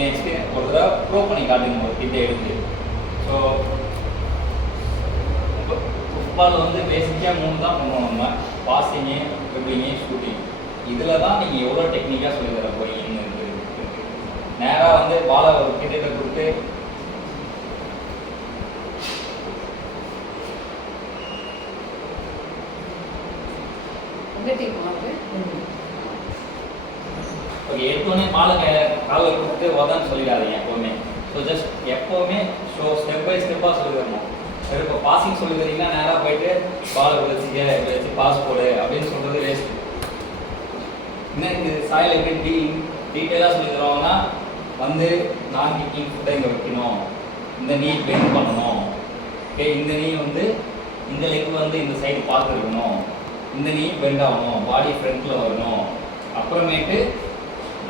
நீங்கள் எக்ஸ்பீரியன்ஸ் ஒரு தடவை ப்ரூவ் பண்ணி காட்டுங்க ஒரு கிட்ட எடுத்து. ஸோ ஃபுட்பால் வந்து பேசிக்காக 3 தான் பண்ணுவோம் நம்ம, பாசிங்கு, ட்ரிப்ளிங்கு, ஷூட்டிங். இதில் தான் நீங்கள் எவ்வளோ டெக்னிக்காக சொல்லி தர போறீங்கன்னு இருக்குது. நேராக வந்து பாலை ஒரு கிட்ட கொடுத்து ஓகே எடுத்தோடனே பாலை காலில் கொடுத்து உதன்னு சொல்லிடாதீங்க எப்போவுமே. ஸோ ஜஸ்ட் எப்போவுமே ஸ்டெப் பை ஸ்டெப்பாக சொல்லி தரணும். சரி, இப்போ பாசிங் சொல்லி தரீங்கன்னா நேராக போயிட்டு பாலை வச்சு பாஸ் போடு அப்படின்னு சொல்கிறது வேஸ்ட்டு. இன்னும் இது சாயில் எப்படி டீட்டெயிலாக சொல்லி தருவாங்கன்னா வந்து நான் கிக்கிங் ஃபுட்டை இங்கே வைக்கணும், இந்த நீ பெண்ட் பண்ணணும், ஓகே, இந்த நீ வந்து இந்த லெக் வந்து இந்த சைடு பார்த்துருக்கணும், இந்த நீ பெண்ட் ஆகணும், பாடி ஃப்ரண்ட்டில் வரணும், அப்புறமேட்டு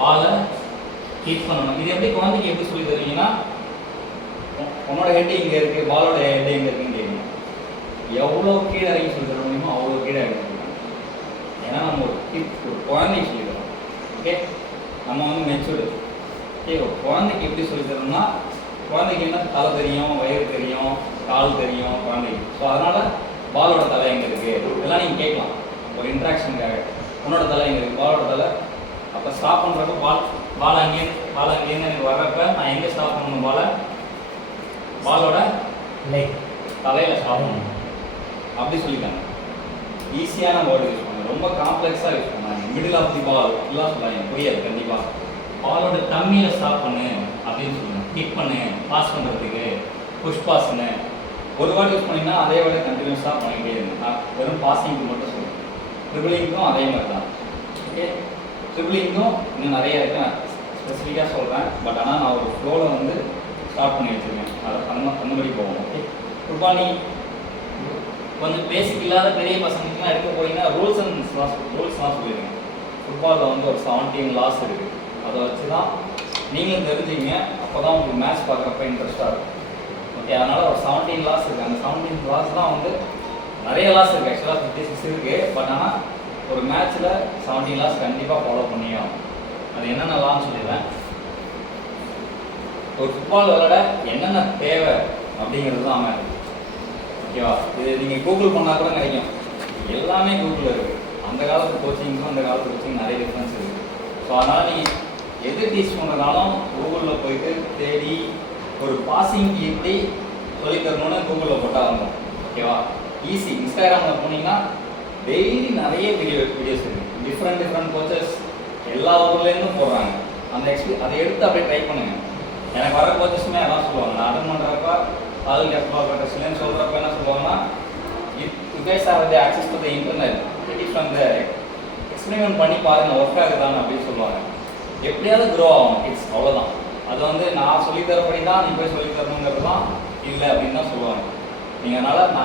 பாலை ஹீட் பண்ணணும். இது எப்படி குழந்தைக்கு எப்படி சொல்லி தருவீங்கன்னா உன்னோட ஹெட் இங்கே இருக்குது, பாலோட ஹெட் எங்கே இருக்குன்னு கேட்கணும். எவ்வளோ கீழே இறங்கி சொல்லி தர முடியுமோ அவ்வளோ கீழே இறங்கி சொல்லணும். ஏன்னா நம்ம ஒரு குழந்தைக்கு சொல்லி தரோம். ஓகே, நம்ம வந்து மெச்சூர்டு. ஓகே, ஒரு குழந்தைக்கு எப்படி சொல்லி தரோம்னா குழந்தைக்கு என்ன தலை தெரியும், வயிறு தெரியும், கால் தெரியும் குழந்தைக்கு. ஸோ அதனால் பாலோட தலை எங்கே இருக்குது இதெல்லாம் நீங்கள் கேட்கலாம் ஒரு இன்ட்ராக்ஷனுக்காக. உன்னோட தலை எங்கே இருக்குது, பாலோட தலை. அப்போ ஸ்டாப் பண்ணுறப்ப பால் அங்கேருந்து எனக்கு வர்றப்ப நான் எங்கே ஸ்டாப் பண்ணணும், பாலோட லைக் தலையில் ஸ்டாப் பண்ணணும். அப்படி சொல்லிட்டாங்க. ஈஸியான வேர்டு யூஸ் பண்ணுங்க, ரொம்ப காம்ப்ளெக்ஸாக யூஸ் பண்ணாங்க. மிடில் ஆஃப் தி பால் எல்லாம் சொல்லுவாங்க, புரியாது கண்டிப்பாக. பாலோட டம்மியில் ஸ்டாப் பண்ணு அப்படின்னு சொல்லுங்க. கிக் பண்ணு, பாஸ் பண்ணுறதுக்கு புஷ் பாஸ்ன்னு ஒரு வேர்டு யூஸ் பண்ணிங்கன்னா அதே வேர்டை கண்டினியூஸாக பண்ணிக்கிட்டே இருங்க. நான் வெறும் பாசிங்க்கு மட்டும் சொல்லுவேன். ட்ரிபிளிங்க்கும் அதே மாதிரி தான். ஓகே, ட்ரிபிளிங்க்கும் இன்னும் நிறைய இருக்குது, நான் ஸ்பெசிஃபிக்காக சொல்கிறேன். பட் ஆனால் நான் ஒரு ஃப்ளோவில் வந்து ஸ்டார்ட் பண்ணி வச்சுருக்கேன், அதை அந்தபடி போவோம். ஓகே, ஃபுட்பால் கொஞ்சம் பேசிக் இல்லாத பெரிய பசங்களுக்குலாம் எடுக்க போனீங்கன்னா ரூல்ஸ்லாம் சொல்லிடுங்க. ஃபுட்பாலில் வந்து ஒரு 17 லாஸ் இருக்குது. அதை வச்சு தான் நீங்களும் தெரிஞ்சுங்க. அப்போ தான் உங்களுக்கு மேட்ச் பார்க்குறப்ப இன்ட்ரெஸ்ட்டாக இருக்கும். ஓகே, அதனால் ஒரு 17 லாஸ் இருக்குது. அந்த 17 லாஸ் தான் வந்து நிறைய லாஸ் இருக்குது. ஆக்சுவலாக 56 இருக்குது. பட் ஆனால் ஒரு மேட்ச்சில் 17 லாஸ் கண்டிப்பாக ஃபாலோ பண்ணியே ஆகும். அது என்னென்ன லான்னு சொல்லிடுறேன். ஒரு ஃபுட்பால் விளையாட என்னென்ன தேவை அப்படிங்கிறது தான் மேம். ஓகேவா, இது நீங்கள் கூகுள் பண்ணால் கூட கிடைக்கும். எல்லாமே கூகுளில் இருக்குது. அந்த காலத்து கோச்சிங்க்கும் அந்த காலத்து கோச்சிங் நிறைய டிஃப்ரென்ஸ் இருக்குது. ஸோ அதனால் நீங்கள் எது டீச் பண்ணுறதுனாலும் கூகுளில் போயிட்டு தேடி ஒரு பாசிங் எப்படி சொல்லித்தரணும்னு கூகுளில் போட்டால் வரும். ஓகேவா, ஈஸி. இன்ஸ்டாகிராமில் போனீங்கன்னா டெய்லி நிறைய வீடியோஸ் இருக்குது. டிஃப்ரெண்ட் கோச்சஸ் எல்லா ஊர்லேருந்தும் போடுறாங்க. அதை எடுத்து அப்படியே ட்ரை பண்ணுங்கள். எனக்கு வர கோச்சஸுமே அதான் சொல்லுவாங்க. நான் அட்டன் பண்ணுறப்ப ஆல் டெவலப்பர் டெஸ்ட்லேன்னு சொல்கிறப்ப என்ன சொல்லுவாங்கன்னா, you guys have the access to the internet, it is from the experiment பண்ணி பாருங்கள் ஒர்க் ஆகுதான்னு அப்படின்னு சொல்லுவாங்க. எப்படியாவது க்ரோ ஆகும் கிட்ஸ், அவ்வளோதான். அது வந்து நான் சொல்லித்தரப்படி தான் நீ போய் சொல்லித்தரணுங்கிறது தான் இல்லை அப்படின்னு தான் சொல்லுவாங்க. நீங்கள் அதனால்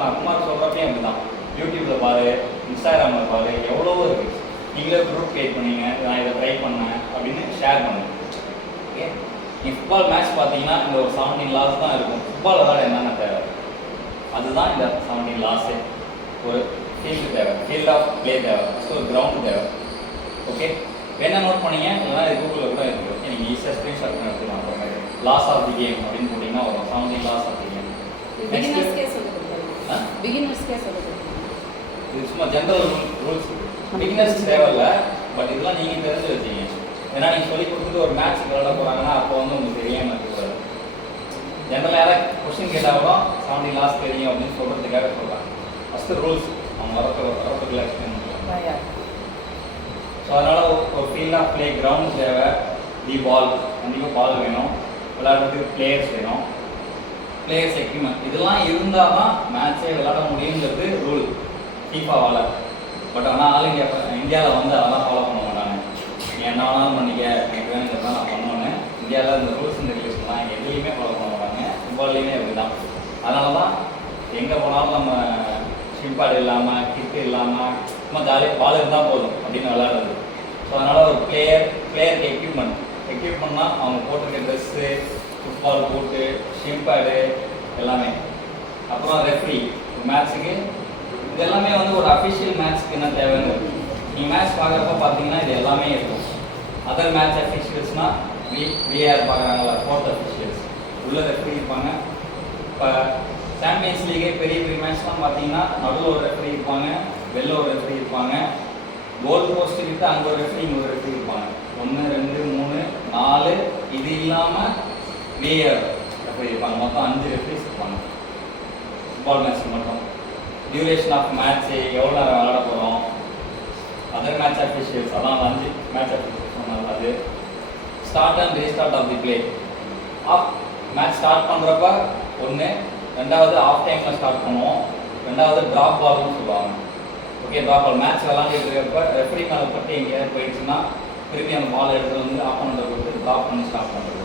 நான் குமார் சொல்கிறப்பே அப்படி தான். யூடியூப்பில் பாரு, இன்ஸ்டாகிராமில் பாரு, எவ்வளவோ இருக்குது. நீங்களே குரூப் கிரியேட் பண்ணீங்க, நான் இதை ட்ரை பண்ணேன் அப்படின்னு ஷேர் பண்ணுங்கள். ஓகே, நீ ஃபுட்பால் மேட்ச் பார்த்தீங்கன்னா இந்த ஒரு 17 லாஸ் தான் இருக்கும். ஃபுட்பால் விளையாட என்னென்ன தேவை, அதுதான் இந்த 17 லாஸு. ஒரு ஃபீல்டு தேவை, ஃபீல்ட் ஆஃப் ப்ளே தேவை, ஃபஸ்ட்டு ஒரு கிரவுண்டு தேவை. ஓகே, வேணா நோட் பண்ணீங்க, இல்லைனா இது கூகுளில் கூட இருக்குது. ஓகே, நீங்கள் ஈஸியாக ஸ்க்ரீன்ஷாட் பண்ணி எடுத்துக்கலாம். அப்புறம் மாதிரி லாஸ் ஆஃப் தி கேம் அப்படின்னு போட்டிங்கன்னா ஒரு 17 லாஸ் ஆஃப் தி கேம். இது சும்மா ஜென்ரல் ரூல்ஸ். பிகினர்ஸ் தேவையில்லை, பட் இதெல்லாம் நீங்கள் தெரிஞ்சு வச்சீங்க. ஏன்னா நீங்கள் சொல்லி கொடுத்துட்டு ஒரு மேட்ச் விளையாட போகிறாங்கன்னா அப்போ வந்து உங்களுக்கு தெரியாமல் இருக்கக்கூடாது. ஜென்ரலாக யாராவது கொஸ்டின் கேட்டால் கூட 17 லாஸ் தெரியும் அப்படின்னு சொல்கிறதுக்காக சொல்கிறாங்க. ஃபஸ்ட்டு ரூல்ஸ் அவங்க வரத்துக்குள்ள எக்ஸ்பிளைன் பண்ணுறாங்க. ஸோ அதனால் ஒரு ஃபீல்ட் ஆஃப் ப்ளே கிரவுண்ட் தேவை, தி பால், கண்டிப்பாக பால் வேணும், விளையாடுறதுக்கு பிளேயர்ஸ் வேணும், பிளேயர்ஸ் எக்யூப்மெண்ட், இதெல்லாம் இருந்தால் தான் மேட்ச்சே விளையாட முடியுங்கிறது ரூல் ஃபீஃபாவால். பட் ஆனால் இந்தியாவில் வந்து அதெல்லாம் ஃபாலோ பண்ண மாட்டாங்க. நீ என்ன வேணாலும் பண்ணிக்க, எனக்கு வேணுங்கிறது தான் நான் பண்ணுவேன்னு. இந்தியாவில் இந்த ரூல்ஸ் இந்த ரெகுலேஷன்லாம் எதுலேயுமே ஃபாலோ பண்ண மாட்டாங்க. ஃபுட்பால்லையுமே அப்படி தான். அதனால தான் எங்கே போனாலும் நம்ம ஷில்பாடு இல்லாமல், கிக்கு இல்லாமல், சும்மா ஜாலியாக பால் இருந்தால் போதும் அப்படின்னு விளையாடுறது. ஸோ அதனால் ஒரு பிளேயருக்கு எக்யூப்மெண்ட்னா அவங்க போட்டிருக்க ட்ரெஸ்ஸு, ஃபுட்பால் கோட்டு, ஷில்பாடு எல்லாமே. அப்புறம் ரெஃப்ரி மேட்ச்சுக்கு இது எல்லாமே வந்து ஒரு அஃபிஷியல் மேட்ச்க்கு என்ன தேவைன்னு நீங்கள் மேட்ச் பார்க்குறப்ப பார்த்தீங்கன்னா இது எல்லாமே இருக்கும். அதர் மேட்ச் அஃபிஷியல்ஸ்னா விஆர் பார்க்குறாங்களா, ஃபோர்த் அஃபிஷியல்ஸ் உள்ள ரெஃபரி இருப்பாங்க. இப்போ சாம்பியன்ஸ் லீகே பெரிய பெரிய மேட்ச்லாம் பார்த்தீங்கன்னா நடுவில் ஒரு ரெஃபரி இருப்பாங்க, வெளில ஒரு ரெஃபரி இருப்பாங்க, கோல் போஸ்ட் கிட்ட அங்கே ஒரு ரெஃபரி இங்கே ஒரு ரெஃபரி இருப்பாங்க. 1 2 3 4 இது இல்லாமல் விஆர் ரெஃபரி இருப்பாங்க. மொத்தம் 5 ரெஃபரிஸ் இருப்பாங்க ஃபுட்பால் மேட்ச் மட்டும். டியூரேஷன் ஆஃப் மேட்ச்சு எவ்வளோ நேரம் விளாட போகிறோம், அதர் மேட்ச் அஃபிஷியல்ஸ் அதான் 5 மேட்ச் அஃபிஷியல்ஸ் சொன்னாங்க. அது start and restart of the play. Of match start பண்ணுறப்ப ஒன்று, ரெண்டாவது ஆஃப் டைமில் ஸ்டார்ட் பண்ணுவோம், ரெண்டாவது ட்ராப் பால்னு சொல்லுவாங்க. ஓகே, ட்ராப் பால் மேட்ச் விளாண்டுட்டு இருக்கப்ப ரெஃபரி மேலே பட்டு எங்கேயாவது போயிடுச்சுன்னா திருப்பி அந்த பால் எடுத்து வந்து ஆஃப் பண்ணுறத கொடுத்து ட்ராப் பண்ணி ஸ்டார்ட் பண்ணுறது.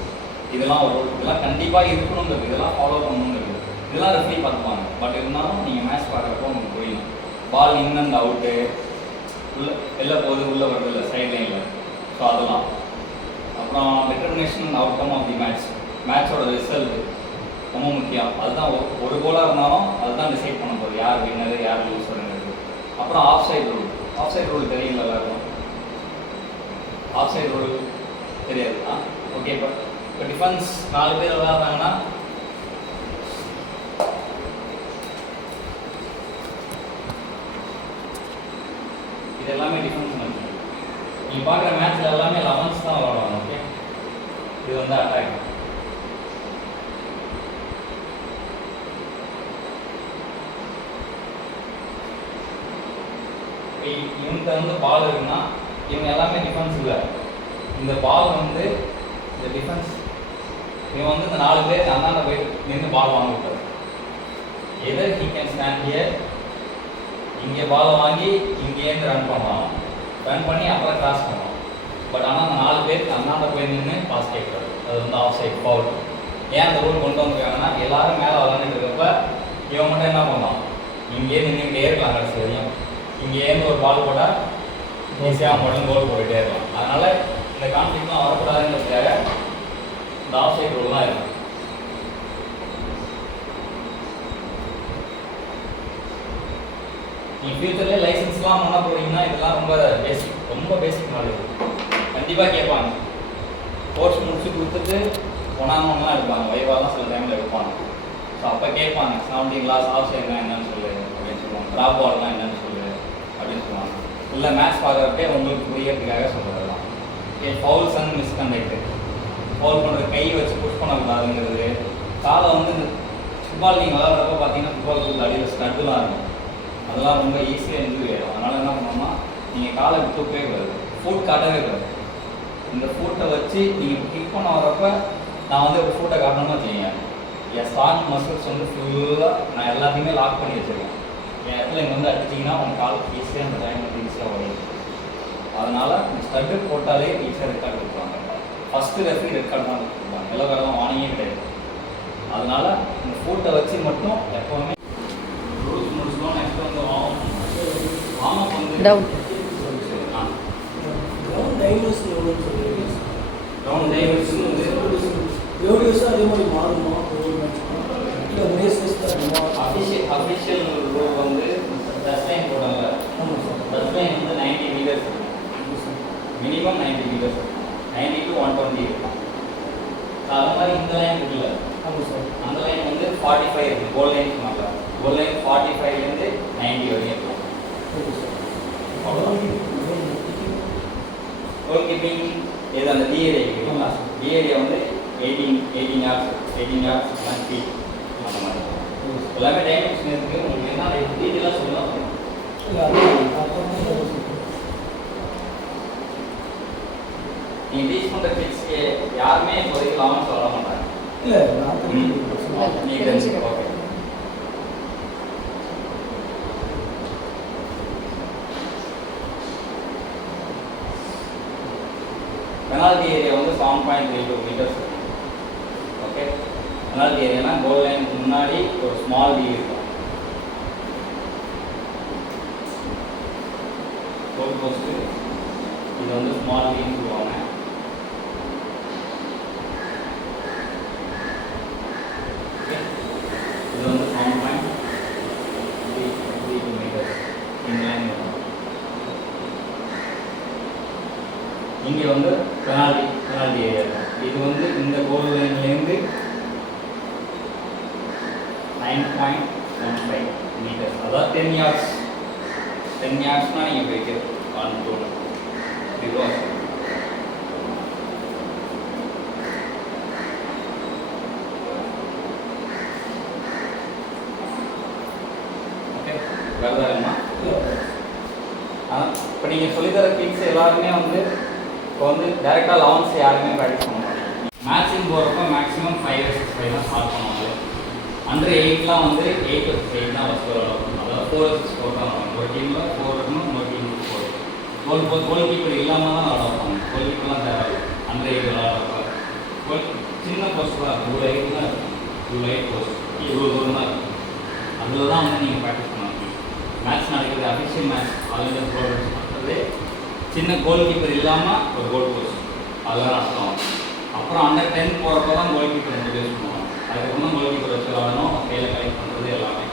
இதெல்லாம் ஒரு இதெல்லாம் கண்டிப்பாக இருக்கணுங்கிறது, இதெல்லாம் ஃபாலோ பண்ணணுங்கிறது, இதெல்லாம் ரெஃபரி பார்த்துப்பாங்க. பட் இருந்தாலும் நீங்கள் மேட்ச் பார்க்குறப்போ உங்களுக்கு புரியணும். பால் இன் அண்ட் அவுட்டு, உள்ள வெளில போகுது உள்ளே வருது இல்லை சைட் லைனில், ஸோ அதெல்லாம். அப்புறம் determination and outcome of the match, மேட்சோட ரிசல்ட் ரொம்ப முக்கியம். அதுதான் ஒரு கோலாக இருந்தாலும் அதுதான் டிசைட் பண்ண போகுது யார் வின்னர் யார் லூசருங்கிறது. அப்புறம் offside rule. Offside rule தெரியல எல்லாருக்கும்? ஆஃப் சைட் ரூல் தெரியாது. ஓகே, இப்போ டிஃபென்ஸ் 4 பேர் விளையாடுறாங்கன்னா இது எல்லாமே டிஃபென்ஸ் மேட்ச். நீங்கள் பார்க்குற மேட்ச்சில் எல்லாமே 11s தான் விளாடுவாங்க. ஓகே, இது வந்து அட்டாக். இவங்க வந்து பால் இருக்குன்னா இவங்க எல்லாமே டிஃபென்ஸ் இல்லை. இந்த பால் வந்து இந்த டிஃபென்ஸ் இவன் வந்து இந்த 4 பேர் அந்தாண்ட போய் நின்று பால் வாங்கிட்டார். எதர் ஹீ கேன் ஸ்டாண்ட் ஹியர், இங்கே பாலை வாங்கி இங்கேருந்து ரன் பண்ணலாம், ரன் பண்ணி அப்புறம் கிராஸ் பண்ணலாம். பட் ஆனால் அந்த 4 பேருக்கு அந்தாண்ட போய் நின்று பாஸ் கேட்குறாரு. அது வந்து ஆஃப் சைட் ஃபவுல். ஏன் அந்த ரூல் கொண்டு வந்திருக்காங்கன்னா எல்லாரும் மேலே விளாண்டுட்டு இருக்கப்ப இவன் மட்டும் என்ன பண்ணலாம், இங்கேயே நின்றுக்கிட்டே இருக்கலாம் கடைசி வரையும். இங்கேருந்து ஒரு பால் போட்டால் ஈஸியாக மட்டும் கோல் போயிட்டே இருக்கலாம். அதனால் இந்த கான்ஃப்ளிக்ட்லாம் வரக்கூடாதுங்கிறதுக்காக இந்த ஆஃப் சைட் ரூல் தான் இருக்கும். நீங்கள் ஃபியூச்சர்லேயே லைசன்ஸ்லாம் பண்ண போகிறீங்கன்னா இதெல்லாம் ரொம்ப பேசிக் நாலேஜ் கண்டிப்பாக கேட்பாங்க. கோர்ஸ் முடிச்சு கொடுத்துட்டு ஒன்றாம் எடுப்பாங்க, வைவாலாம் சில டைமில் எடுப்பாங்க. ஸோ அப்போ கேட்பாங்க 17 கிளாஸ் ஆஃப் சைட்னா என்னன்னு சொல்லு அப்படின்னு சொல்லுவாங்க, ட்ராப் பால்னால் என்னன்னு சொல்லு அப்படின்னு சொல்லுவாங்க. இல்லை மேட்ச் பார்க்குறப்பே உங்களுக்கு புரியறதுக்காக சொல்கிறதுலாம். Okay, fouls and misconduct. Foul பண்ணுறது கை வச்சு புஷ் பண்ணக்கூடாதுங்கிறது. காலை வந்து இந்த ஃபுட்பால் நீங்கள் விளாட்றப்ப பார்த்தீங்கன்னா ஃபுட்பால் ஃபுல் அடியில் ஸ்டட்டுலாம் இருக்கும், அதெல்லாம் ரொம்ப ஈஸியாக இன்ஜுரி ஆகிடும். அதனால் என்ன பண்ணோம்னா நீங்கள் காலை தூக்கவே கூடாது, ஃபுட் காட்டவே கூடாது. இந்த ஃபுட்டை வச்சு நீங்கள் கிக் பண்ண வரப்போ நான் வந்து ஒரு ஃபுட்டை காட்டணும்னு வச்சுக்கோங்க, என் ஸ்ட்ராங் மசில்ஸ் வந்து ஃபுல்லாக நான் எல்லாத்தையுமே லாக் பண்ணி வச்சுருக்கேன். என் இடத்துல இங்கே வந்து அடிச்சிங்கன்னா உங்கள் காலுக்கு ஈஸியாக அந்த டைம் வந்து ஈஸியாக வரும். அதனால் ஸ்டட்டு போட்டாலே ஈஸியாக ரெட் கார்டு கொடுப்பாங்க. ஃபஸ்ட்டு ரெஃபரி ரெட் கார்டு தான் கொடுப்பாங்க, எல்லோ கார்டு தான் வாங்கியே கிடையாது. அதனால் இந்த ஃபுட்டை வச்சு மட்டும் எப்போவுமே ரூல்ஸ் முடிச்சோம். நெக்ஸ்ட் வந்து வார்ம் அப் வந்து டவுன் டைவர்ஸ் வந்து யோடியோஸும் அதே மாதிரி மாறுமா? இல்லை ஒரே அஃபிஷியல் ரூல் வந்து டச் லைன் போட்டாங்க. டச் லைன் வந்து 90 மீட்டர்ஸ், மினிமம் 90 மீட்டர்ஸ், 90 to 120. அது மாதிரி இந்த லைன் இருக்குல்ல, அந்த லைன் வந்து 45 இருக்குது. கோல் லைன் சொன்னாங்க, கோல் லைன் 45லேருந்து 90 வரையும் இருக்கும். கோல் கீப்பிங் இது அந்த டி ஏரியா இருக்குங்களா, டி ஏரியா வந்து 18 yards 1 feet அந்த மாதிரி எல்லாமே டைமென்ஷன் இருக்குது. உங்களுக்கு என்ன டீட்டெயிலாக சொல்லணும். நீங்கள் டீச் பண்ணுற கிட்ஸ்க்கு யாருமே இப்போதைக்கு லாமன்ஸ் வர மாட்டாங்க. இல்லை நீங்கள் ஓகே. பெனால்டி ஏரியா வந்து 7.32 மீட்டர்ஸ். ஓகே, பெனால்டி ஏரியானா கோல் லைனுக்கு முன்னாடி ஒரு ஸ்மால் டி இருக்கும். கோல் போஸ்ட் இது வந்து ஸ்மால் டின்னு சொல்லுவாங்க. ஓகே, இது வந்து 7.32 மீட்டர்ஸ் இந்த லைன். இங்கே வந்து இருக்கும். இது வந்து இந்த கோல் லைன்லேருந்து 9.15 மீட்டர்ஸ், அதாவது 10 yards. 10 yardsனால் நீங்கள் போய்க்கிறது 1 2 பிகாஸ் ஓகே வருதாங்கம்மா. இப்போ நீங்கள் சொல்லித்தர கிட்ஸ் எல்லாருமே வந்து இப்போ வந்து டேரெக்டாக லெவன்ஸ் யாருமே ப்ராக்டிஸ் பண்ண மாட்டாங்க. மேட்சிங் போகிறப்ப மேக்ஸிமம் 5 or 6 தான் ஸ்டார்ட் பண்ணுவாங்க. அண்டர் 8லாம் வந்து 8 or 8 தான் ஃபஸ்ட் வரும். அதாவது 4 or 6 4 தான் வரும். ஒரு டீமில் 4 இருக்கணும், இன்னொரு டீமுக்கு 4. கோல் கீப்பர் இல்லாமல் தான் விளாடுவாங்க. கோல் கீப்பர்லாம் தேவை. அண்டர் 8 விளாடுறப்ப கோல் சின்ன போஸ்ட் தான் இருக்கும். ஒரு 8 தான் இருக்கும். 8 போஸ்ட் இவ்வளோ தூரம் தான் இருக்கும். அதில் தான் வந்து நீங்கள் ப்ராக்டிஸ் பண்ண முடியும். மேட்ச் நடக்கிறது official match all India programs பண்ணுறது சின்ன கோல் கீப்பர் இல்லாமல் ஒரு கோல் போஸ்ட் அதெல்லாம் நடத்தும். அப்புறம் அண்டர் 10 போகிறப்ப தான் கோல் கீப்பர் இன்ட்ரடியூஸ் பண்ணுவோம். அதுக்கப்புறம் கோல் கீப்பர் வச்சு விளாடணும், கையில் கலெக்ட் பண்ணுறது எல்லாமே.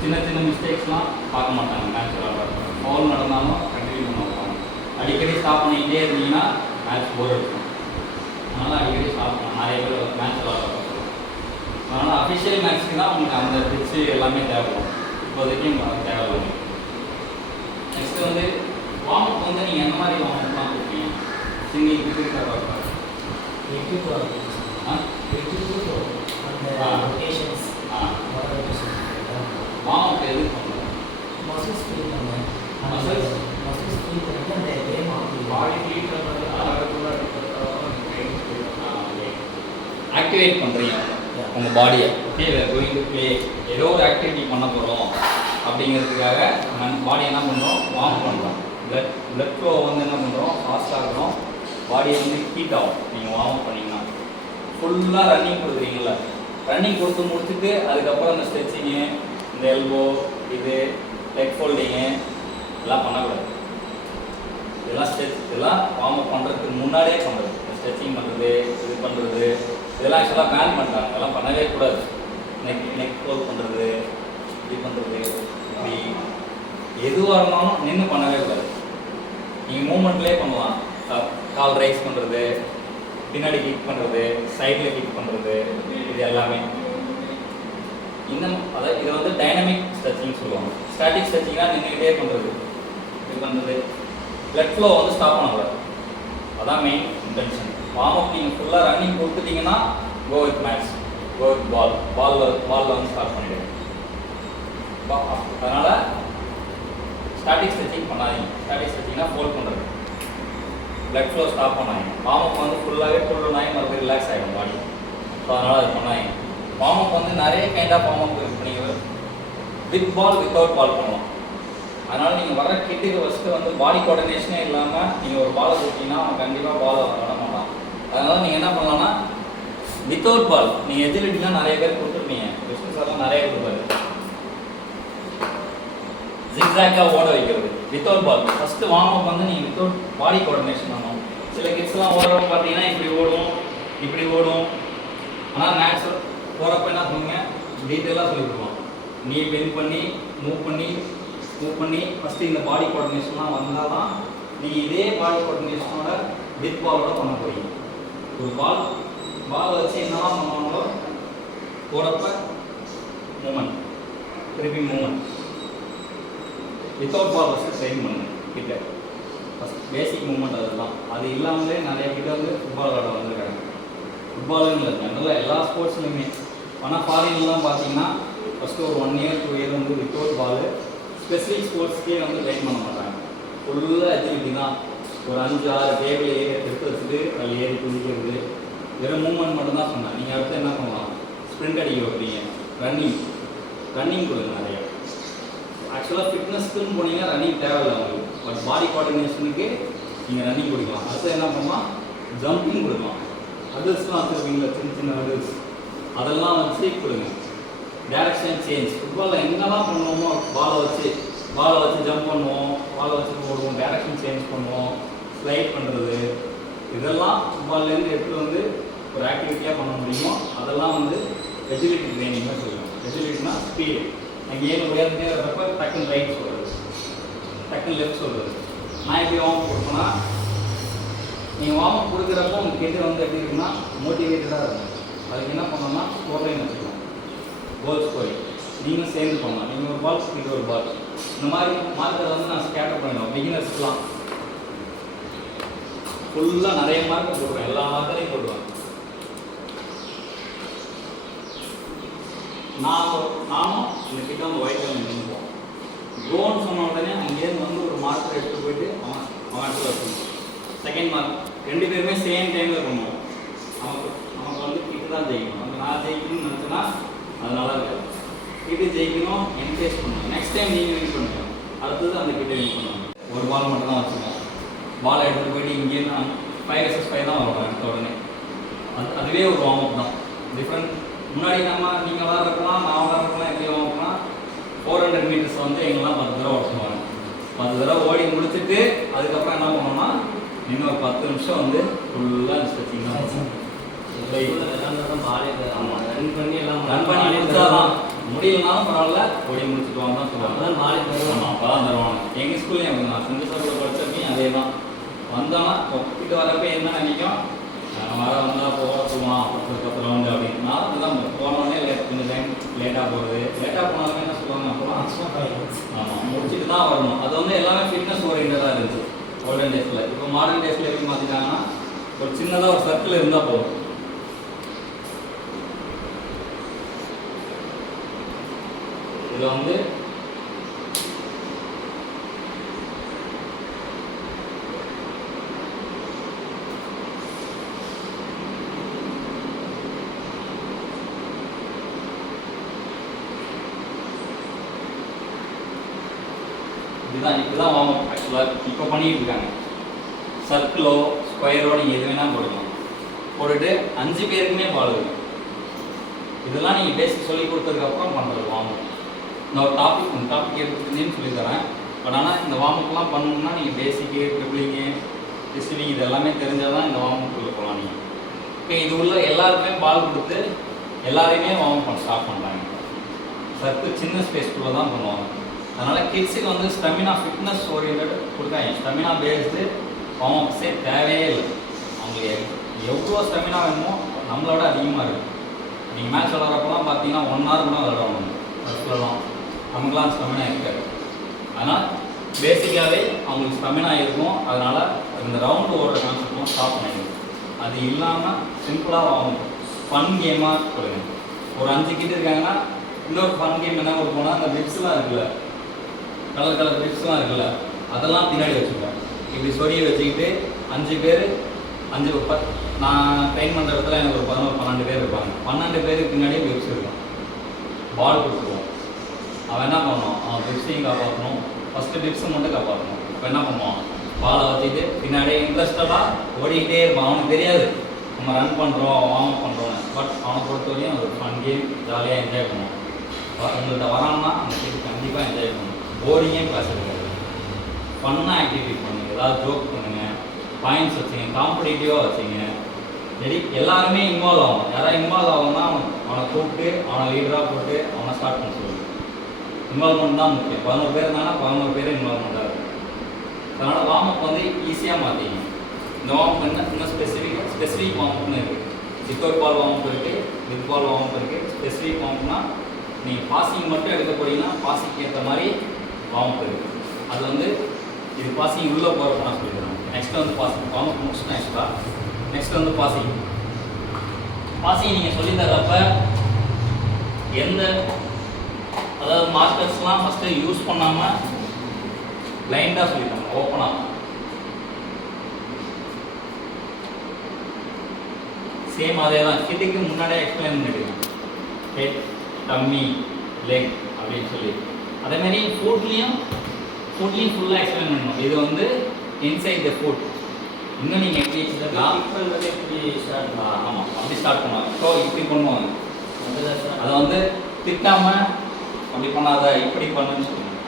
சின்ன சின்ன மிஸ்டேக்ஸ்லாம் பார்க்க மாட்டாங்க. மேட்ச் விளாட்றது ஃபவுல் நடந்தாலும் கண்டினியூ பண்ண வைப்பாங்க. அடிக்கடி ஸ்டாப் பண்ணிக்கிட்டே இருந்தீங்கன்னா மேட்ச் போர் அடிக்கும். அதனால் அடிக்கடி ஸ்டாப் பண்ணலாம். நிறைய பேர் மேட்ச் விளாட்றது. அதனால் அஃபிஷியல் மேட்ச்சுக்கு தான் உங்களுக்கு அந்த பிச்சு எல்லாமே தேவைப்படும். இப்போதைக்கும் தேவையில்லை. நெக்ஸ்ட்டு வந்து வார்ம் அப் வந்து நீங்கள் எந்த மாதிரி வார்ம் அப்லாம் கொடுப்பீங்க? சிங்கிங் கிரிக்கெட் பார்ப்பா வார்ம் அப் எது பண்ணுவோம்? மசில்ஸ் ஃபீல் பண்ணுவேன். மசில்ஸ் ஃபீல் பண்ணிட்டு அந்த கேம் பாடி ஃபீல் பண்ணுறது ஆக்டிவேட் பண்ணுறீங்க உங்கள் பாடியை. ஓகே கோயிங் டு ப்ளே ஏதோ ஒரு ஆக்டிவிட்டி பண்ண போகிறோம் அப்படிங்கிறதுக்காக பாடி என்ன பண்ணுறோம்? வார்ம் பண்ணுறோம். பிளட் ஃப்ளோ வந்து என்ன பண்ணுறோம்? ஃபாஸ்ட்டாக இருக்கணும். பாடி வந்து ஹீட் ஆகும். நீங்கள் வார்ம் அப் பண்ணிங்கன்னா ஃபுல்லாக ரன்னிங் கொடுக்குறீங்களா, ரன்னிங் கொடுத்து முடிச்சுட்டு அதுக்கப்புறம் இந்த ஸ்ட்ரெச்சிங்கு, இந்த எல்போ, இது லெக் ஃபோல்டிங்கு இதெல்லாம் பண்ணக்கூடாது. இதெல்லாம் வார்ம் அப் பண்ணுறதுக்கு முன்னாடியே பண்ணுறது. ஸ்ட்ரெச்சிங் பண்ணுறது, இது பண்ணுறது இதெல்லாம் ஆக்சுவலாக பேன் பண்ணுறாங்க. இதெல்லாம் பண்ணவே கூடாது. நெக் ஹோல்ட் பண்ணுறது, இது பண்ணுறது, இப்படி எதுவாக இருந்தாலும் நின்று பண்ணவே கூடாது. நீங்கள் மூமெண்ட்லேயே பண்ணலாம். கால் ரைஸ் பண்ணுறது, பின்னாடி கிக் பண்ணுறது, சைடில் கிக் பண்ணுறது, இது எல்லாமே. இன்னும் அதாவது இதை வந்து டைனமிக் ஸ்ட்ரெச்சிங் சொல்லுவாங்க. ஸ்டாட்டிக் ஸ்ட்ரெச்சிங்னா நின்றுக்கிட்டே பண்ணுறது, இது பண்ணுறது. பிளட் ஃப்ளோ வந்து ஸ்டாப் பண்ணக்கூடாது. அதான் மெயின் இன்டென்ஷன். வார்ம் அப் நீங்கள் ஃபுல்லாக ரன்னிங் கொடுத்துட்டிங்கன்னா go with match, go with பாலில் வந்து ஸ்டார்ட் பண்ணிவிடுங்க. அதனால் ஸ்டாட்டிக் ஸ்ட்ரெச்சிங் பண்ணாதீங்க. ஸ்டாட்டிக் ஸ்ட்ரெச்சிங்னா ஃபோல்ட் பண்ணுறது, பிளட் ஃப்ளோ ஸ்டாப் பண்ணாதீங்க. வார்ம் அப் வந்து ஃபுல்லாகவே ஃபுல்லாகி மறுபடியும் ரிலாக்ஸ் ஆகிடும் பாடி. ஸோ அதனால் அது பண்ணாதீங்க. வார்ம் அப் வந்து நிறைய கைண்ட் ஆஃப் வார்ம் அப் இருக்குது. நீங்கள் வித் பால் வித்தவுட் பால் பண்ணலாம். அதனால் நீங்கள் வர கிட்டுக்கு ஃபஸ்ட்டு வந்து பாடி கோஆர்டினேஷனே இல்லாமல் நீங்கள் ஒரு பாலை கொடுத்தீங்கன்னா அவன் கண்டிப்பாக பாலை விட மாட்டான். அதனால் நீங்கள் என்ன பண்ணலாம்னா வித்தவுட் பால் நீங்கள் எஜிலிட்டிலாம் நிறைய பேர் கொடுத்துருப்பீங்க. விஷ்ணு சார்லாம் நிறைய கொடுப்பாரு. ஜிக்ஸாக்காக ஓட வைக்கிறது வித்தவுட் பால். ஃபஸ்ட்டு வார்ம் அப் வந்து நீங்கள் வித்தவுட் பாடி கோஆர்டினேஷன் பண்ணணும். சில கிட்ஸ்லாம் ஓடுறப்ப பார்த்தீங்கன்னா இப்படி ஓடும், இப்படி ஓடும். ஆனால் நேச்சுரல் போகிறப்ப என்ன பண்ணுங்க, டீட்டெயிலாக சொல்லி கொடுப்போம். நீ பெண்ட் பண்ணி மூவ் பண்ணி ஃபஸ்ட்டு இந்த பாடி கோஆர்டினேஷன்லாம் வந்தால் தான் நீங்கள் இதே பாடி கோஆர்டினேஷனோட வித் பாலோட பண்ண போகிறீங்க. ஒரு பால் வச்சு என்னெல்லாம் பண்ணுவாங்களோ போகிறப்ப மூமெண்ட், திருப்பி மூமெண்ட். வித்தவுட் பால் ஃபஸ்ட்டு ட்ரெயின் பண்ணுங்க கிட்ட. ஃபஸ்ட் பேசிக் மூமெண்ட் அதுதான். அது இல்லாமலே நிறைய கிட்ட வந்து ஃபுட்பால் விளாட வந்துருக்காங்க. ஃபுட்பாலுன்னு இல்லை, ஜென்ரலாக எல்லா ஸ்போர்ட்ஸ்லையுமே. ஆனால் ஃபாரின்லாம் பார்த்தீங்கன்னா ஃபஸ்ட்டு ஒரு 1 year 2 year வந்து வித்தவுட் பால் ஸ்பெசிஃபிக் ஸ்போர்ட்ஸ்க்கே வந்து ட்ரெயின் பண்ண மாட்டாங்க. ஃபுல்லாக அக்டிவிட்டி தான். ஒரு 5-6 டேபிள் எடுத்து வச்சுட்டு அதில் ஏறி குதிக்கிறது, வெறும் மூவ்மெண்ட் மட்டும்தான் சொன்னேன். நீங்கள் அடுத்து என்ன பண்ணலாம்? ஸ்ப்ரிண்ட் அடிக்க வைப்பீங்க, ரன்னிங் கொடுங்க நிறைய. ஆக்சுவலாக ஃபிட்னஸ்க்குன்னு போனீங்கன்னா ரன்னிங் தேவையில்லை உங்களுக்கு. பட் பாடி கோஆர்டினேஷனுக்கு நீங்கள் ரன்னிங் கொடுக்கலாம். அடுத்து என்ன பண்ணலாம்? ஜம்பிங் கொடுக்கலாம். ஹடில்ஸ்லாம் வச்சுருப்பீங்களா, சின்ன ஹடில்ஸ், அதெல்லாம் வச்சு கொடுங்க. Direction change. ஃபுட்பாலில் என்னெல்லாம் பண்ணுவோமோ பாலை வச்சு ஜம்ப் பண்ணுவோம், பாலை வச்சு போடுவோம், டைரக்ஷன் சேஞ்ச் பண்ணுவோம், ஸ்லைட் பண்ணுறது, இதெல்லாம் ஃபுட்பால்லேருந்து எடுத்து வந்து ஒரு ஆக்டிவிட்டியாக பண்ண முடியுமோ அதெல்லாம் வந்து எஜிலிட்டி ட்ரைனிங்காக சொல்லுவோம். எஜிலிட்டினா ஸ்பீடு. கேம் உயர்ந்தே வர்றப்ப டக்குன்னு ரைட் சொல்கிறது, டக்குன்னு லெஃப்ட் சொல்கிறது. நான் எப்படி வார்ம் கொடுப்பேன்னா நீங்கள் வார்ம் அப் கொடுக்குறப்போ உங்களுக்கு எது வந்து எப்படி இருக்குன்னா மோட்டிவேட்டடாக இருக்கும். அதுக்கு என்ன பண்ணணும்னா ஸ்கோர் லைன் வச்சுக்கலாம், கோல் ஸ்கோரிங். நீங்களும் சேர்ந்து பண்ணலாம். நீங்கள் ஒரு பால், இது ஒரு பால், இந்த மாதிரி மார்க்கரை வந்து நான் ஸ்கேட்டர் பண்ணிடுவோம். பிகினர்ஸ்க்குலாம் ஃபுல்லாக நிறைய மார்க்கை போடுவேன், எல்லா மார்க்கரையும் போடுவேன். நானும் இந்த கிட்ட வந்து ஒயிட் கலர் நினைப்போம். கோன்னு சொன்ன உடனே அங்கேருந்து வந்து ஒரு மார்க்கரை எடுத்து போயிட்டு அவன் எடுத்து வச்சுக்கணும். செகண்ட் மார்க் 2 பேருமே சேம் டைமில் பண்ணுவோம். நமக்கு வந்து கிட்ட தான் ஜெயிக்கணும். அந்த நான் ஜெயிக்கணும்னு நினச்சேன்னா அது நல்லா இருக்காது. கிட்ட ஜெயிக்கணும், என்கரேஜ் பண்ணணும். நெக்ஸ்ட் டைம் நீங்கள் வின் பண்ணுங்க, அடுத்தது அந்த கிட்ட வின் பண்ணுவாங்க. ஒரு பால் மட்டும் தான் வச்சுக்கோங்க. பாலை எடுத்துகிட்டு போயிட்டு இங்கேருந்து 5 vs 5 தான் வரும் எடுத்த உடனே. அதுவே ஒரு வார்ம் அப் தான். டிஃப்ரெண்ட். முன்னாடி நீங்கள் விளாட்றப்பலாம், நான் விளாட்றப்பலாம் எப்படி வார்ம் அப்னா 400 மீட்டர்ஸ் வந்து எங்கெல்லாம் 10 தடவை ஓடிச்சுவாங்க. 10 தடவை ஓடி முடிச்சுட்டு அதுக்கப்புறம் என்ன பண்ணோம்னா இன்னொரு 10 நிமிஷம் வந்து ஃபுல்லாக ஸ்ட்ரெச்சிங் தான் வச்சோம். ரன் பண்ணி முடிச்சாதான், முடியலனாலும் பரவாயில்ல, ஓடி முடிச்சுட்டு வாங்க தான் சொல்லுவாங்க. அப்போ தான் தருவாங்க. எங்கள் ஸ்கூல்லையும் அப்படி தான், செஞ்சு சாப்பிட படித்தப்பையும் அதே தான். வந்தோன்னா ஒப்பிட்டு வரப்போ என்ன நினைக்கும், வர வந்தால் போக சொல்லுவான் 10 ரவுண்டு அப்படின்னு. நான் அதுதான் போனோடனே கொஞ்சம் டைம் லேட்டாக போகிறது. லேட்டாக போனாலுமே என்ன சொல்லுவாங்க, அப்போலாம் ஆமாம் முடிச்சுட்டு தான் வரணும். அது வந்து எல்லாமே ஃபிட்னஸ் ஓரியன்டாக இருந்துச்சு ஓல்டன் டேஸில். இப்போ மாடர்ன் டேஸில் எப்படி மாற்றிட்டாங்கன்னா ஒரு சின்னதாக ஒரு சர்க்கிள் இருந்தால் போதும். இதில் வந்து இப்படிதான் வார்ம் அப் ஆக்சுவலாக இப்போ பண்ணிட்டு இருக்காங்க. சர்க்கிளோ ஸ்கொயரோ நீங்கள் எது வேணால் போடலாம். போட்டுட்டு 5 பேருக்குமே பால் இருக்கும். இதெல்லாம் நீங்கள் பேசிக் சொல்லி கொடுத்ததுக்கப்புறம் பண்ணுறது வார்ம் அப். நான் ஒரு டாபிக் எடுத்துருந்தேன்னு சொல்லி தரேன். பட் ஆனால் இந்த வார்ம் அப்லாம் பண்ணணும்னா நீங்கள் பேசிக்கு, ட்ரிப்ளிங்கு, ரிசீவிங் இது எல்லாமே தெரிஞ்சால் தான் இந்த வார்ம் அப்புக்குள்ளே போகலாம். நீங்கள் இப்போ இது உள்ள எல்லாருக்குமே பால் கொடுத்து எல்லாரையுமே வார்ம் அப் பண்ண ஸ்டார்ட் பண்ணுறாங்க. சர்க்கிள் சின்ன ஸ்பேஸ்க்குள்ளே தான் பண்ணுவாங்க. அதனால் கிட்ஸுக்கு வந்து ஸ்டெமினா ஃபிட்னஸ் ஓரியன்ட் கொடுக்காங்க. ஸ்டெமினா பேஸ்டு வார்ம் அப்ஸே தேவையே இல்லை. அவங்களுக்கு எவ்வளோ ஸ்டெமினா வேணுமோ நம்மளோட அதிகமாக இருக்குது. நீங்கள் மேட்ச் விளாட்றப்பெல்லாம் பார்த்தீங்கன்னா 1 hour கூட விளாடுவாங்க ஃபஸ்ட்லலாம். நமக்குலாம் ஸ்டெமினா இருக்காது. அதனால் பேசிக்காகவே அவங்களுக்கு ஸ்டெமினா இருக்கும். அதனால் இந்த ரவுண்டு ஓடுற கான்செப்ட்லாம் ஸ்டாப் பண்ணிடுங்க. அது இல்லாமல் சிம்பிளாக வார்ம் அப் ஃபன் கேமாக கொடுங்க. ஒரு 5 கிட்ட இருக்காங்கன்னா இன்னொரு ஃபன் கேம் என்ன கொடுப்போம்னா அந்த டிப்ஸ்லாம் இருக்குல்ல, கலர் டிப்ஸ்லாம் இருக்குல்ல, அதெல்லாம் பின்னாடி வச்சுப்பேன். இப்படி சொரிய வச்சுக்கிட்டு 5 பேர் 5 நான் ட்ரெயின் பண்ணுற இடத்துல எனக்கு ஒரு 11-12 பேர் இருப்பாங்க. 12 பேருக்கு பின்னாடியே டிப்ஸ் இருக்கும். பால் கொடுத்துருவோம். அவன் என்ன பண்ணுவான், அவன் டிப்ஸையும் காப்பாற்றணும், ஃபஸ்ட்டு டிப்ஸை மட்டும் காப்பாற்றணும். இப்போ என்ன பண்ணுவான், பாலை வச்சுட்டு பின்னாடியே இன்ட்ரெஸ்டடாக ஓடிக்கிட்டே இருப்பான். அவனுக்கு தெரியாது நம்ம ரன் பண்ணுறோம், வார்ம் அப் பண்ணுறோன்னு. பட் அவனை பொறுத்தவரையும் ஒரு ஃபன் கேம், ஜாலியாக என்ஜாய் பண்ணுவான். உங்கள்கிட்ட வரான்னா அந்த கேம் கண்டிப்பாக என்ஜாய் பண்ணணும். போரிங்கே கிளாஸ் இருக்காது. ஃபன்னாக ஆக்டிவிட்டி பண்ணுங்க, ஏதாவது ஜோக் பண்ணுங்கள், பாயிண்ட்ஸ் வச்சுங்க, காம்படிட்டிவாக வச்சுங்க. சரி, எல்லாருமே இன்வால்வ் ஆகும். யாராவது இன்வால்வ் ஆகும்னா அவனை கூப்பிட்டு அவனை லீடராக போட்டு அவனை ஸ்டார்ட் பண்ண சொல்லுங்கள். இன்வால்வ்மெண்ட் தான் முக்கியம். 11 பேர் இருந்தாங்கன்னா 11 பேர் இன்வால்வ்மெண்ட்டாக இருக்கும். அதனால் வார்ம் அப் வந்து ஈஸியாக மாற்றிங்க. இந்த வார்ம் அப் இன்னும் ஸ்பெசிஃபிக் வார்ம் அப்னு இருக்குது. சிக்கோர் பால் வார்ம் அப் இருக்குது, வித் பால் வார்ம் அப் இருக்குது. ஸ்பெசிஃபிக் வார்ம் அப்னா நீங்கள் பாசிங் மட்டும் எடுக்க போகிறீங்கன்னா பாசிங்க்கு ஏற்ற மாதிரி வார்ம் அப் இருக்குது. அது வந்து இது பாசிங் உள்ளே போகிறப்ப நான் சொல்லிடுறேன். நெக்ஸ்ட் வந்து பாசிங் வார்ம் அப் முடிச்சுட்டேன் ஆக்சுவலாக. நெக்ஸ்ட் வந்து பாசிங் நீங்கள் சொல்லி தரப்ப அதாவது மார்க்கர்ஸ்லாம் ஃபஸ்ட்டு யூஸ் பண்ணாமல் பிளைண்டாக சொல்லிட்டாங்க, ஓப்பனாக. சேம் அதே தான் கிட்டுக்கு முன்னாடியே எக்ஸ்பிளைன் பண்ணிடுங்க. ஹெட், டம்மி, லெக் அப்படின்னு சொல்லி. அதேமாதிரி ஃபுட்லேயும் ஃபுல்லாக எக்ஸ்பிளைன் பண்ணணும். இது வந்து இன்சைட் த ஃபுட். இன்னும் நீங்கள் எப்படி ஸ்டார்ட் ஆமாம் அப்படி ஸ்டார்ட் பண்ணுவாங்க. ஸோ இப்படி பண்ணுவாங்க. அதை வந்து திட்டாமல் அப்படி பண்ணாத, இப்படி பண்ணுன்னு சொல்லுவாங்க.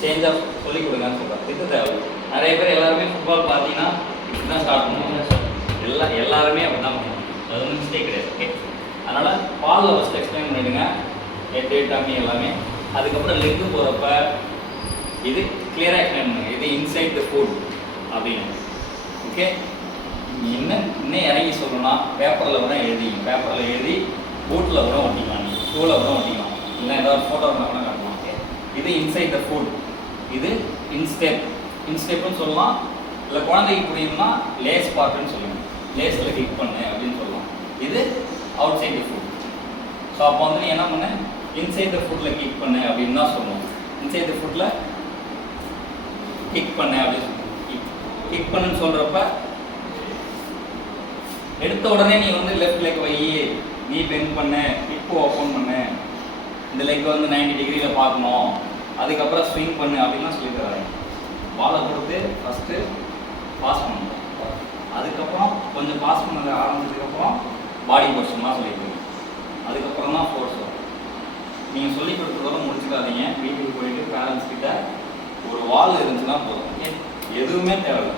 சேஞ்சாக சொல்லிக் கொடுங்கன்னு சொல்கிறேன். திட்ட தேவை. நிறைய பேர் எல்லாருமே ஃபுட்பால் பார்த்தீங்கன்னா இப்படி தான் ஸ்டார்ட் பண்ணுவாங்க. எல்லாருமே அப்படி தான் பண்ணுவாங்க. அது வந்து மிஸ்டேக் கிடையாது. ஓகே, அதனால் பாலில் ஃபஸ்ட்டு எக்ஸ்பிளைன் பண்ணிவிடுங்க. ஹெட்டு, டம்மி எல்லாமே. அதுக்கப்புறம் லெக்கு போகிறப்ப இது கிளியராக எக்ஸ்பிளைன் பண்ணுங்க. இது இன்சைட் த ஃபுட் அப்படின்னு. ஓகே, நீ இன்னும் இறங்கி சொல்லணும்னா பேப்பரில் கூட எழுதி பூட்டில் கூட ஒட்டிக்கலாம், நீ ஷூவில் கூட ஒட்டிக்கலாம், இல்லை ஏதாவது ஃபோட்டோ இருந்தால் கூட காட்டலாம். ஓகே, இது இன்சைட் த ஃபுட், இது இன்ஸ்டெப்னு சொல்லலாம். இல்லை குழந்தைக்கு புரியுதுன்னா லேஸ் பார்ட்டுன்னு சொல்லுங்கள், லேஸில் கிளிக் பண்ணு அப்படின்னு சொல்லலாம். இது outside the foot. So அப்போ வந்து நீ என்ன பண்ண, இன்சைட் த ஃபுட்டில் கிளிக் பண்ணு அப்படின்னு தான் சொல்லணும். இன்சைட் த ஃபுட்டில் கிளிக் பண்ணு அப்படின்னு கிளிக் பண்ணுன்னு சொல்கிறப்ப எடுத்த உடனே நீ வந்து லெஃப்ட் லெக் வை, நீ பெண்ட் பண்ணு, ஹிப்பு ஓப்பன் பண்ணு, இந்த லெக் வந்து 90 டிகிரியில் பார்க்கணும், அதுக்கப்புறம் ஸ்விங் பண்ணு அப்படின்லாம் சொல்லி தராங்க. பாலை கொடுத்து ஃபஸ்ட்டு பாஸ் பண்ணணும், அதுக்கப்புறம் கொஞ்சம் பாஸ் பண்ண ஆரம்பிச்சதுக்கப்புறம் பாடி பொசிஷன்லாம் சொல்லிடுவீங்க, அதுக்கப்புறம் தான் ஃபோர்ஸ் வரும். நீங்கள் சொல்லி கொடுத்ததோட முடிச்சுக்காதீங்க. வீட்டுக்கு போயிட்டு பேரண்ட்ஸ் கிட்ட ஒரு வால் இருந்துச்சுன்னா போதும், எதுவுமே தேவையில்லை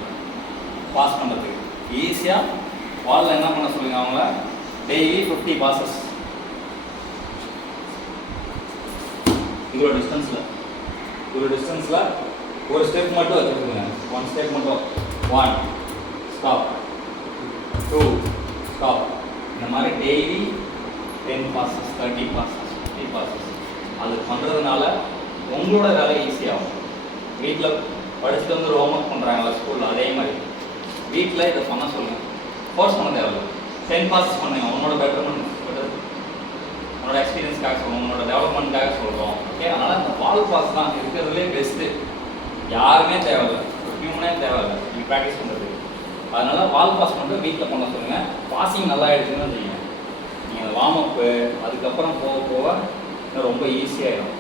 பாஸ் பண்ணுறதுக்கு. ஈஸியாக வாலில் என்ன பண்ண சொல்லுங்க, அவங்கள டெய்லி 50 பாசஸ் இவ்வளோ டிஸ்டன்ஸில் ஒரு ஸ்டெப் மட்டும் வச்சுருக்குங்க. 1 ஸ்டெப் மட்டும், 1 ஸ்டாப், 2 ஸ்டாப், இந்த மாதிரி டெய்லி 10 பாசஸ், 30 பாசஸ், 50 பாசஸ். அது பண்ணுறதுனால உங்களோட வேலை ஈஸியாகும். வீட்டில் படிச்சுட்டு வந்து ஒரு ஹோம்ஒர்க் பண்ணுறாங்களா ஸ்கூலில், அதே மாதிரி வீட்டில் இதை பண்ண சொல்லுங்கள். ஃபோர்ஸ் பண்ண தேவையில்லை, 10 பாசஸ் பண்ணுங்க. உன்னோட பெட்டர்மெண்ட், உன்னோட எக்ஸ்பீரியன்ஸ்க்காக சொல்லுவோம், உன்னோட டெவலப்மெண்ட்காக சொல்கிறோம். ஓகே, அதனால் இந்த வால் பாஸ் தான் இருக்கிறதுலே பெஸ்ட்டு. யாருமே தேவையில்லை, ஹியூமனே தேவையில்லை நீ ப்ராக்டிஸ் பண்ணுறது. அதனால் வால் பாஸ் பண்ணிட்டு வீட்டில் பண்ண சொல்லுங்கள். பாசிங் நல்லா ஆகிடுச்சுன்னு செய்யுங்க. நீங்கள் வார்ம் அப்பு அதுக்கப்புறம் போக போக இன்னும் ரொம்ப ஈஸியாகிடும்.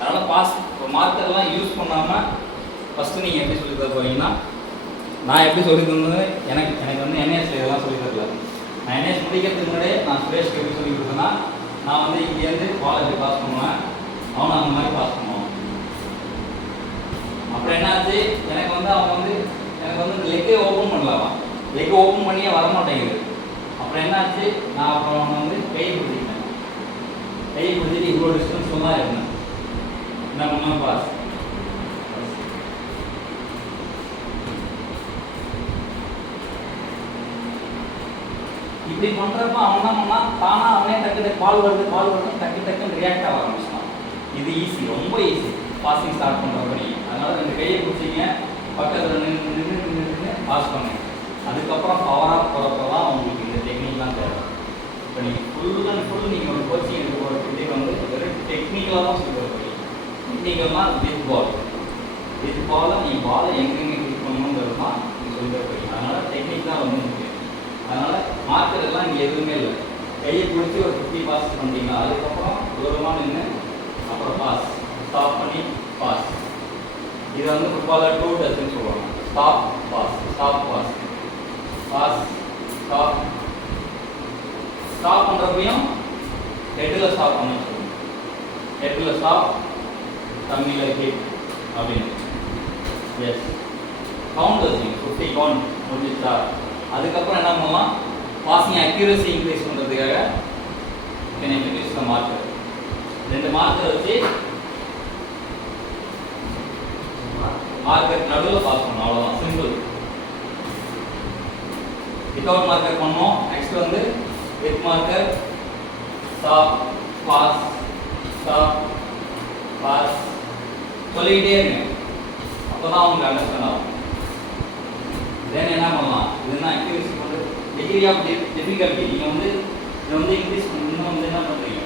அதனால் பாஸ் மார்க்கர்லாம் யூஸ் பண்ணாமல் ஃபஸ்ட்டு நீங்கள் எப்படி சொல்லி தர போகிறீங்கன்னா, நான் எப்படி சொல்லி தந்தது, எனக்கு வந்து என்ஏஎஸ்ல இதெல்லாம் சொல்லி தரல. நான் என்ஏஎஸ் முடிக்கிறதுக்கு முன்னாடியே நான் சுரேஷ்க்கு எப்படி சொல்லி கொடுத்தேன்னா, நான் வந்து இங்கேருந்து காலேஜ் பாஸ் பண்ணுவேன், அவனை அந்த மாதிரி பாஸ் பண்ணுவான். அப்புறம் என்னாச்சு, எனக்கு வந்து இந்த லெக்கே ஓப்பன் பண்ணலாம், லெக் ஓப்பன் பண்ணியே வரமாட்டேங்குது. அப்புறம் என்னாச்சு, நான் அப்புறம் அவனை வந்து கையை பிடிச்சிட்டு இவ்வளோ டிஸ்டன்ஸில் தான் இருந்தேன். என்ன பண்ணலாம், பாஸ். இப்படி பண்ணுறப்ப அவன் என்ன பண்ணால் தானாக அவனே டக்கு கால் வருது டக்குன்னு ரியாக்ட் ஆக ஆரம்பிச்சிட்டான். இது ஈஸி, ரொம்ப ஈஸி பாசிங் ஸ்டார்ட் பண்ணுறப்ப நீங்கள். அதனால் 2 கையை பிடிச்சிங்க, பக்கத்தில் நின்று பாஸ் பண்ணுங்க. அதுக்கப்புறம் பவராக போகிறப்ப தான் உங்களுக்கு இந்த டெக்னிக்லாம் தேவை. இப்போ நீங்கள் ஃபுல் அண்ட் ஃபுல் நீங்கள் ஒரு கோச்சிங் எடுத்து போகிறதுக்கு வந்து வெறும் டெக்னிக்கலாக தான் சொல்லி கொடுப்பீங்க. டெக்னிக்கல்னால் வித் பாலை நீங்கள் பாலை எங்கெங்கே கிளிக் பண்ணணுங்கிறது தான் நீங்கள் சொல்லி தருவீங்க. அதனால் டெக்னிக் தான் ரொம்ப முக்கியம். அதனால் மார்க்கர் எல்லாம் இங்கே எதுவுமே இல்லை. கையை பிடிச்சி ஒரு 50 பாஸ் பண்ணிட்டீங்களா, அதுக்கப்புறம் தூரமாக நின்று அப்புறம் பாஸ், ஸ்டாப் பண்ணி பாஸ். இதை வந்து ஃபுட்பாலில் 2 டச்சுன்னு சொல்லுவாங்க. Stop pass, stop pass, pass stop. Stop பண்ணுறப்பையும் ஹெட்டில் ஸ்டாப் பண்ணணும்னு சொல்லுவாங்க. ஹெட்டில் ஸ்டாப், கம்மியில் ஹிட் அப்படின்னு. எஸ், கவுண்ட் வச்சுங்க, 50 கவுண்ட் முடிஞ்சிட்டா. அதுக்கப்புறம் என்ன பண்ணலாம், பாசிங் அக்யூரசி இன்க்ரீஸ் பண்ணுறதுக்காக இன்ட்ரடியூஸ் மார்க்கர். 2 மார்க்கர் வச்சு மார்க்கர் நடுவில் பாஸ் பண்ணணும், அவ்வளோதான், சிம்பிள். வித்தவுட் மார்க்கர் பண்ணோம். நெக்ஸ்ட் வந்து with marker, stop pass, stop pass சொல்லிக்கிட்டே இருங்க. அப்போ தான் அவங்களுக்கு அண்டர்ஸ்டாண்ட் ஆகும். தென் என்ன பண்ணலாம், இதுனா அக்யூரசி பண்ணுறது டிகிரி ஆஃப் டிஃபிகல்ட்டி. நீங்கள் வந்து இதை வந்து இன்க்ரீஸ் பண்ணி இன்னும் வந்து என்ன பண்ணுறீங்க,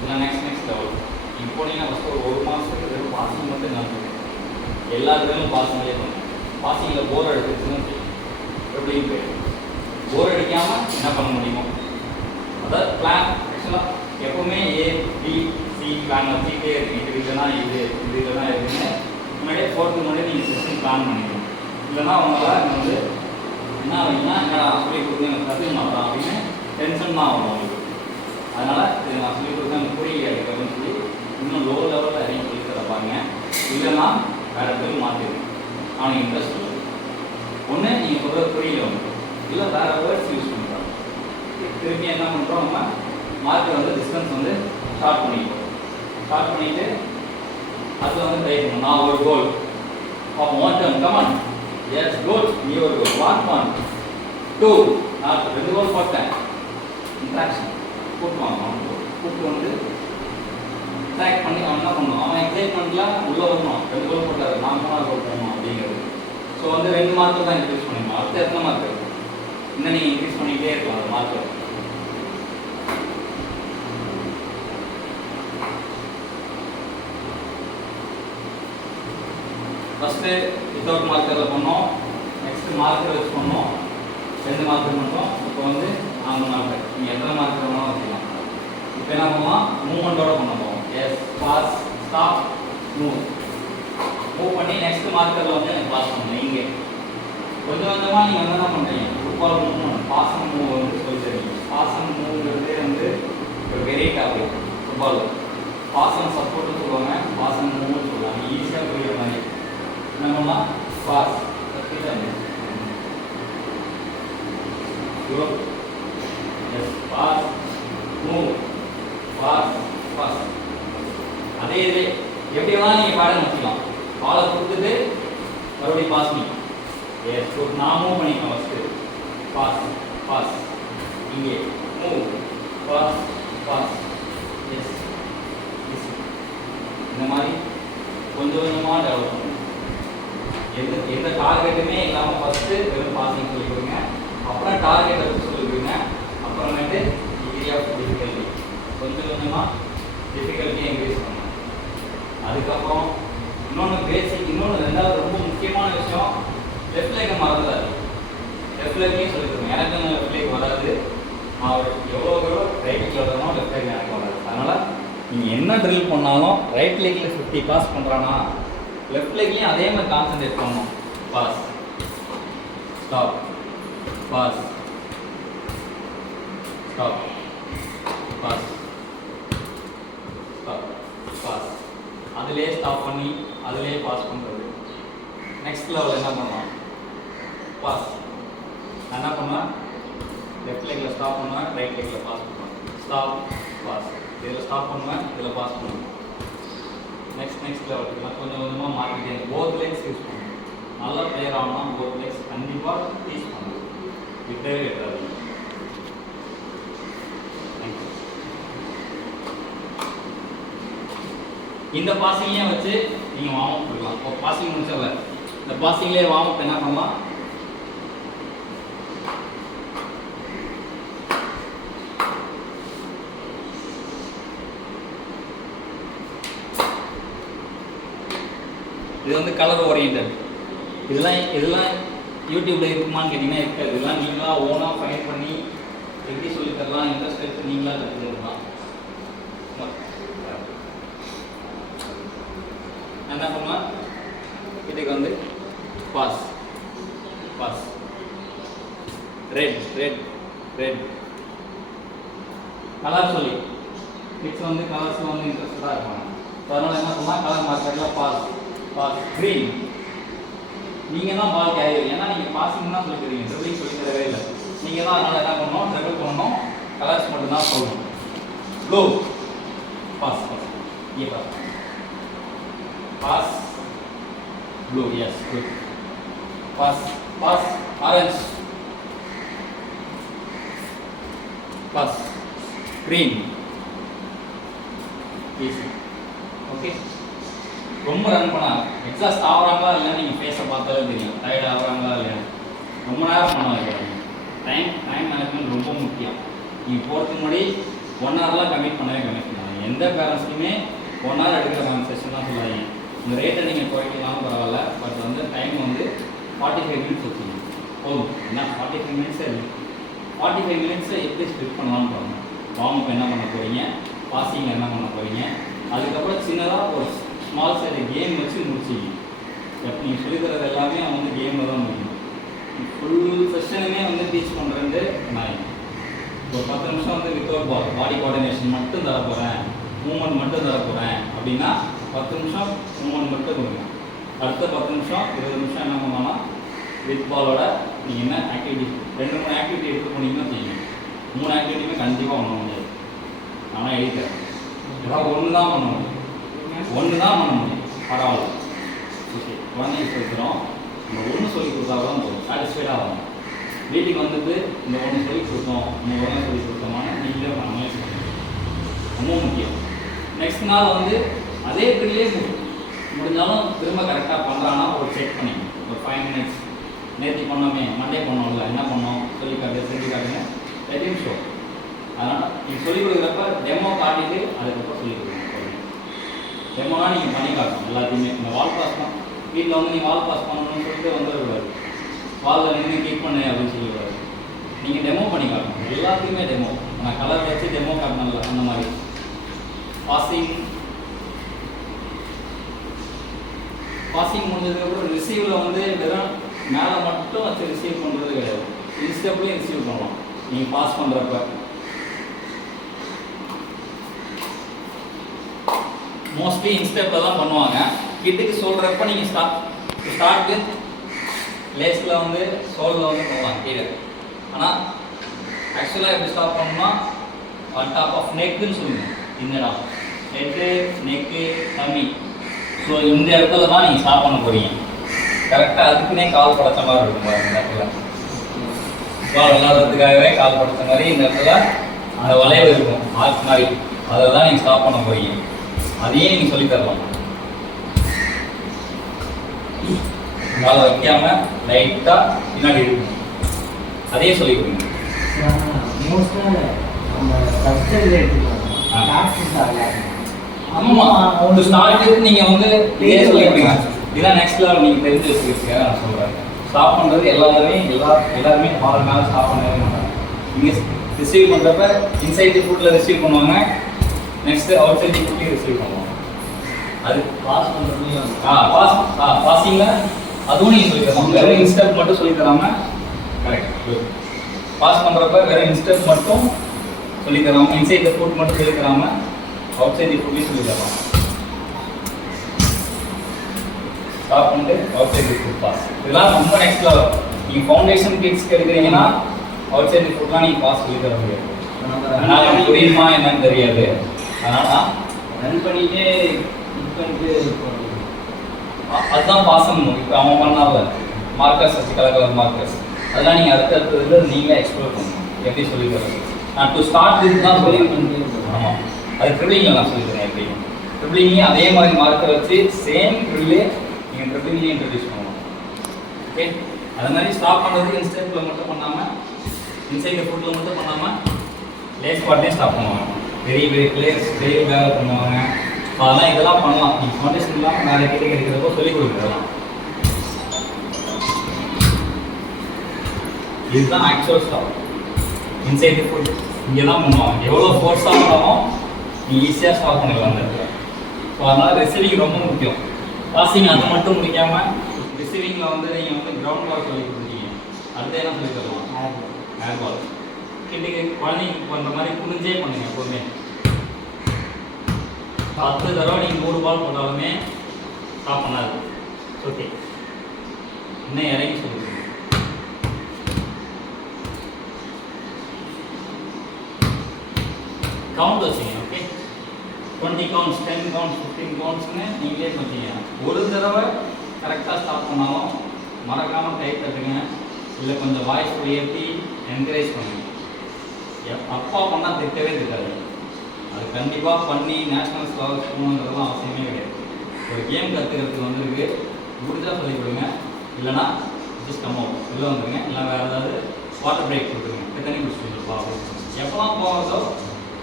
இல்லை நெக்ஸ்ட் லெவல் நீங்கள் போனீங்கன்னா ஃபஸ்ட்டு ஒரு மாதத்துக்கு வெறும் பாசிங் மட்டும் நான் சொல்லுவேன். எல்லா இதுலையும் பாசிங்லேயே பண்ணுங்க. பாசிங்கில் போர் அடிச்சிருச்சுன்னு தெரியும், எப்படியும் போயிடும். போர் அடிக்காமல் என்ன பண்ண முடியுமோ, அதாவது பிளான் ஆக்சுவலாக எப்போவுமே ABC பிளான் வச்சுக்கிட்டே இருக்கு. இது இல்லைனா இது இல்லைனா இருக்குன்னு முன்னாடியே போகிறதுக்கு முன்னாடியே நீங்கள் செஷன் பிளான் பண்ணிக்கணும். இல்லைனா அவங்களால இங்கே வந்து என்ன ஆகுதுன்னா, என்ன சொல்லி கொடுத்து எனக்கு கற்றுக்க மாட்டான் அப்படின்னு டென்ஷன் தான் ஆகும் அவங்களுக்கு. அதனால் இது நான் சொல்லி கொடுத்து எனக்கு புரியல அப்படின்னு சொல்லி இன்னும் லோ லெவலில் இறங்கி சொல்லி தரப்பாங்க. இல்லைன்னா வேறு இடத்துல மாற்றிடுங்க. அவனுக்கு இன்ட்ரெஸ்ட் இல்லை. ஒன்று நீங்கள் சொல்கிறது புரியல ஒன்று, இல்லை வேறு வேர்ட்ஸ் யூஸ் பண்ணுறாங்க. திருப்பி என்ன பண்ணுறோம், நம்ம மார்க்கை வந்து டிஸ்டன்ஸ் வந்து ஸ்டார்ட் பண்ணிட்டு அதில் வந்து ட்ரை பண்ணணும். நான் ஒரு கோல் of one turn. Come on. Yes, good. You are good. 1, 2. Now, ரெண்டு கோல் போட்டேன். Interaction. கூட்டு வாங்க. கூட்டு வந்து ட்ராக் பண்ணி அவன் என்ன பண்ணணும், அவன் எக்ஸைட்மெண்ட்லாம் உள்ளே வரணும். ரெண்டு கோல் போட்டாரு, நான் 3வது கோல் போகணும் அப்படிங்கிறது. ஸோ வந்து 2 மார்க்கில் தான் இன்க்ரீஸ் பண்ணிடணும். அடுத்த எத்தனை மார்க் இருக்குது இன்னும் நீங்கள் இன்க்ரீஸ் பண்ணிக்கிட்டே இருக்கலாம் அந்த மார்க்கில். ஃபஸ்ட்டு வித்தவுட் மார்க்கரில் பண்ணோம், நெக்ஸ்ட்டு மார்க்கர் வச்சு பண்ணோம், 2 மார்க்கர் பண்ணோம். இப்போ வந்து 4 மார்க்கர். நீங்கள் எத்தனை மார்க்கர் வேணாலும் வச்சுக்கலாம். இப்போ என்ன பண்ணலாம், மூவ்மெண்ட்டோட பண்ண போவோம். Yes, pass, stop, move. Move பண்ணி நெக்ஸ்ட் மார்க்கரில் வந்து எனக்கு பாஸ் பண்ணணும். இங்கே கொஞ்சம் கொஞ்சமாக நீங்கள் வந்து என்ன பண்ணுறீங்க, football move pass and move வந்து சொல்லி தரீங்க. பாஸ் அண்ட் மூவ்ங்கிறதே வந்து ஒரு பெரிய டாபிக் ஃபுட்பால். பாஸ் அண்ட் சப்போர்ட்னு சொல்லுவாங்க, பாஸ் அண்ட் மூவ்னு சொல்லுவாங்க. ஈஸியாக புரியுற மாதிரி என்ன பண்ணலாம், pass yes, pass, move, pass, pass. அதே இது எப்படி வேணாலும் நீங்கள் பேட்டர்ன் வச்சுக்கலாம். பாலை கொடுத்துட்டு மறுபடியும் பாஸ் பண்ணி எஸ் குட். நான் மூவ் பண்ணிக்கலாம். ஃபஸ்ட்டு பாஸ், பாஸ், இங்கே மூவ், பாஸ், பாஸ், எஸ், இந்த மாதிரி கொஞ்சம் கொஞ்சமாக டெவலப் பண்ணணும். எந்த டார்கெட்டுமே இல்லாமல் ஃபஸ்ட்டு வெறும் பாசிங் சொல்லி கொடுங்க, அப்புறம் டார்கெட்டை வச்சு சொல்லி கொடுங்க, அப்புறமேட்டு ஏரியா ஆஃப் டிஃபிகல்ட்டி கொஞ்சம் கொஞ்சமாக டிஃபிகல்ட்டியை இன்க்ரீஸ் பண்ணணும். அதுக்கப்புறம் இன்னொன்று பேசிக், இன்னொன்று 2வது ரொம்ப முக்கியமான விஷயம், லெஃப்ட் லேக்கை மறந்துடாது. லெஃப்ட் லேக்கையும் சொல்லி கொடுங்க. எனக்கு லெஃப்ட் லேக் வராது, நான் எவ்வளோ ரைட் லேக்கில் வரணும், லெஃப்ட் லேக் எனக்கு வராது. அதனால் நீங்கள் என்ன ட்ரில் பண்ணாலும் ரைட் லேக்கில் 50 பாஸ் பண்ணுறானா லெஃப்ட் லேக்லையும் அதே மாதிரி கான்சன்ட்ரேட் பண்ணணும். Pass, stop, pass, stop, pass, stop, pass. அதிலே ஸ்டாப் பண்ணி அதிலே பாஸ் பண்ணுறது. நெக்ஸ்ட் லெவல் என்ன பண்ணுவோம், பாஸ். என்ன பண்ணுவேன், லெஃப்ட் லெக்கில் ஸ்டாப் பண்ணுவேன், ரைட் லெக்கில் பாஸ் பண்ணுவேன். Stop, pass. இதில் ஸ்டாப் பண்ணுவேன், இதில் பாஸ் பண்ணுவேன். நெக்ஸ்ட் லெவலுக்கு நான் கொஞ்சம் கொஞ்சமாக மாற்றிட்டேன். போத் லெக்ஸ் யூஸ் பண்ணுவேன். நல்ல பிளேயர் ஆகணும், போத் லெக்ஸ் கண்டிப்பாக டீச் பண்ணுவேன். விட்டவே விட்டாது. இந்த பாசிங்கையும் வச்சு நீங்கள் வார்ம் அப் பண்ணலாம். இப்போ பாசிங் முடிச்சல இந்த பாசிங்லேயே வார்ம் அப் என்ன பண்ணலாம், இது வந்து கலர் ஓரியன்ட். இதெல்லாம் யூடியூப்ல இருக்குமான்னு கேட்டிங்கன்னா இருக்காது. இதெல்லாம் நீங்களாக ஓனாக ஃபைண்ட் பண்ணி எப்படி சொல்லி தரலாம், இன்ட்ரெஸ்ட் எடுத்து நீங்களாக கற்றுக்கலாம். என்ன பண்ணுவேன், இதுக்கு வந்து pass, pass, red, red, red, colour சொல்லி கிட்ஸ் வந்து கலர்ஸ் வந்து இன்ட்ரெஸ்டாக இருப்பாங்க. அதனால் என்ன பண்ணலாம், கலர் மார்க்கெட்டில் பாஸ், பாஸ், க்ரீன். நீங்கள் தான் பால் கேரி, ஏன்னா நீங்கள் பாசிங் தான் சொல்லி தருவீங்க, ட்ரிபிளிங் சொல்லி தரவே இல்லை. நீங்கள் தான் அதனால் என்ன பண்ணணும், ட்ரிபிள் பண்ணணும், கலர்ஸ் மட்டும்தான் சொல்லணும். ப்ளூ, பாஸ், பாஸ், இங்கே pass, pass, blue, yes, good, pass, pass, orange, pass, green, easy. Okay, ரொம்ப ரன் பண்ணா எக்ஸாஸ்ட் ஆகிறாங்களா இல்லை, நீங்கள் ஃபேஸை பார்த்தாலே தெரியும் டயர்ட் ஆகிறாங்களா இல்லையா. ரொம்ப நேரம் பண்ணாங்க. டைம் மேனேஜ்மெண்ட் ரொம்ப முக்கியம். நீங்கள் போகிறதுக்கு முன்னாடி 1 ஹவர்லாம் கமிட் பண்ணாங்க. எந்த பேரண்ட்ஸ்லையுமே 1 ஹவர் எடுக்கிற மாதிரி செஷன் தான் சொல்லுவாங்க. இந்த ரேட்டை நீங்கள் குறைக்கலாம்னு பரவாயில்ல, பட் வந்து டைம் வந்து 45 மினிட்ஸ் வச்சுக்கணும் போதும். என்ன 45 மினிட்ஸே இல்லை, 45 மினிட்ஸை எப்படி ஸ்பிட் பண்ணலாம்னு பாருங்கள். வார்ம் அப் என்ன பண்ண போகிறீங்க, பாசிங் என்ன பண்ண போகிறீங்க, அதுக்கப்புறம் சின்னதாக ஒரு ஸ்மால் சைடு கேம் வச்சு முடிச்சிங்க. பட் நீங்கள் சொல்லித்தரது எல்லாமே வந்து கேமில் தான் முடியும். ஃபுல் செஷனுமே வந்து டீச் பண்ணுறது நான் ஒரு 10 நிமிஷம் வந்து வித்தவுட் பாடி கோஆர்டினேஷன் மட்டும் தர போகிறேன், மூவ்மெண்ட் மட்டும் தர போகிறேன் அப்படின்னா 10 நிமிஷம் மூவ்மெண்ட் மட்டும் கொடுங்க. அடுத்த 10 நிமிஷம் 20 நிமிஷம் என்ன பண்ணோன்னா வித் பாலோட நீங்கள் என்ன ஆக்டிவிட்டி 2-3 ஆக்டிவிட்டி எடுத்து போனீங்கன்னா செய்யுங்க. 3 ஆக்டிவிட்டியுமே கண்டிப்பாக பண்ண முடியாது. ஆனால் எழுதித்தரேன் ஏதாவது ஒன்று தான் பண்ண முடியும், பரவாயில்ல. ஓகே. குழந்தைங்க சொல்லிக்கிறோம் இந்த ஒன்று சொல்லி கொடுத்தா கூட போதும், சாட்டிஸ்ஃபைடாக ஆகும். வீட்டுக்கு வந்துட்டு இந்த ஒன்று சொல்லி கொடுத்தோம், இந்த ஒன்று சொல்லி கொடுத்தோமான நீங்களே நம்மளே சொல்லணும், ரொம்ப முக்கியம். நெக்ஸ்ட் நாள் வந்து அதே ட்ரில்லே முடிஞ்சாலும் திரும்ப கரெக்டாக பண்ணுறான்னா ஒரு செக் பண்ணி ஒரு 5 minutes நேற்று பண்ணோமே, மண்டே பண்ணோம்ல, என்ன பண்ணோம் சொல்லி காட்டு, செஞ்சு காட்டுங்க, லெட் ஷோ. அதனால் நீங்கள் சொல்லிக் கொடுக்குறப்ப டெமோ காட்டிட்டு அதுக்கப்புறம் சொல்லிக் கொடுக்கணும். டெமோனா நீங்கள் பண்ணி காட்டணும் எல்லாத்தையுமே. இந்த வால் பாஸ் தான் வீட்டில் வந்து நீங்கள் வால் பாஸ் பண்ணணும்னு சொல்லிட்டு வந்துடக்கூடாது, வாலில் நின்று கிளிக் பண்ணு அப்படின்னு சொல்லக்கூடாது. நீங்கள் டெமோ பண்ணி காட்டணும், எல்லாத்தையுமே டெமோ. நான் கலர் வச்சு டெமோ காட்டணும்ல, அந்த மாதிரி. பாசிங் முடிஞ்சதுக்கப்புறம் ரிசீவில் வந்து வெறும் மேலே மட்டும் வச்சு ரிசீவ் பண்ணுறது கிடையாது, இன்ஸ்டெப்லேயும் ரிசீவ் பண்ணலாம் நீங்கள் பாஸ் பண்ணுறப்ப. மோஸ்ட்லி இன்ஸ்டெப்பில் தான் பண்ணுவாங்க. கிட்டுக்கு சொல்கிறப்ப நீங்கள் ஸ்டார்ட் வித் லேஸில் வந்து சோலில் வந்து போகலாம் கீழே. ஆனால் ஆக்சுவலாக எப்படி ஸ்டார்ட் பண்ணணும்னா ஆன் டாப் ஆஃப் நெக்குன்னு சொல்லுங்கள். இந்த இடம் ஹெட்டு, நெக்கு, டம்மி. ஸோ இந்த இடத்துல தான் நீங்கள் ஸ்டார்ட் பண்ண போகிறீங்க. கரெக்டாக அதுக்குன்னே கால் படைச்ச மாதிரி இருக்கும் பாருங்க. இந்த இடத்துல பால் விளாட்றதுக்காகவே கால் படைச்ச மாதிரி இந்த இடத்துல அந்த வளைவு இருக்கும், ஆர்க் மாதிரி. அதை தான் நீங்கள் ஸ்டாப் பண்ண போகிறீங்க. அதையே நீங்கள் சொல்லித்தரலாம். காலை வைக்காமல் லைட்டாக பின்னாடி இருக்கணும், அதையே சொல்லி கொடுங்க. ஆமாம், ஸ்டார்ட்டுக்கு நீங்கள் வந்து இதே சொல்லிக்கிறீங்க. இதுதான் நெக்ஸ்ட் லெவல் நீங்கள் தெரிஞ்சு வச்சுக்கிறதுக்காக நான் சொல்கிறேன். ஸ்டாப் பண்ணுறது எல்லாருமே ஃபாரன் மேலே ஸ்டாப் பண்ணவே மாட்டாங்க. நீங்கள் ரிசீவ் பண்ணுறப்ப இன்சைட் ஃபுட்டில் ரிசீவ் பண்ணுவாங்க, நெக்ஸ்ட்டு அவுட் சைட் ஃபுட்லேயும் ரிசீவ் பண்ணுவாங்க. அது பாஸ் பண்ணுறதுலையும் பாஸிங்கில் அதுவும் நீங்கள் சொல்லித்தரலாம். வெறும் இன்ஸ்டெப் மட்டும் சொல்லித்தராம கரெக்ட். பாஸ் பண்ணுறப்ப வெறும் இன்ஸ்டெப் மட்டும் சொல்லித்தராமல், இன்சைட் ஃபுட் மட்டும் சொல்லித்தராமல் அவுட் சைட் ஃபுட்லேயும் சொல்லித்தரலாம். ஸ்டாப் பண்ணிட்டு அவுட் சைட் ஃபுட் பாஸ். இதெல்லாம் ரொம்ப நெக்ஸ்ட் லெவல். நீங்கள் ஃபவுண்டேஷன் கிட்ஸ்க்கு எடுக்கிறீங்கன்னா அவுட் சைட் ஃபுட்லாம் நீங்கள் பாஸ் சொல்லி தர முடியாது. அதனால் எனக்கு புரியுமா என்னன்னு தெரியாது. அதனால் நான் ரன் பண்ணிகிட்டே அதுதான் பாசம். இப்போ அவன் பண்ணாத மார்க்கர்ஸ் வச்சு கலர் மார்க்கர்ஸ் அதெல்லாம் நீங்கள் அடுத்தடுத்ததுல நீங்களே எக்ஸ்ப்ளோர் பண்ணணும் எப்படி சொல்லி தரது. நான் டு ஸ்டார்ட் வித் தான் சொல்லி ஆமாம், அது ட்ரிபிளிங்கில் நான் சொல்லித்தரேன். எப்படி ட்ரிபிளிங்கையும் அதே மாதிரி மார்க்கர் வச்சு சேம் ட்ரில்லே நீங்கள் ட்ரிபிளிங்கையும் இன்ட்ரடியூஸ் பண்ணணும். ஓகே, அது மாதிரி ஸ்டாப் பண்ணுறது இன்ஸ்டெப்பில் மட்டும் பண்ணாமல், இன்சைட் ஃபுட்டில் மட்டும் பண்ணாமல் லேஸ் பார்ட்லேயும் ஸ்டாப் பண்ணுவாங்க. பெரிய பெரிய பிளேயர்ஸ் பெரிய வேலை பண்ணுவாங்க. அதெல்லாம் இதெல்லாம் பண்ணலாம். நீங்கள் ஃபவுண்டேஷன் இல்லாமல் நிறைய கிட்ட கிடைக்கிறப்போ சொல்லிக் கொடுக்குறதெல்லாம். இதுதான் ஆக்சுவல் ஸ்டாப். இன்சைட் ஃபுட் இங்கே தான் பண்ணுவாங்க. எவ்வளோ ஃபோர்ஸாக பண்ணாலும் நீங்கள் ஈஸியாக ஸ்டாப் பண்ணிடலாம் அந்த இடத்துல. ஸோ அதனால் ரிசீவிங் ரொம்ப முக்கியம். பாசிங் அது மட்டும் முடிக்காமல் ரிசீவிங்கில் வந்து நீங்கள் வந்து கிரவுண்ட் பால் சொல்லி கொடுத்தீங்க, அடுத்த என்ன சொல்லி தரலாம்? ஏர் பால். கிட்டக்கு குழந்தைங்க பண்ணுற மாதிரி புரிஞ்சே பண்ணுங்க எப்போவுமே. 10 தடவை நீங்கள் 100 பால் போட்டாலுமே ஸ்டாப் பண்ணாது. ஓகே, இன்னும் இறங்கி சொல்லுங்க. கவுண்ட் வச்சுங்க. ஓகே, 20 கவுண்ட்ஸ், 10 கவுண்ட்ஸ், 15 கவுண்ட்ஸ்னு நீங்களே சொல்லிங்க. ஒரு தடவை கரெக்டாக ஸ்டாப் பண்ணாலும் மறக்காமல் கை தட்டுங்க, இல்லை கொஞ்சம் வாய்ஸ் உயர்த்தி என்கரேஜ் பண்ணுங்க. அப்பா பண்ணால் திட்டவே திட்டாது. அது கண்டிப்பாக பண்ணி நேஷ்னல்ஸ் லெவல் போகணுன்றதுலாம் அவசியமே கிடையாது. ஒரு கேம் கற்றுக்கிறதுக்கு வந்துருக்கு, முடிஞ்சால் சொல்லிக் கொடுங்க, இல்லைனா ஜஸ்ட் கம் அவுட் உள்ளே வந்துடுங்க. இல்லை வேறு ஏதாவது வாட்டர் பிரேக் கொடுத்துருங்க, போய் தண்ணி குடிச்சிட்டு வந்துருப்பா அப்படின்னு. எப்போலாம் போகிறதோ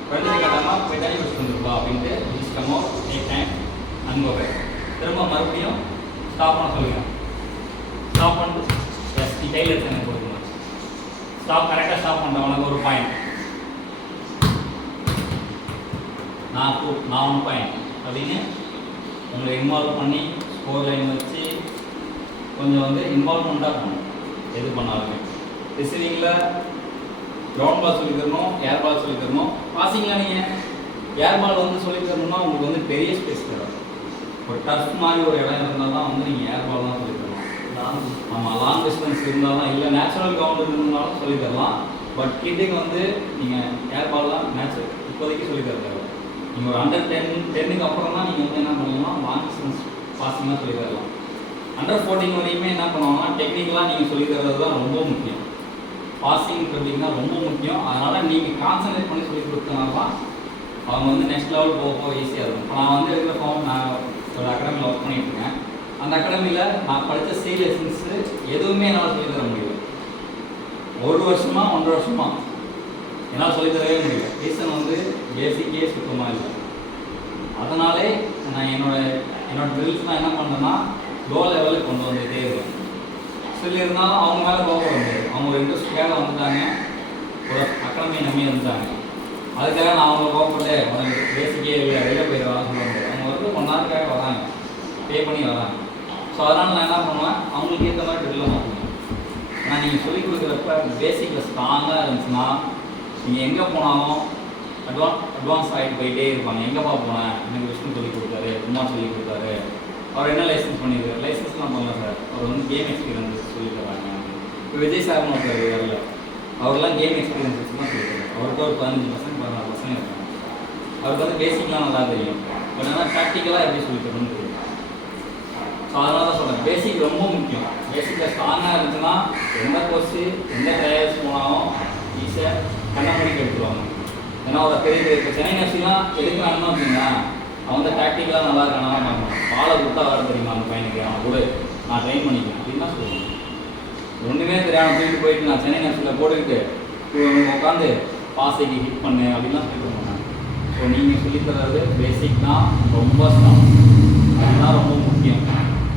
குழந்தை கட்டாமல் போய் தண்ணி குடிச்சிட்டு வந்துருப்பா அப்படின்ட்டு just come out, take time and go back. திரும்ப மறுபடியும் ஸ்டாப் பண்ண சொல்லுங்கள். ஸ்டாப் பண்ணிட்டு எஸ் நீ கையில் எடுத்து எனக்கு கொடுக்குங்க. ஸ்டாப் கரெக்டாக ஸ்டாப் பண்ணுறவனுக்கு ஒரு பாயிண்ட், நான் 1 பாயிண்ட் அப்படின்னு உங்களை இன்வால்வ் பண்ணி ஸ்கோர் லைன் வச்சு கொஞ்சம் வந்து இன்வால்வ்மெண்ட்டாக பண்ணணும் எது பண்ணாலுமே. ரிசீவிங்கில் கிரவுண்ட் பால் சொல்லி தரணும், ஏர் பால் சொல்லி தரணும். பாசிங்கில் நீங்கள் ஏர் பால் வந்து சொல்லி தரணும்னா உங்களுக்கு வந்து பெரிய ஸ்பேஸ் தரும். ஒரு டஃப் மாதிரி ஒரு இடம் இருந்தால் தான் வந்து நீங்கள் ஏர் பால் தான் சொல்லி தரணும். ஆமாம், லாங் டிஸ்டன்ஸ் இருந்தால் தான், இல்லை நேச்சுரல் கிரவுண்ட் இருந்தாலும் சொல்லி தரலாம். பட் கிட்டுக்கு வந்து நீங்கள் ஏர் பால்லாம் நேச்சுரல் இப்போதைக்கு சொல்லி தரல. நீங்கள் ஒரு அண்டர் 10க்கு அப்புறம் தான் நீங்கள் வந்து என்ன பண்ணலாம், லாங் டிஸ்டன்ஸ் பாசிங்காக சொல்லி தரலாம். அண்டர் 14 வரையுமே என்ன பண்ணுவாங்கன்னா டெக்னிக்கலாக நீங்கள் சொல்லி தர்றது தான் ரொம்ப முக்கியம். பாசிங் ட்ரிபிளிங் தான் ரொம்ப முக்கியம். அதனால் நீங்கள் கான்சன்ட்ரேட் பண்ணி சொல்லி கொடுத்தனால தான் அவங்க வந்து நெக்ஸ்ட் லெவல் போக ஈஸியாக இருக்கும். இப்போ நான் வந்து இருக்கிற ஃபார்ம் நான் ஒரு அகாடமியில் ஒர்க் பண்ணிட்டு இருக்கேன். அந்த அகாடமியில் நான் படித்த சி லெசன்ஸு எதுவுமே என்னால் சொல்லி தர முடியல. 1 வருஷமா 1.5 வருஷமா என்னால் சொல்லி தரவே முடியல. ரீசன் வந்து பேசிக்கே சுத்தமாக இல்லை. அதனாலே நான் என்னோட ட்ரில்ஸ்லாம் என்ன பண்ணேன்னா லோ லெவலுக்கு கொண்டு வந்துகிட்டே இருக்கேன். சொல்லியிருந்தாலும் அவங்க மேலே போக முடியாது. அவங்க ஒரு இன்ட்ரெஸ்ட்டுக்காக வந்துட்டாங்க, ஒரு அகாடமியை நம்பி வந்துட்டாங்க. அதுக்காக நான் அவங்களை கோவப்பட்டு உனக்கு பேசிக்கே இல்லை வெளியில் போயிடலாம் சொல்ல முடியாது. அவங்க வந்து 1 ஹவருக்காக வராங்க, பே பண்ணி வராங்க. ஸோ அதனால் நான் என்ன பண்ணுவேன், அவங்களுக்கு ஏற்ற மாதிரி ட்ரில்லை மாற்றுவேன். ஆனால் நீங்கள் சொல்லிக் கொடுக்குறப்ப பேசிக்கில் ஸ்ட்ராங்காக இருந்துச்சுன்னா நீங்கள் எங்கே போனாலும் அட்வான்ஸ் ஆகிட்டு போயிட்டே இருப்பாங்க. எங்கேப்பா போனேன், எனக்கு விஷயம் சொல்லிக் கொடுத்தாரு, சும்மா சொல்லிக் கொடுத்தாரு, அவர் என்ன லைசன்ஸ் பண்ணியிருக்காரு, லைசன்ஸ்லாம் பண்ணல சார், அவர் வந்து கேம் எக்ஸ்பீரியன்ஸ் சொல்லி தராங்க. இப்போ விஜய் சார்னு ஒருத்தர் வரல, அவரெல்லாம் கேம் எக்ஸ்பீரியன்ஸஸ் தான் சொல்லி தராரு. அவருக்கு ஒரு 15% 16% இருக்காங்க. அவருக்கு வந்து பேசிக்லாம் நல்லா தெரியும். பட் ஆனால் ப்ராக்டிக்கலாக எப்படி சொல்லி தரணும்னு தெரியும். ஸோ அதனால தான் சொல்கிறேன், பேசிக் ரொம்ப முக்கியம். பேசிக்கில் ஸ்ட்ராங்காக இருந்துச்சுன்னா எந்த கோர்ஸு எந்த ட்ரையல்ஸ் போனாலும் ஈஸியாக கண்ணமணிக்கு எடுத்துருவாங்க. ஏன்னா ஒரு பெரிய இப்போ சென்னை நர்சிங்லாம் எடுக்கிறாங்கன்னா அப்படின்னா அவங்க டாக்டிக்கலாக நல்லா இருக்கானா பார்க்கணும். பாலை கொடுத்தா வர தெரியுமா அந்த பையனுக்கு, அவன் கூட நான் ட்ரெயின் பண்ணிக்கிறேன் அப்படின்னு தான் சொல்லுவேன். ஒன்றுமே தெரியாமல் தூக்கிட்டு போயிட்டு நான் சென்னை நர்சிங்கில் போட்டுக்கிட்டு உட்காந்து பாசைக்கு ஹிட் பண்ணு அப்படின்லாம் சொல்லி மாட்டாங்க. ஸோ நீங்கள் சொல்லித்தரது பேசிக் தான் ரொம்ப ஸ்ட்ராங், அதுதான் ரொம்ப முக்கியம்.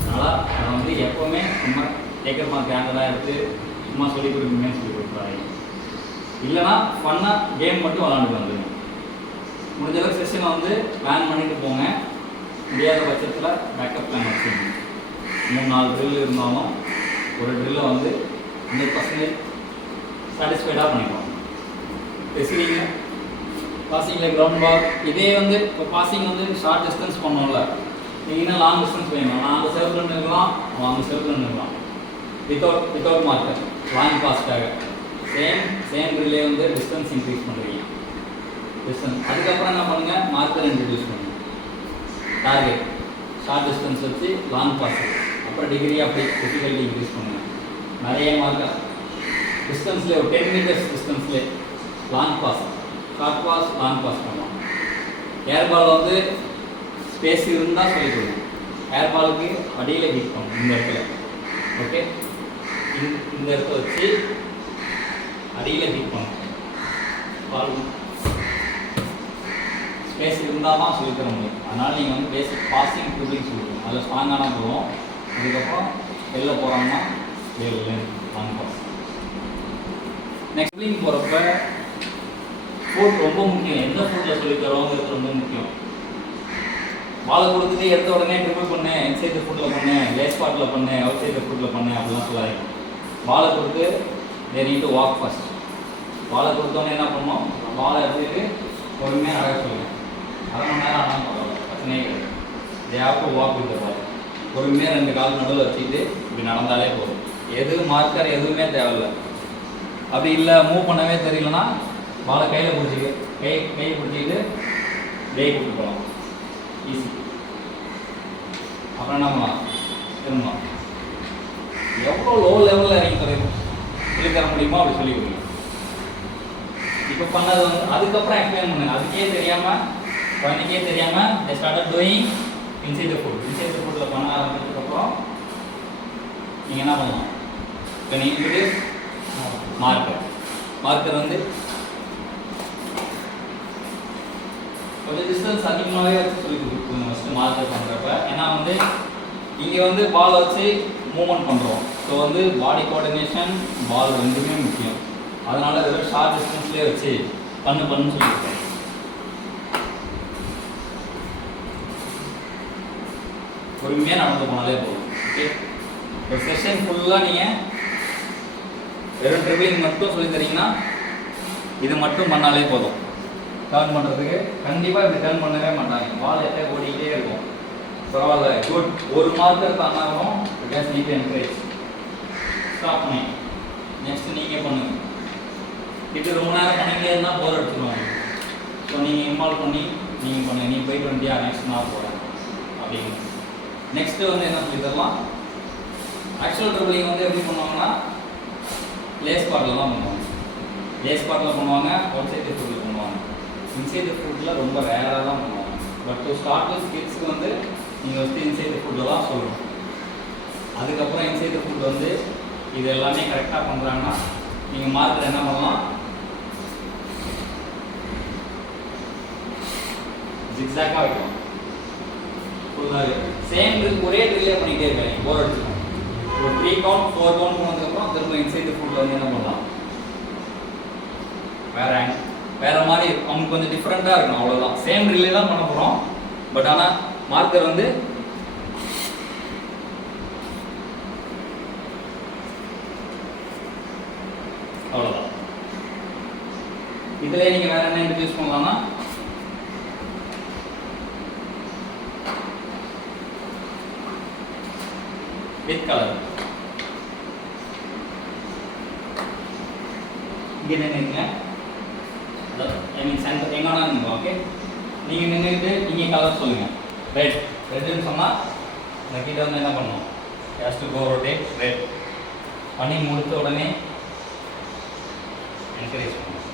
அதனால் அதை வந்து எப்போவுமே சும்மா டேக்கர் மார்க் கேண்டலாக எடுத்து சும்மா சொல்லிக் கொடுக்குங்கன்னு சொல்லி கொடுக்குறாங்க. இல்லைனா ஃபன்னாக கேம் மட்டும் விளாண்டுட்டு வந்துடுங்க. முடிஞ்ச அளவுக்கு செஷனை வந்து பிளான் பண்ணிட்டு போங்க. முடியாத பட்சத்தில் பேக்கப் பிளான் வச்சுக்கோங்க. 3-4 ட்ரில் இருந்தாலும் ஒரு ட்ரில்லை வந்து 100% சாட்டிஸ்ஃபைடாக பண்ணிடுவாங்க. பேசுகிறீங்க பாசிங்கில் கிரவுண்ட் பால் இதே வந்து இப்போ பாசிங் வந்து ஷார்ட் டிஸ்டன்ஸ் பண்ணோம்ல, நீங்கள் லாங் டிஸ்டன்ஸ் வேணும். நான் அந்த செவரில் நிற்கலாம், அவன் அந்த செவரில் நிற்கலாம். வித்தவுட் மார்க்கர் லாங் பாஸ்ட்டாக சேம் ரிலே வந்து டிஸ்டன்ஸ் இன்க்ரீஸ் பண்ணுறீங்க. டிஸ்டன்ஸ் அதுக்கப்புறம் என்ன பண்ணுங்கள், மார்க்கர் இன்ட்ரடியூஸ் பண்ணுங்கள். டார்கெட் ஷார்ட் டிஸ்டன்ஸ் வச்சு லாங் பாஸ், அப்புறம் டிகிரி அப்படி டிஃபிகல்ட்டி இன்க்ரீஸ் பண்ணுங்கள். நிறைய மார்க்கர் டிஸ்டன்ஸ்லேயே ஒரு 10 மீட்டர்ஸ் டிஸ்டன்ஸ்லேயே long pass, short pass, long pass பண்ணுவோம். ஏர் பால் வந்து ஸ்பேஸ் இருந்தால் சொல்லிக் கொடுங்க. ஏர் பாலுக்கு அடியில் ஹிட் பண்ணும் இந்த இடத்துல. ஓகே, இந்த இடத்துல வச்சு அடியில் ஹிட் பண்ணும். பால் ஸ்பேஸ் இருந்தால் தான் சொல்லித்தர முடியும். அதனால் நீங்கள் வந்து பேசிக் பாசிங் ட்ரிபிளிங் சொல்லிக்கணும். அதில் ஸ்ட்ராங்கான போதும். அதுக்கப்புறம் வெளில போகிறாங்கன்னா வெளில லாங் பாஸ். நெக்ஸ்ட் ட்ரிபிளிங் போகிறப்ப ஃபுட் ரொம்ப முக்கியம். எந்த ஃபுட்டில் சொல்லித்தரோங்கிறது ரொம்ப முக்கியம். பாலை கொடுத்துட்டு எடுத்த உடனே ட்ரிபிள் பண்ணு, இன்சைட் ஃபுட்டில் பண்ணு, லேஸ் ஸ்பாட்டில் பண்ணு, அவுட் சைட் ஃபுட்டில் பண்ணு அப்படிலாம் சொல்லாதீங்க. பாலை கொடுத்து they need to walk first. பாலை கொடுத்தோன்னே என்ன பண்ணணும், பாலை எடுத்துட்டு பொறுமையாக அழகாக சொல்லுங்கள். 1/2 மணி நேரம் ஆனால் பரவாயில்ல, பிரச்சனையே கிடையாது. they have to walk with the ball. பொறுமையாக 2 கால் நடுவில் வச்சுக்கிட்டு இப்படி நடந்தாலே போதும். எது மார்க்கர் எதுவுமே தேவையில்லை. அப்படி இல்லை மூவ் பண்ணவே தெரியலனா பாலை கையில் பிடிச்சிக்க கையை பிடிச்சிக்கிட்டு டே கூப்பிட்டு போகலாம். ஈஸி. அப்புறம் என்ன பண்ணலாம், திரும்பலாம். எவ்வளோ லோ லெவலில் இறங்கி சொல்லித்தர முடியுமோ அப்படி சொல்லி கொடுங்க. இப்போ பண்ணது வந்து அதுக்கப்புறம் எக்ஸ்பிளைன் பண்ணுங்க. அதுக்கே தெரியாமல் குழந்தைக்கே தெரியாமல் they started doing inside the foot. inside the footல பண்ண ஆரம்பிச்சதுக்கப்புறம் நீங்கள் என்ன பண்ணலாம், இப்போ நீங்கள் மார்க்கர் வந்து கொஞ்சம் டிஸ்டன்ஸ் அதிகமாகவே வச்சு சொல்லி கொடுக்கணும் ஃபஸ்ட்டு மார்க்கர் பண்ணுறப்ப. ஏன்னா வந்து இங்கே வந்து பால் வச்சு மூவ்மெண்ட் பண்ணுறோம். ஸோ வந்து பாடி கோஆர்டினேஷன் பால் ரெண்டுமே முக்கியம். அதனால் வெறும் ஷார்ட் டிஸ்டன்ஸ்லேயே வச்சு பண்ணுன்னு சொல்லியிருக்கேன். பொறுமையாக நடந்து போனாலே போதும். ஓகே, ஒரு செஷன் ஃபுல்லாக நீங்கள் வெறும் ட்ரிபிளிங் மட்டும் சொல்லி தரீங்கன்னா இது மட்டும் பண்ணாலே போதும். டர்ன் பண்ணுறதுக்கு கண்டிப்பாக இப்படி டர்ன் பண்ணவே மாட்டாங்க. பால் எப்போ ஓடிக்கிட்டே இருக்கும். பரவாயில்ல, குட். ஒரு மார்க்கர் தானாகும். கேஸ் நீட் என்கரேஜ் ஸ்டாப் பண்ணி நெக்ஸ்ட் நீங்கள் பண்ணுங்கள். இது ரொம்ப நேரம் பண்ணிக்கிட்டே இருந்தால் போர் அடிச்சுருவாங்க. ஸோ நீங்கள் இன்வால்வ் பண்ணி நீங்கள் பண்ணுங்கள். நீ போயிட்டு வண்டியா, நெக்ஸ்ட் நான் போகிறேன் அப்படின்னு. நெக்ஸ்ட்டு வந்து என்ன சொல்லி தரலாம், ஆக்சுவல் ட்ரிபிளிங் வந்து எப்படி பண்ணுவாங்கன்னா லேஸ் பாட்டில் தான் பண்ணுவாங்க. லேஸ் பாட்டில் பண்ணுவாங்க, அவுட் சைட் தி ஃபுட்டில் பண்ணுவாங்க. இன்சைட் தி ஃபுட்டில் ரொம்ப ரேராக தான் பண்ணுவாங்க. பட் டு ஸ்டார்ட் வித் கிட்ஸ்க்கு வந்து நீங்கள் வந்து இன்சைட் தி ஃபுட்டில் தான் சொல்லணும். அதுக்கப்புறம் இன்சைட் தி ஃபுட் வந்து இது எல்லாமே கரெக்டாக பண்ணுறாங்கன்னா நீங்கள் மார்க்கர் என்ன பண்ணலாம், ஜிக்ஸாக்காக வைக்கலாம். ஃபுல்லாக சேம் ட்ரில் ஒரே ட்ரில்லே பண்ணிகிட்டே இருக்காங்க, போர் அடிச்சுக்கலாம். ஒரு 3 கவுண்ட் 4 கவுண்ட் போனதுக்கப்புறம் திரும்ப இன்சைட் ஃபுட்டில் வந்து என்ன பண்ணலாம், வேற மாதிரி அவங்க கொஞ்சம் டிஃப்ரெண்ட்டாக இருக்கணும், அவ்வளோதான். சேம் ட்ரில்லே தான் பண்ண போகிறோம். பட் ஆனால் மார்க்கர் வந்து அவ்வளோதான். இதில் நீங்கள் வேற என்ன இன்ட்ரடியூஸ் பண்ணலாம்னா வித் கலர். இங்கே நின்றுங்க, ஐ மீன் சென்டர் எங்கன்னா நின்று. ஓகே, நீங்கள் நின்றுட்டு நீங்கள் கலர் சொல்லுங்கள். ரெட் ரெட்டுன்னு சொன்னால் இந்த கிட்ட வந்து என்ன பண்ணணும், has to go rotate red பண்ணி முடித்த உடனே என்கரேஜ் பண்ணணும்.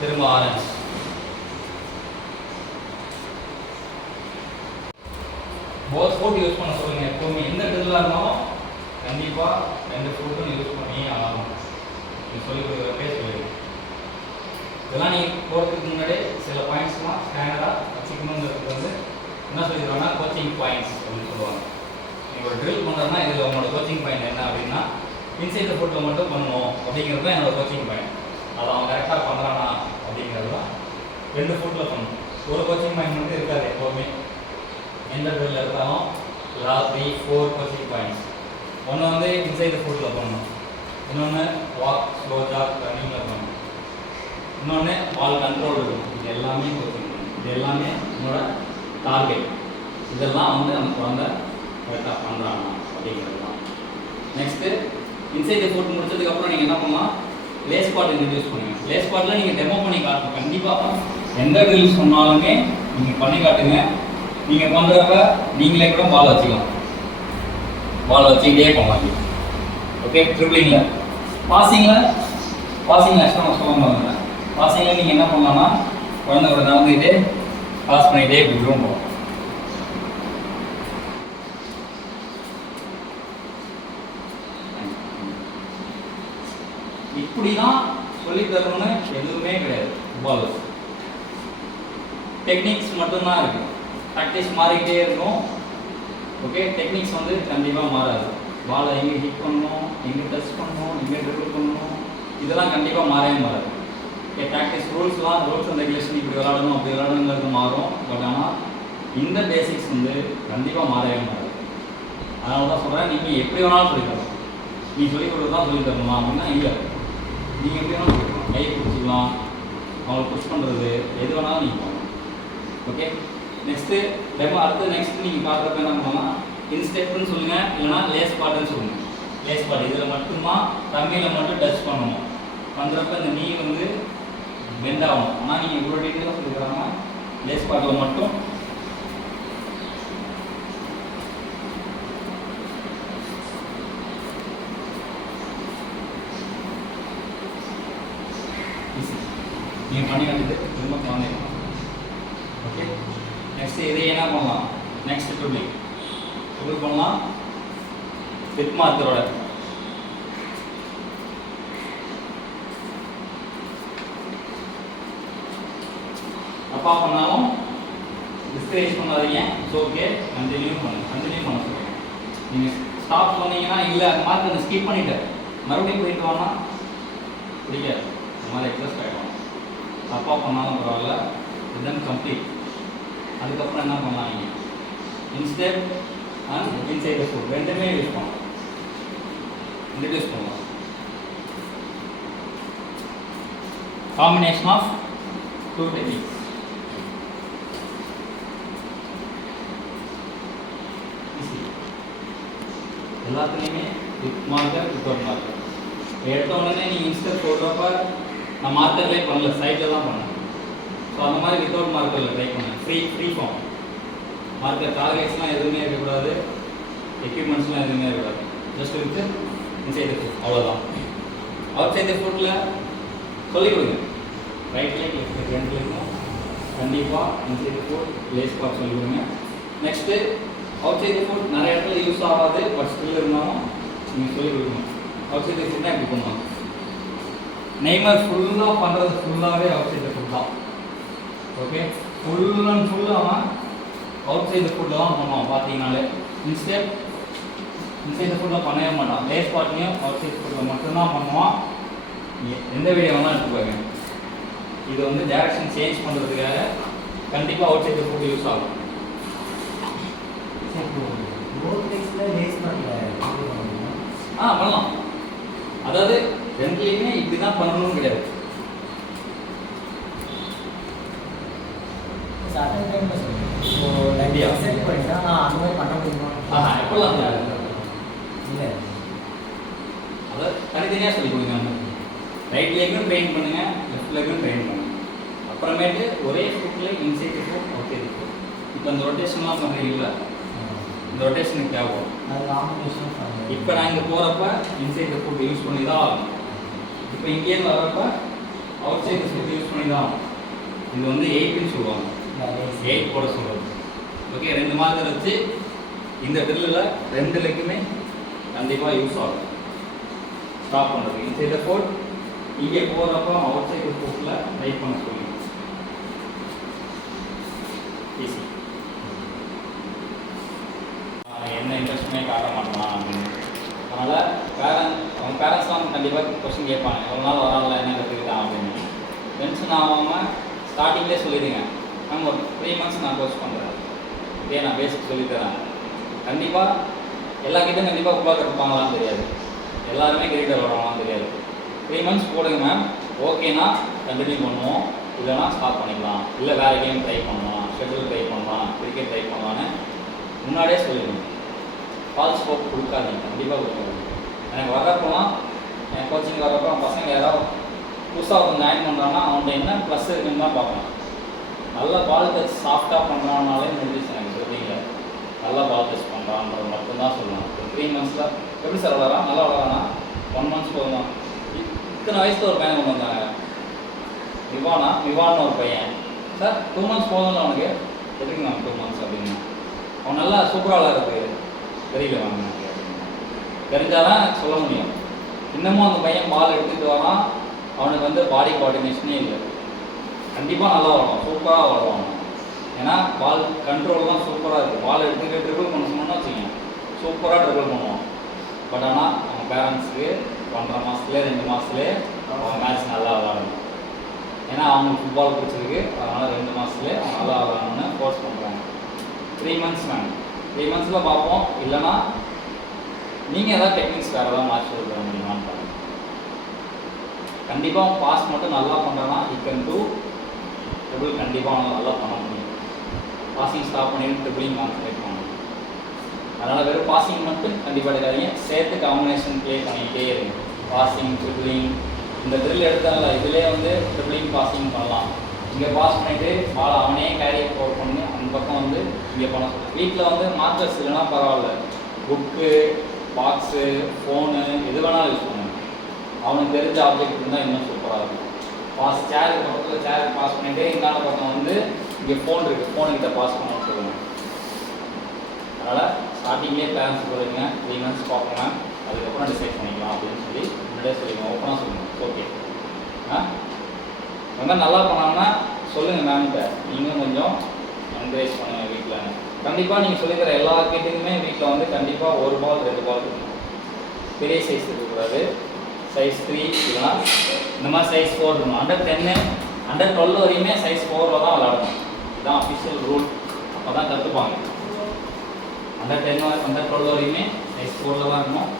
திரும்ப ஆரஞ்சு, போத் ஃபுட் யூஸ் பண்ண சொல்லுங்கள். எப்போவுமே எந்த ட்ரில்லாக இருந்தாலும் கண்டிப்பாக எந்த ஃபுட்டும் யூஸ் பண்ணி ஆகணும். நீங்கள் சொல்லிக் கொடுக்குறப்பே சொல்லுங்கள். இதெல்லாம் நீங்கள் போகிறதுக்கு முன்னாடி சில பாயிண்ட்ஸ்லாம் ஸ்டாண்டர்டாக வச்சுக்கணுங்கிறதுக்கு வந்து என்ன சொல்லிடுவாங்கன்னா கோச்சிங் பாயிண்ட்ஸ் அப்படின்னு சொல்லுவாங்க. நீங்கள் ஒரு ட்ரில் பண்ணுறதுனா இதில் உங்களோட கோச்சிங் பாயிண்ட் என்ன அப்படின்னா இன்சைட் ஃபுட்டில் மட்டும் பண்ணணும் அப்படிங்கிறது தான் என்னோடய கோச்சிங் பாயிண்ட். அதை அவன் கரெக்டாக பண்ணுறானா அப்படிங்கிறது தான் 2 ஃபுட்டில் பண்ணணும். ஒரு கோச்சிங் பாயிண்ட் மட்டும் இருக்காது எப்போவுமே. எந்த ட்ரில் எடுத்தாலும் 3, 4 கோச்சிங் பாயிண்ட்ஸ். ஒன்று வந்து இன்சைட் ஃபுட்டில் பண்ணணும், இன்னொன்று வாக் ஸ்லோ ஜாக் ரன்னிங்கில் பண்ணணும், இன்னொன்று பால் கண்ட்ரோல் இருக்கணும். இது எல்லாமே கோச்சிங் பண்ணணும். இது எல்லாமே என்னோட டார்கெட். இதெல்லாம் வந்து அந்த குழந்தை கரெக்டாக பண்ணுறாங்க அப்படிங்கிறது தான். நெக்ஸ்ட்டு இன்சைட் ஃபுட் முடிச்சதுக்கப்புறம் நீங்கள் என்ன பண்ணலாம், லேஸ் பாட் இன்ட்ரடியூஸ் பண்ணுங்கள். லேஸ் பாட்டில் நீங்கள் டெமோ பண்ணி காட்டணும். கண்டிப்பாக எந்த ட்ரில் சொன்னாலுமே நீங்கள் பண்ணி காட்டுங்க. நீங்கள் பண்ணுறப்ப நீங்களே கூட பால் வச்சுக்கலாம், பால் வச்சுக்கிட்டே பண்ணலாம். ஓகே, ட்ரிப்ளிங்கில் பாசிங்கில் ஆக்சுவலாக நான் சொல்ல முடியல. பாசிங்கில் நீங்கள் என்ன பண்ணலாம்னா குழந்தை கூட நடந்துக்கிட்டே பாஸ் பண்ணிகிட்டே இப்படி போகலாம். இப்படி தான் சொல்லித் தரணும்னு எதுவுமே கிடையாது. பால் டெக்னிக்ஸ் மட்டும்தான் இருக்குது. ப்ராக்டிஸ் மாறிக்கிட்டே இருக்கும். ஓகே, டெக்னிக்ஸ் வந்து கண்டிப்பாக மாறாது. பாலை எங்கே ஹிட் பண்ணணும், எங்கே டச் பண்ணணும், எங்கே ட்ரிபிள் பண்ணணும், இதெல்லாம் கண்டிப்பாக மாறவே மாறாது. Okay, practice rules and regulation இப்படி விளாடணும் அப்படி விளாடணுங்கிறது மாறும். பட் ஆனால் இந்த பேசிக்ஸ் வந்து கண்டிப்பாக மாறவே மாறாது. அதனால தான் சொல்கிறேன், நீங்கள் எப்படி வேணாலும் சொல்லித்தரலாம். நீ சொல்லிக் கொடுத்து தான் சொல்லித் தரணுமா அப்படின்னா இல்லை, நீங்கள் எப்படி வேணாலும் சொல்லிக்கலாம். கையை பிடிச்சிக்கலாம், அவங்களை புஷ் பண்ணுறது எது வேணாலும் நீங்கள் பண்ணலாம். ஓகே, நெக்ஸ்ட்டு டெமோ நெக்ஸ்ட் நீங்கள் பார்க்குறப்ப என்ன பண்ணலாம், இன்ஸ்டெப்னு சொல்லுங்கள், இல்லைனா லேஸ் பாட்டுன்னு சொல்லுங்கள். லேஸ் பாட்டு இதில் மட்டும்தான் தம்மியில் மட்டும் டச் பண்ணணும். பண்ணுறப்ப இந்த நீ வந்து பெண்ட் ஆகணும். ஆனால் நீங்கள் இவ்வளோ டீட்டெயிலாக சொல்லிக்கிறாங்க. லேஸ் பாட்டில் மட்டும் நீங்கள் பண்ணி வந்துட்டு திரும்ப குழந்தைங்க. ஓகே, நெக்ஸ்ட் இதை என்ன பண்ணலாம், நெக்ஸ்ட் ட்ரிபிளிங் பண்ணலாம் வித் மார்க்கரோட. அப்பா பண்ணாலும் டிஸ்கரேஜ் பண்ணாதீங்க. இட்ஸ் ஓகே, கண்டினியூ பண்ண சொல்லுங்கள். நீங்கள் ஸ்டாப் சொன்னீங்கன்னா இல்லை மார்க்கரை ஸ்கிப் பண்ணிவிட்டு மறுபடியும் போயிட்டு வாங்க பிடிக்காது. இந்த மாதிரி எக்ஸஸ்ட் ஆகிடும். அப்பா பண்ணாலும் பரவாயில்ல, இதன் கம்ப்ளீட். அதுக்கப்புறம் என்ன பண்ணலாம், நீங்கள் இன்ஸ்டெப் அண்ட் இன்சைட் ஃபுட் ரெண்டுமே யூஸ் பண்ணலாம், இன்ட்ரடியூஸ் பண்ணலாம். Combination of 2 techniques. எல்லாத்துலேயுமே வித் மார்க்கர் வித்தவுட் மார்க்கர். எடுத்த உடனே நீங்கள் இன்ஸ்டெப் போடுறப்ப நான் மார்க்கர்லேயே பண்ணல, சைட்டில் தான் பண்ணேன். ஸோ அந்த மாதிரி வித்தவுட் மார்க்கரில் ட்ரை பண்ணேன். Free form marker. டார்கெட்ஸ்லாம் எதுவுமே இருக்கக்கூடாது, எக்யூப்மெண்ட்ஸ்லாம் எதுவுமே இருக்கக்கூடாது. Just with inside the foot அவ்வளோதான். அவுட் சைட் த ஃபுட்டில் சொல்லிக் கொடுங்க. ரைட் லெக் லெஃப்ட் லெக் ரெண்டு லெக்கும் கண்டிப்பாக inside the foot lace part சொல்லிக் கொடுங்க. Next outside the foot நிறைய இடத்துல யூஸ் ஆகாது, பட் ஸ்டில் இருந்தாலும் நீங்கள் சொல்லிக் கொடுக்கணும். அவுட் சைட் த ஃபுட்னா இப்படி பண்ணுவாங்க. நெய்மர் ஃபுல்லாக பண்ணுறது ஃபுல்லாகவே அவுட் சைட் த ஃபுட் தான். ஓகே, ஃபுல் அண்ட் ஃபுல் அவன் அவுட் சைட் த ஃபுட்டில் தான் பண்ணுவான். பார்த்தீங்கனாலே இன்ஸ்டெப் இன்சைட் த ஃபுட்டில் பண்ணவே மாட்டான். லேஸ் பார்ட்லையும் அவுட் சைட் ஃபுட்டில் மட்டும்தான் பண்ணுவான். எந்த வீடியோ வேணாலும் எடுத்துப்பாங்க. இது வந்து டைரக்ஷன் சேஞ்ச் பண்ணுறதுக்காக கண்டிப்பாக outside the foot use ஆகும். பண்ணலாம். அதாவது ரெண்டுலேயுமே இப்படி தான் பண்ணணும்னு கிடையாது. எப்பெல்லாம் இல்லை, அதாவது தனித்தனியாக சொல்லி கொடுங்க. ரைட் லெக்கும் ட்ரெயின் பண்ணுங்க, லெஃப்ட் லெக்கும் ட்ரெயின் பண்ணுங்க. அப்புறமேட்டு ஒரே ஃபுட்டில் inside foot outside foot. இப்போ இந்த ரொட்டேஷன்லாம் பண்ணுறீங்களா, இந்த ரொட்டேஷனுக்கு தேவைப்படும். இப்போ நான் இங்கே போகிறப்ப இன்சைட் த ஃபுட் யூஸ் பண்ணி தான் ஆகணும். இப்போ இங்கேருந்து வர்றப்ப outside the foot use பண்ணி தான் ஆகணும். இது வந்து 8ன்னு சொல்லுவாங்க, 8 போட சொல்கிறது. ஓகே, 2 மார்க்கர் வச்சு இந்த ட்ரில்லில் 2 லெக்குமே கண்டிப்பாக யூஸ் ஆகும். ஸ்டாப் பண்ணுறது இன்சைட் த ஃபுட். இங்கே போகிறப்ப அவுட் சைட் த ஃபுட்டில் ரைட் பண்ண சொல்லி ஈஸி. என்ன இன்ட்ரெஸ்ட்டுமே காட்ட மாட்டான் அப்படின்னு. அதனால் அவங்க பேரண்ட்ஸ்லாம் கண்டிப்பாக கொஸ்டின் கேட்பாங்க, எவ்வளோ நாள் வராங்களா, என்ன கற்றுக்கிட்டான் அப்படின்னு. டென்ஷன் ஆகாமல் ஸ்டார்டிங்லேயே சொல்லிடுங்க, மேம் ஒரு 3 months நான் கோர்ஸ் பண்ணுறேன், இதே நான் பேசிக் சொல்லித்தரேன். கண்டிப்பாக எல்லா கிட்டும் கண்டிப்பாக ஃபுல்லாக கற்றுப்பாங்களான்னு தெரியாது, எல்லாருமே கிரிக்கெட் விளாடுவாங்களான்னு தெரியாது. 3 months போடுங்க மேம், ஓகேனா கண்டினியூ பண்ணுவோம், இல்லைனா ஸ்டாப் பண்ணிக்கலாம், இல்லை வேறு கேம் ட்ரை பண்ணலாம், ஷெட்யூல் ட்ரை பண்ணலாம், கிரிக்கெட் ட்ரை பண்ணலான்னு முன்னாடியே சொல்லிடுங்க. ஃபால்ஸ் ஹோப் கொடுக்காதீங்க, கண்டிப்பாக கொடுக்காதீங்க. எனக்கு வர்றப்போலாம் என் கோச்சிங் வர்றப்போ பசங்க யாராவது புதுசாக ஒருத்தன் ஜாயின் பண்ணுறான்னா அவன்கிட்ட என்ன ப்ளஸ் இருக்குன்னு தான் பார்க்கணும். நல்லா பால் டச் சாஃப்டாக பண்ணுறான்னாலே முடிஞ்சிச்சு எனக்கு சொல்லிங்க. நல்லா பால் டச் பண்ணுறான்றது மட்டும்தான் சொல்லலாம். ஒரு 3 monthsல எப்படி சார் வளரான், நல்லா வளரானா, 1 month போதுமா. இத்தனை வயசில் ஒரு பையன் கொண்டு வந்தாங்க, விவான்னு ஒரு பையன். சார் 2 months போதும்ல அவனுக்கு, எதுக்கு மேம் 2 months அப்படின்னு. அவன் நல்லா சூப்பராக விளாட்றதுக்கு தெரியல மேம் எனக்கு அப்படின்னு. தெரிஞ்சாதான் எனக்கு சொல்ல முடியும். இன்னமும் அந்த பையன் பால் எடுத்துகிட்டு வரான், அவனுக்கு வந்து பாடி கோஆர்டினேஷனே இல்லை. கண்டிப்பாக நல்லா வளரும், சூப்பராக வளருவாங்க. ஏன்னா பால் கண்ட்ரோல் தான் சூப்பராக இருக்குது. பால் எடுத்துக்கிட்டு ட்ரிபிள் பண்ண சொன்னோம்னா வச்சுக்கோங்க, சூப்பராக ட்ரிபிள் பண்ணுவோம். பட் ஆனால் அவங்க பேரண்ட்ஸுக்கு 1.5 மாதத்துலேயே 2 மாதத்துலேயே அவங்க மேட்ச் நல்லா விளாடணும். ஏன்னா அவங்களுக்கு ஃபுட்பால் பிடிச்சிருக்கு, அதனால் 2 மாதத்துலேயே அவங்க நல்லா விளாடணும்னு ஃபோர்ஸ் பண்ணுறாங்க. 3 months மேம், 3 monthsல பார்ப்போம். இல்லைனா நீங்கள் எதாவது டெக்னிக்ஸ் வேறு ஏதாவது மாற்றி கொடுக்குற முடியுமான்னு பாருங்கள். கண்டிப்பாக பாஸ் மட்டும் நல்லா பண்ணுறேன்னா இக்கன் டூ ட்ரிபிள் கண்டிப்பாக நல்லா பண்ண முடியும். பாசிங் ஸ்டாப் பண்ணிட்டு ட்ரிபிளிங் கான்சன்ட்ரேட் பண்ணணும். அதனால் வெறும் பாசிங் மட்டும் கண்டிப்பாக எடுக்காதீங்க, சேர்த்து காம்பினேஷன் ப்ளே பண்ணிக்கிட்டே இருங்க. பாசிங் ட்ரிபிளிங், இந்த ட்ரில் எடுத்தால இதிலே வந்து ட்ரிபிளிங் பாசிங் பண்ணலாம். இங்கே பாஸ் பண்ணிவிட்டு பால் அவனே கேரி ஃபோர் பண்ணி அந்த பக்கம் வந்து இங்கே பண்ண சொல்லலாம். வீட்டில் வந்து மார்க்கர்ஸ் இல்லைனா பரவாயில்ல, புக்கு, பாக்ஸு, ஃபோனு எது வேணாலும் யூஸ் பண்ணுங்க. அவனுக்கு தெரிஞ்ச ஆப்ஜெக்ட் இருந்தால் இன்னும் சூப்பராக இருக்கும். பாஸ் சேருக்கு பக்கத்தில் சேருக்கு பாஸ் பண்ணிகிட்டே இருந்தாலும் பக்கம் வந்து இங்கே ஃபோன் இருக்குது, ஃபோனுக்கிட்ட பாஸ் பண்ணணும்னு சொல்லுங்கள். அதனால் ஸ்டார்டிங்லேயே பேரண்ட்ஸ் சொல்லுங்க, 3 months பார்க்கலாம், அதுக்கப்புறம் டிசைட் பண்ணிக்கலாம் அப்படின்னு சொல்லி முன்னாடியே சொல்லுங்கள், ஓப்பனாக சொல்லுங்கள். ஓகே வந்து நல்லா பண்ணாங்கன்னா சொல்லுங்கள் மேம்கிட்ட, நீங்களும் கொஞ்சம் என்கரேஜ் பண்ணுங்கள் வீட்டில். கண்டிப்பாக நீங்கள் சொல்லித்தர எல்லா கிட்டுக்குமே வீட்டில் வந்து கண்டிப்பாக 1 ball 2 ball இருக்கணும். பெரிய சைஸ் இருக்கக்கூடாது, சைஸ் 3 இல்லைனா இந்த மாதிரி சைஸ் 4 இருக்கணும். Under 10 Under 12 வரையுமே சைஸ் 4ல் தான் விளாடணும். இதுதான் அஃபிஷியல் ரூல், அப்போ தான் கற்றுப்பாங்க. Under 10 Under 12 வரையுமே சைஸ் 4ல் தான் இருக்கணும்.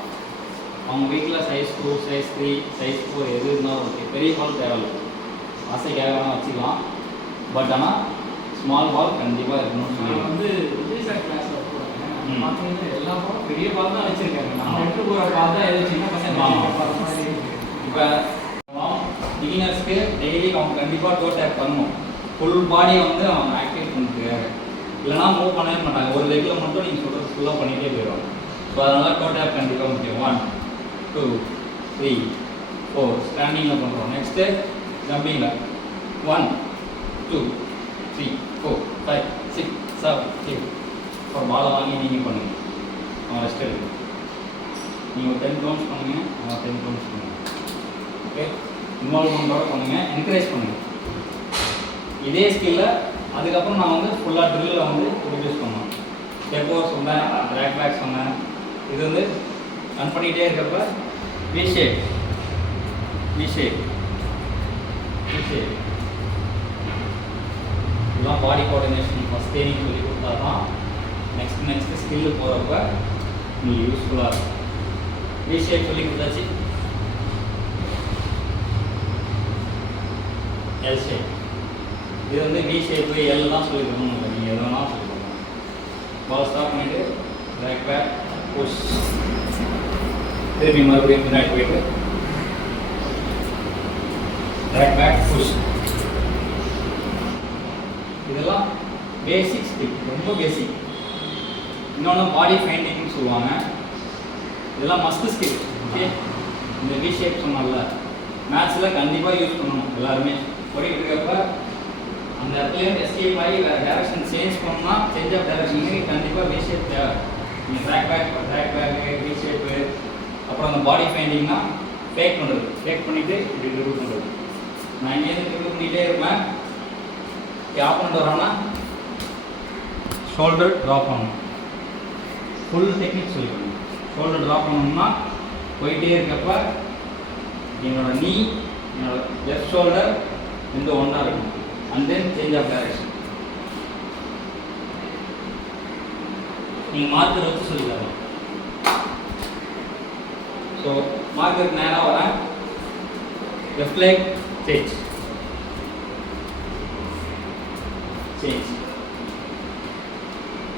அவங்க வீட்டில் சைஸ் 2 சைஸ் 3 சைஸ் 4 எது இருந்தாலும் ஓகே, பெரிய பால் தேவையில்லை, ஆசைக்காக வேணால் வச்சுக்கலாம். பட் ஆனால் ஸ்மால் பால் கண்டிப்பாக இருக்கணும்னு சொல்லி வந்து விஜய் சார் கிளாஸில் பார்த்தீங்கன்னா எல்லா பாலும் பெரிய பால் தான் வச்சுருக்காங்க. நம்ம எடுத்து போகிற பால் தான் எது சின்ன பசங்க. இப்போ பிகினர்ஸ்க்கு டெய்லி அவங்க கண்டிப்பாக டோ டேப் பண்ணணும். ஃபுல் பாடியை வந்து அவங்க ஆக்டிவேட் பண்ணிட்டு இல்லைனா மூவ் பண்ணவே மாட்டாங்க. ஒரு லெக்கில் மட்டும் நீங்கள் சொல்கிறது ஃபுல்லாக பண்ணிகிட்டே போயிடுவாங்க. ஸோ அதனால் டோ டேப் கண்டிப்பாக முக்கியம். 1 2 3 4 ஸ்டாண்டிங்கில் பண்ணுறோம். நெக்ஸ்ட்டு ஜம்பிங்கில் 1 2 3 4 5 6 7 8. அப்புறம் பாலை வாங்கி நீங்கள் பண்ணுங்கள், அவன் ரெஸ்ட் எடுக்கணும். நீங்கள் ஒரு 10 கவுண்ட்ஸ் பண்ணுங்கள், அவன் 10 கவுண்ட்ஸ் பண்ணுங்கள். ஓகே, இன்வால்வ்மெண்ட்டோட பண்ணுங்கள், என்கரேஜ் பண்ணுங்கள். இதே ஸ்கில்லை அதுக்கப்புறம் நான் வந்து ஃபுல்லாக ட்ரில்லில் வந்து இன்ட்ரடியூஸ் பண்ணேன். ஸ்டெப் ஓவர் சொன்னேன், ட்ராக் பேக் சொன்னேன். இது வந்து ரன் பண்ணிகிட்டே இருக்கிறப்ப வி ஷேப் இதெல்லாம் பாடி கோஆர்டினேஷன் ஃபஸ்ட்டே நீங்கள் சொல்லி கொடுத்தா தான் நெக்ஸ்ட் ஸ்கில்லு போகிறப்ப நீங்கள் யூஸ்ஃபுல்லாக இருக்கும். வி ஷேப் சொல்லி கொடுத்தாச்சு. எல் ஷேப், இது வந்து வி ஷேப்பு எல் தான் சொல்லி கொடுக்கணும் இல்லை, நீங்கள் எது வேணாலும் சொல்லி கொடுக்கணும். பால் ஸ்டாப் பண்ணிவிட்டு ட்ராக் பேக் புஷ், திருப்பி மறுபடியும் முன்னாடி போயிட்டு ட்ராக் பேக் புஷ். இதெல்லாம் பேசிக் ஸ்கில், ரொம்ப பேசிக். இன்னொன்று பாடி ஃபைண்டிங்னு சொல்லுவாங்க, இதெல்லாம் மஸ்ட் ஸ்கில். ஓகே, இந்த வி ஷேப் சொன்னால மேட்ச்சில் கண்டிப்பாக யூஸ் பண்ணணும். எல்லாருமே ஓடிட்டு இருக்கப்ப அந்த இடத்துலேருந்து எஸ்கேப் ஆகி வேறு டேரக்ஷன் சேஞ்ச் பண்ணால் சேஞ்ச் ஆஃப் டேரக்ஷனுக்கு கண்டிப்பாக வி ஷேப் தேவை. நீங்கள் ட்ராக் பேக்கு வி ஷேப்பு, அப்புறம் அந்த பாடி ஃபைண்டிங்னா ஃபேக் பண்ணுறது, ஃபேக் பண்ணிவிட்டு இப்படி ட்ரிபிள் பண்ணுறது. நான் இங்கேருந்து ட்ரிபிள் பண்ணிகிட்டே இருப்பேன். ஆப் பண்ணிட்டு வரோன்னா ஷோல்டர் ட்ராப் பண்ணணும். ஃபுல் டெக்னிக் சொல்லிக்கணும். ஷோல்டர் ட்ராப் பண்ணணும்னா போயிட்டே இருக்கப்ப என்னோட நீ, என்னோட லெஃப்ட் ஷோல்டர் இந்த ஒன்றா இருக்கும். And then change of direction. நீங்கள் மார்க்கர் வச்சு சொல்லித்தரணும். ஸோ மார்க்கருக்கு நேராக வரேன், லெஃப்ட் லெக் சேஞ்ச்,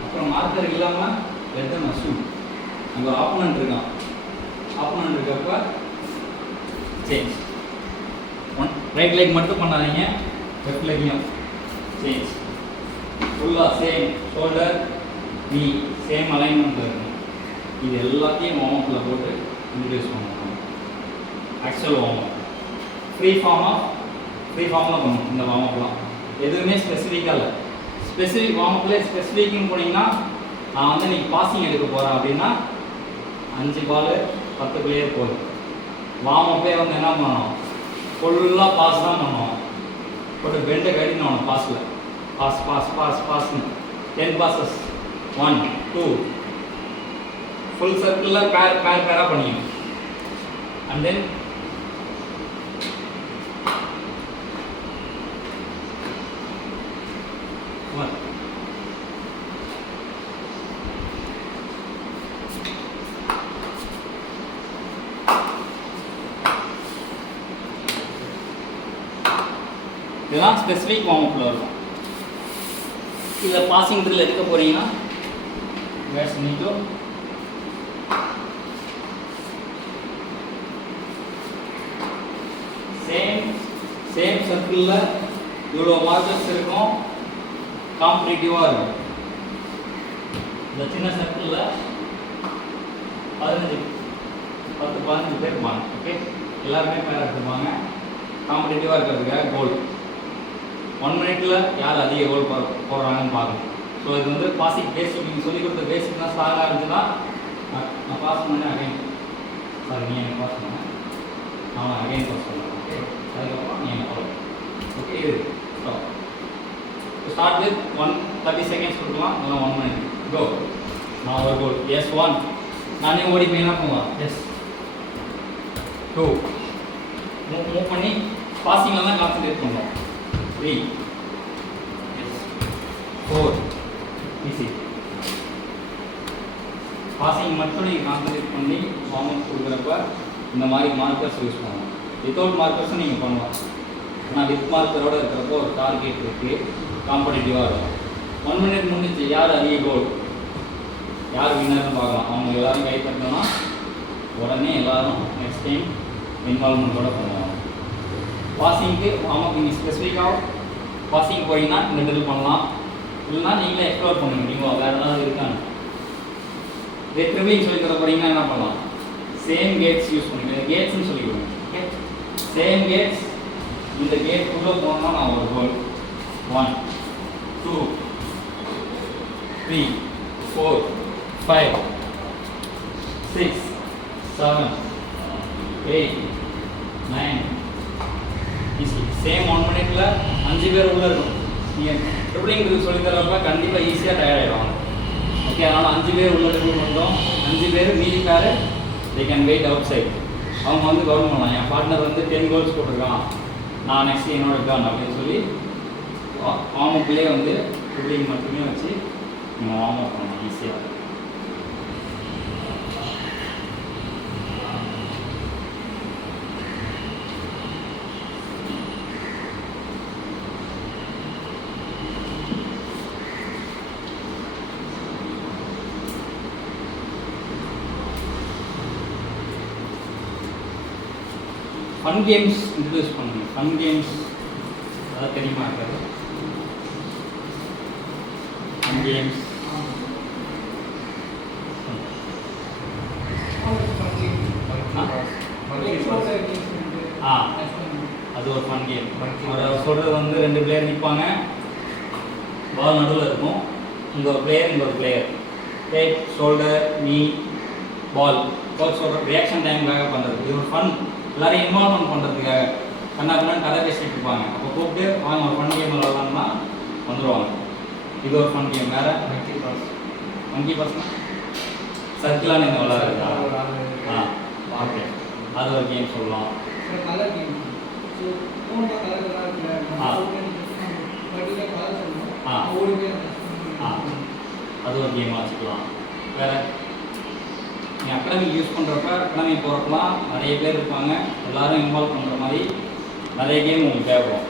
அப்புறம் மார்க்கர் இல்லாமல் லெட் தம் அஸ்யூம் அங்கே ஆப்போனன்ட் இருக்கான். ஆப்போனன்ட் இருக்கப்ப சேஞ்ச். ரைட் லெக் மட்டும் பண்ணாதீங்க, லெஃப்ட் லெக்கையும் சேஞ்ச். ஃபுல்லாக சேம் ஷோல்டர் நீ சேம் அலைன்மெண்ட்டில் இருக்கணும். இது எல்லாத்தையும் வார்மப்பில் போட்டு இன்ட்ரடியூஸ் பண்ணணும். ஆக்சுவல் வார்மப் ஃப்ரீ ஃபார்மில் பண்ணணும். இந்த வார்மப்லாம் எதுவுமே ஸ்பெசிஃபிக்காக இல்லை. ஸ்பெசிஃபிக் வார்மப்லேயே ஸ்பெசிஃபிக்னு போனீங்கன்னா நான் வந்து நீங்கள் பாசிங் எடுக்க போகிறேன் அப்படின்னா 5 பால் 10 பிளேயர் போதும். வார்மப்பே வந்து என்ன பண்ணணும், ஃபுல்லாக பாஸ் தான் பண்ணணும். போட்டு பெண்டை கட்டினோம் பாஸில், பாஸ்னு 10 passes 1 2 ஃபுல் சர்க்கிளில் பேராக பண்ணிக்கணும். அண்ட் தென் இதெல்லாம் ஸ்பெசிஃபிக் வார்மப்பில் இருக்கும். இதில் பாசிங் ட்ரில் எடுக்க போகிறீங்கன்னா வேஸ்ட் பண்ணிட்டோ சேம் சர்க்கிளில் இவ்வளோ மார்க்கர்ஸ் இருக்கும், காம்படிட்டிவாக இருக்கும். இந்த சின்ன சர்க்கிளில் 10-15 பேர் இருப்பாங்க. ஓகே, எல்லாருமே பேர் எடுத்துப்பாங்க. காம்படிட்டிவாக இருக்கிறதுக்காக கோல் 1 மினிட்ல யார் அதிக கோல் போடுறாங்கன்னு பார்க்கணும். ஸோ இது வந்து பாசிக் பேசிக், நீங்கள் சொல்லிக் கொடுத்த பேசிக் தான் ஸ்ட்ராங்காக இருந்துச்சுன்னா நான் பாஸ் பண்ணேன் அகைன், சாரி நீ எனக்கு பாஸ் பண்ணேன், நான் அகைன் பாஸ் பண்ணேன். ஓகே, அதுக்கப்புறம் நீ என்ன ஃபாலோ. ஓகே, இது ஸ்டார்ட் வித் 30 செகண்ட்ஸ் கொடுக்கலாம், அதெல்லாம் 1 மினிட். கோ. நான் ஒரு கோல், எஸ் 1, நானே ஓடி போய் என்ன பண்ணுவேன், எஸ் 2, மூவ் பண்ணி பாசிங்கில் தான் கான்சன்ட்ரேட் பண்ணுவோம். 3 எஸ் 4 ஈஸி. பாசிங் மட்டும் நீங்கள் கான்சன்ட்ரேட் பண்ணி வார்ம் அப் கொடுக்குறப்ப இந்த மாதிரி மார்க்கர்ஸ் யூஸ் பண்ணலாம். வித்தவுட் மார்க்கர்ஸும் நீங்கள் பண்ணலாம். ஆனால் வித் மார்க்கரோடு இருக்கிறப்போ ஒரு டார்கெட் இருக்குது, காம்படிட்டிவாக இருக்கும். 1 மினிட் முடிஞ்சிச்சு, யார் அதிக கோல், யார் வின்னர்னு பார்க்கலாம். அவங்க எல்லோரும் கை தட்டணும்னா உடனே எல்லோரும் நெக்ஸ்ட் டைம் இன்வால்வ்மெண்ட்டோட பண்ணுவாங்க. பாசிங்க்கு வார்ம் அப் நீங்கள் ஸ்பெசிஃபிக்காக பாசிங் போகிறீங்கன்னா இந்த ட்ரில் பண்ணலாம். இல்லைனா நீங்களே எக்ஸ்ப்ளோர் பண்ணுங்க, நீங்கள் வேறு ஏதாவது இருக்கான்னு. ட்ரிபிளிங் சொல்லி தர போறீங்கன்னா என்ன பண்ணலாம், சேம் கேட்ஸ் யூஸ் பண்ணுங்க. கேட்ஸ்னு சொல்லிக்கோங்க. Okay, same gates. இந்த கேட் உள்ள போனோம்னா நான் ஒரு கோல் 1 2 3 4 5 6 7 8 9 ஈஸி. சேம் 1 மினிட்ல 5 பேர் உள்ள இருக்கும். நீங்கள் ட்ரிபிளிங் சொல்லி தரப்ப கண்டிப்பாக ஈஸியாக டயர்ட் ஆகிடுவாங்க. ஓகே, அதனால் 5 பேர் உள்ள இருக்கு வந்தோம். 5 பேர் மீதி பேர் they can wait outside. அவங்க வந்து கவர்ன் பண்ணலாம். என் பார்ட்னர் வந்து 10 கோல்ஸ் போட்டிருக்கான், நான் நெக்ஸ்ட் என்னோட கான் அப்படின்னு சொல்லி வார்ம் அப்லேயே வந்து ட்ரிபிளிங் மட்டுமே வச்சு நம்ம வார்ம் அப் பண்ணலாம் ஈஸியாக. ஃபன் கேம்ஸ் இன்ட்ரடியூஸ் பண்ணுங்க. ஃபன் கேம்ஸ் அதாவது தெரியுமா இருக்காது. ஃபன் கேம்ஸ் அது ஒரு ஃபன் கேம். அவர் சொல்கிறது வந்து 2 பிளேயர் நிற்பாங்க, பால் நடுவில் இருக்கும். இங்கே ஒரு பிளேயர், இங்கே ஒரு பிளேயர். ஹெட், ஷோல்டர், நீ, பால். கோச் சொல்கிற ரியாக்ஷன் டைமுக்காக பண்ணுறது. இது ஒரு ஃபன், எல்லாரையும் இன்வால்வ்மெண்ட் பண்ணுறதுக்காக. கண்ணாப்பின்னு கதை பேசிட்டு இருப்பாங்க. அப்போ கூப்பிட்டு வாங்க ஒரு ஃபன் கேம் விளாட்லாம்னா வந்துடுவாங்க. இது ஒரு ஃபன் கேம். வேறு மங்கி பாஸ்னா சர்க்கிளாக நீங்கள் விளாட்றதா? ஓகே, அது ஒரு கேம் சொல்லலாம். அது ஒரு கேமாக வச்சுக்கலாம். வேறு நீங்கள் அகாடமி யூஸ் பண்ணுறப்ப, அகாடமி போகிறப்பலாம் நிறைய பேர் இருப்பாங்க, எல்லோரும் இன்வால்வ் பண்ணுற மாதிரி நிறைய கேம் உங்களுக்கு தேவைப்படும்.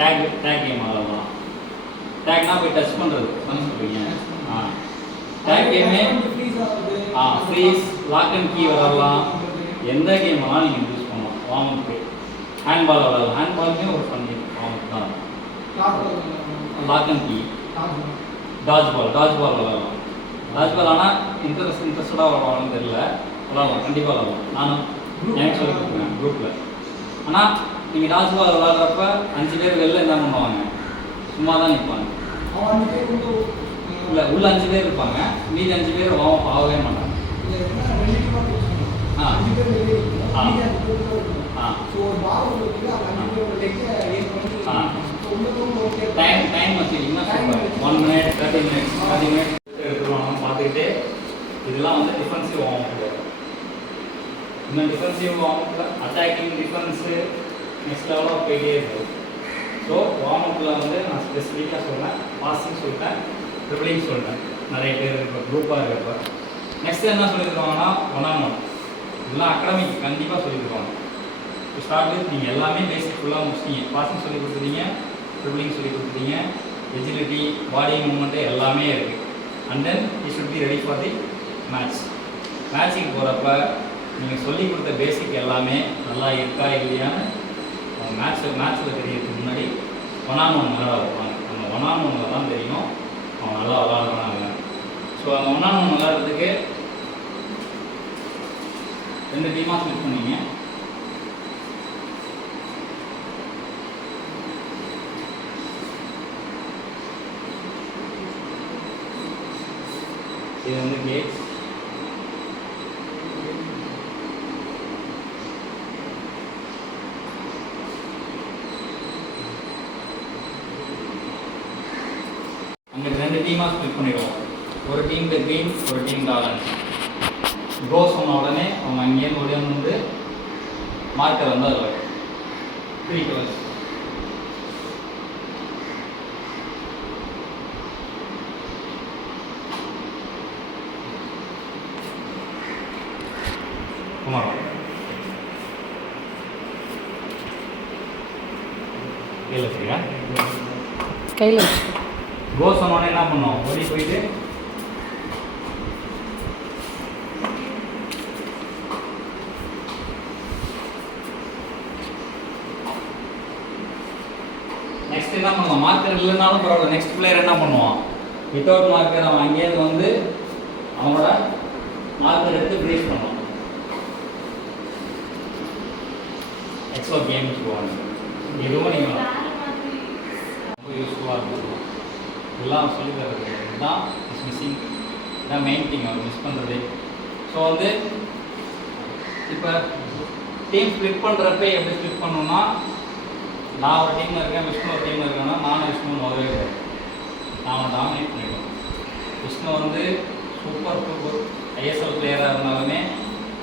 டேக் கேம் அதெல்லாம். டேக்னா போய் டச் பண்ணுறது தானே சொல்கிறீங்க. டேக் கேமே ஃப்ரீஸ், லாக் அண்ட் கீ விளாட்லாம். எந்த கேம் வேணாலும் நீங்கள் யூஸ் பண்ணலாம். வார்ம் அப்க்கு ஹேண்ட்பால் விளாட்லாம். ஹேண்ட்பாலுமே ஒரு ஃபன் கேம். வார்ம் அப் தான். லாக் அண்ட் கீ, டாஜ் பால் விளாட்லாம். டாஜ் பால் ஆனால் இன்ட்ரெஸ்டடாக விளாட்லாம்னு தெரியல. விளாட்லாம், கண்டிப்பாக விளாட்லாம். நானும் எனக்கு சொல்லி கொடுக்குறேன் குரூப்பில். ஆனால் நீங்கள் டாஜ் பால் விளாட்றப்ப 5 பேர் வெளில என்ன பண்ணுவாங்க, சும்மா தான் நிற்பாங்க. இல்லை, உள்ள 5 பேர் இருப்பாங்க, மீதி 5 பேர் வார்ம் ஆகவே மாட்டாங்க. டைம் வச்சுக்கிட்டிங்கன்னா சூப்பர். 1 மினிட் 30 மினிட்ஸ் எடுத்துருவாங்க பார்த்துக்கிட்டு. இதெல்லாம் வந்து டிஃபென்சிவ் வார்ம் அப். இன்னும் டிஃபென்சிவ் வார்ம் அப்பில் அட்டாக்கிங், டிஃபென்ஸு நெக்ஸ்ட் லெவலாக போயிட்டே இருக்குது. ஸோ வார்ம் அப்பில் வந்து நான் ஸ்பெசிஃபிக்காக சொல்கிறேன். பாசிங் சொல்லிட்டேன், ட்ரிபிளிங் சொல்லிட்டேன். நிறைய பேர் இருக்க குரூப்பாக இருக்கப்போ நெக்ஸ்ட் என்ன சொல்லி தருவாங்கன்னா 1-on-1. இதெல்லாம் அகாடமிக்கு கண்டிப்பாக சொல்லி தருவாங்க. ஸ்டார்ட் வித் நீங்கள் எல்லாமே பேசிக் ஃபுல்லாக முடிச்சிட்டீங்க. பாசிங் சொல்லி கொடுத்துட்டீங்க, ட்ரிபிளிங் சொல்லி கொடுத்துட்டீங்க, எஜிலிட்டி, பாடி மூவ்மெண்ட்டு எல்லாமே இருக்குது. And then you should be ready for the match. Matching போகிறப்ப நீங்கள் சொல்லி கொடுத்த பேசிக் எல்லாமே நல்லா இருக்கா இல்லையான்னு மேட்ச்சில் தெரியறதுக்கு முன்னாடி 1-on-1 விளாட வைப்பாங்க. அந்த 1-on-1 தான் தெரியும் அவன் நல்லா விளாடுறாங்க. ஸோ அந்த 1-on-1 விளாட்றதுக்கு 2 டீமாக ஸ்பிளிட் பண்ணீங்க. இது வந்து கேட்ஸ். அங்கே 2 டீமாக ஸ்பிளிட் பண்ணிடுவோம். ஒரு டீமுக்கு க்ரீன், ஒரு டீமுக்கு ஆரஞ்சு. கோ சொன்ன உடனே அவங்க அங்கேருந்து ஓடியாந்து வந்து மார்க்கர் வந்து அதில் 3 கலர்ஸ். குமார் கையில் வச்சுக்கா. கையில் வச்சு கோ சொன்னோடனே என்ன பண்ணோம், ஓடி போயிட்டு நெக்ஸ்ட் என்ன பண்ணுவோம், மார்க்கர் இல்லைனாலும் பரவாயில்ல, நெக்ஸ்ட் பிளேயர் என்ன பண்ணுவான், வித்தவுட் மார்க்கர் அவன் அங்கேயிருந்து வந்து அவங்களோட மார்க்கர் எடுத்து ரிலீஸ் பண்ணணும். எக்ஸோ கேம் சொல்லுவாங்க. இதுவும் நீங்கள் ரொம்ப யூஸ்ஃபுல்லாக இருக்கும். இதெல்லாம் சொல்லி தரது இதுதான் இஸ் மிஸ்ஸிங். இதுதான் மெயின் திங் அவர் மிஸ் பண்ணுறது. ஸோ வந்து இப்போ டீம் ஸ்ப்ளிட் பண்ணுறப்ப எப்படி ஸ்ப்ளிட் பண்ணணும்னா, நான் ஒரு டீமில் இருக்கேன், விஷ்ணு ஒரு டீமில் இருக்கேன்னா நானும் விஷ்ணு முதவே இருக்கேன். நான் டாமினேட் பண்ணிடுவேன். விஷ்ணு வந்து சூப்பர் ஐஎஸ்எல் பிளேயராக இருந்தாலுமே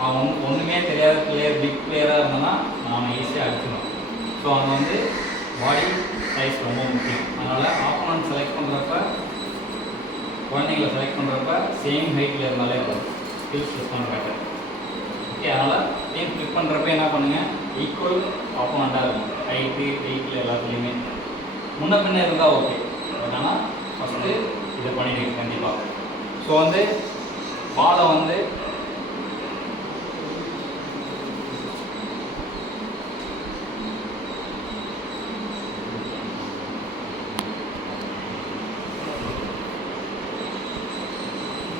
அவன் ஒன்றுமே தெரியாத பிளேயர், பிக் பிளேயராக இருந்தானா நான் அவனை ஈஸியாக அடிச்சிடுவேன். ஸோ அவன் வந்து பாடி சைஸ் ரொம்ப முக்கியம். அதனால் ஆப்போனன்ட் செலக்ட் பண்ணுறப்ப, குழந்தைங்களை செலக்ட் பண்ணுறப்ப சேம் ஹைட்டில் இருந்தாலே ஸ்கில்ஸ் ரெஸ்பாண்ட் பெட்டர். ஓகே, அதனால் டீம் ஃபிளிப் பண்ணுறப்ப என்ன பண்ணுங்கள், ஈக்குவல் ஆப்போனண்ட்டாக இருக்கும். ஹைட்டு வெயிட்டில் எல்லாத்துலேயுமே முன்ன பின்ன இருந்தால் ஓகே. ஆனால் ஃபஸ்ட்டு இதை பண்ணிடுங்க கண்டிப்பாக. ஸோ வந்து பாலை வந்து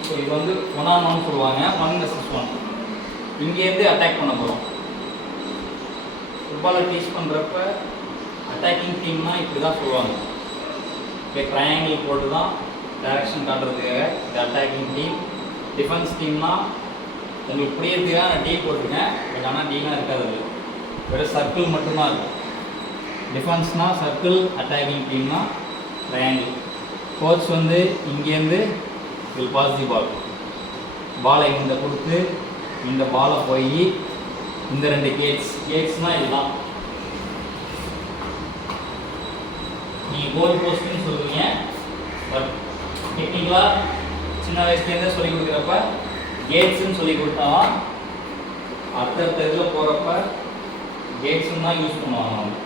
ஸோ இது வந்து 1-on-1 சொல்லுவாங்க, 1 vs 1. இங்கேருந்து அட்டாக் பண்ண போகிறோம். ஃபுட்பாலை டீச் பண்ணுறப்ப அட்டாக்கிங் டீம்னா இப்படி தான் சொல்லுவாங்க. இப்போ ட்ரையாங்கிள் போட்டு தான் டைரக்ஷன் காட்டுறதுக்காக இந்த அட்டாக்கிங் டீம். டிஃபென்ஸ் டீம்னா உங்களுக்கு புரியறதுக்காக நான் டீ போட்டிருக்கேன். பட் ஆனால் டீலாம் இருக்காது, அது வெறும் சர்க்கிள் மட்டும்தான் இருக்கும். டிஃபென்ஸ்னால் சர்க்கிள், அட்டாக்கிங் டீம்னா ட்ரையாங்கிள். கோச் வந்து இங்கேருந்து வில் பாஸ் தி பால். பாலை இந்த கொடுத்து இந்த பாலை போய் இந்த 2 கேட்ஸ்னால் இதுதான் நீங்கள் கோல் போஸ்ட்னு சொல்லுவீங்க. பட் டெக்னிக்கலாக சின்ன வயசுலேருந்தே சொல்லிக் கொடுக்குறப்ப கேட்ஸுன்னு சொல்லி கொடுத்தா அடுத்தடுத்த இதில் போகிறப்ப கேட்ஸுன்னு தான் யூஸ் பண்ணுவாங்க அவங்க.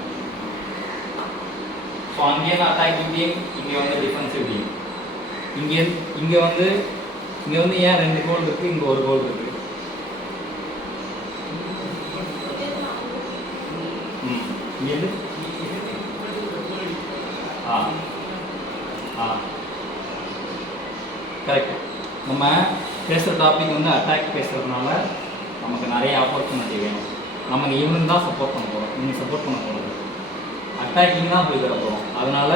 ஸோ அங்கேருந்து அட்டாக்கிங் டீம், இங்கே வந்து டிஃபென்சிவ் டீம். இங்கே வந்து ஏன் 2 கோல் இருக்குது, இங்கே 1 கோல் இருக்குது. இங்கேருந்து கரெக்ட். நம்ம பேசுகிற டாபிக் வந்து அட்டாக் பேசுகிறதுனால நமக்கு நிறைய ஆப்பர்ச்சுனிட்டி வேணும். நமக்கு இவனுக்கு தான் சப்போர்ட் பண்ண போகிறோம், இவனுக்கு சப்போர்ட் பண்ண போகிறது அட்டாக்கிங் தான் போய் தர போகிறோம். அதனால்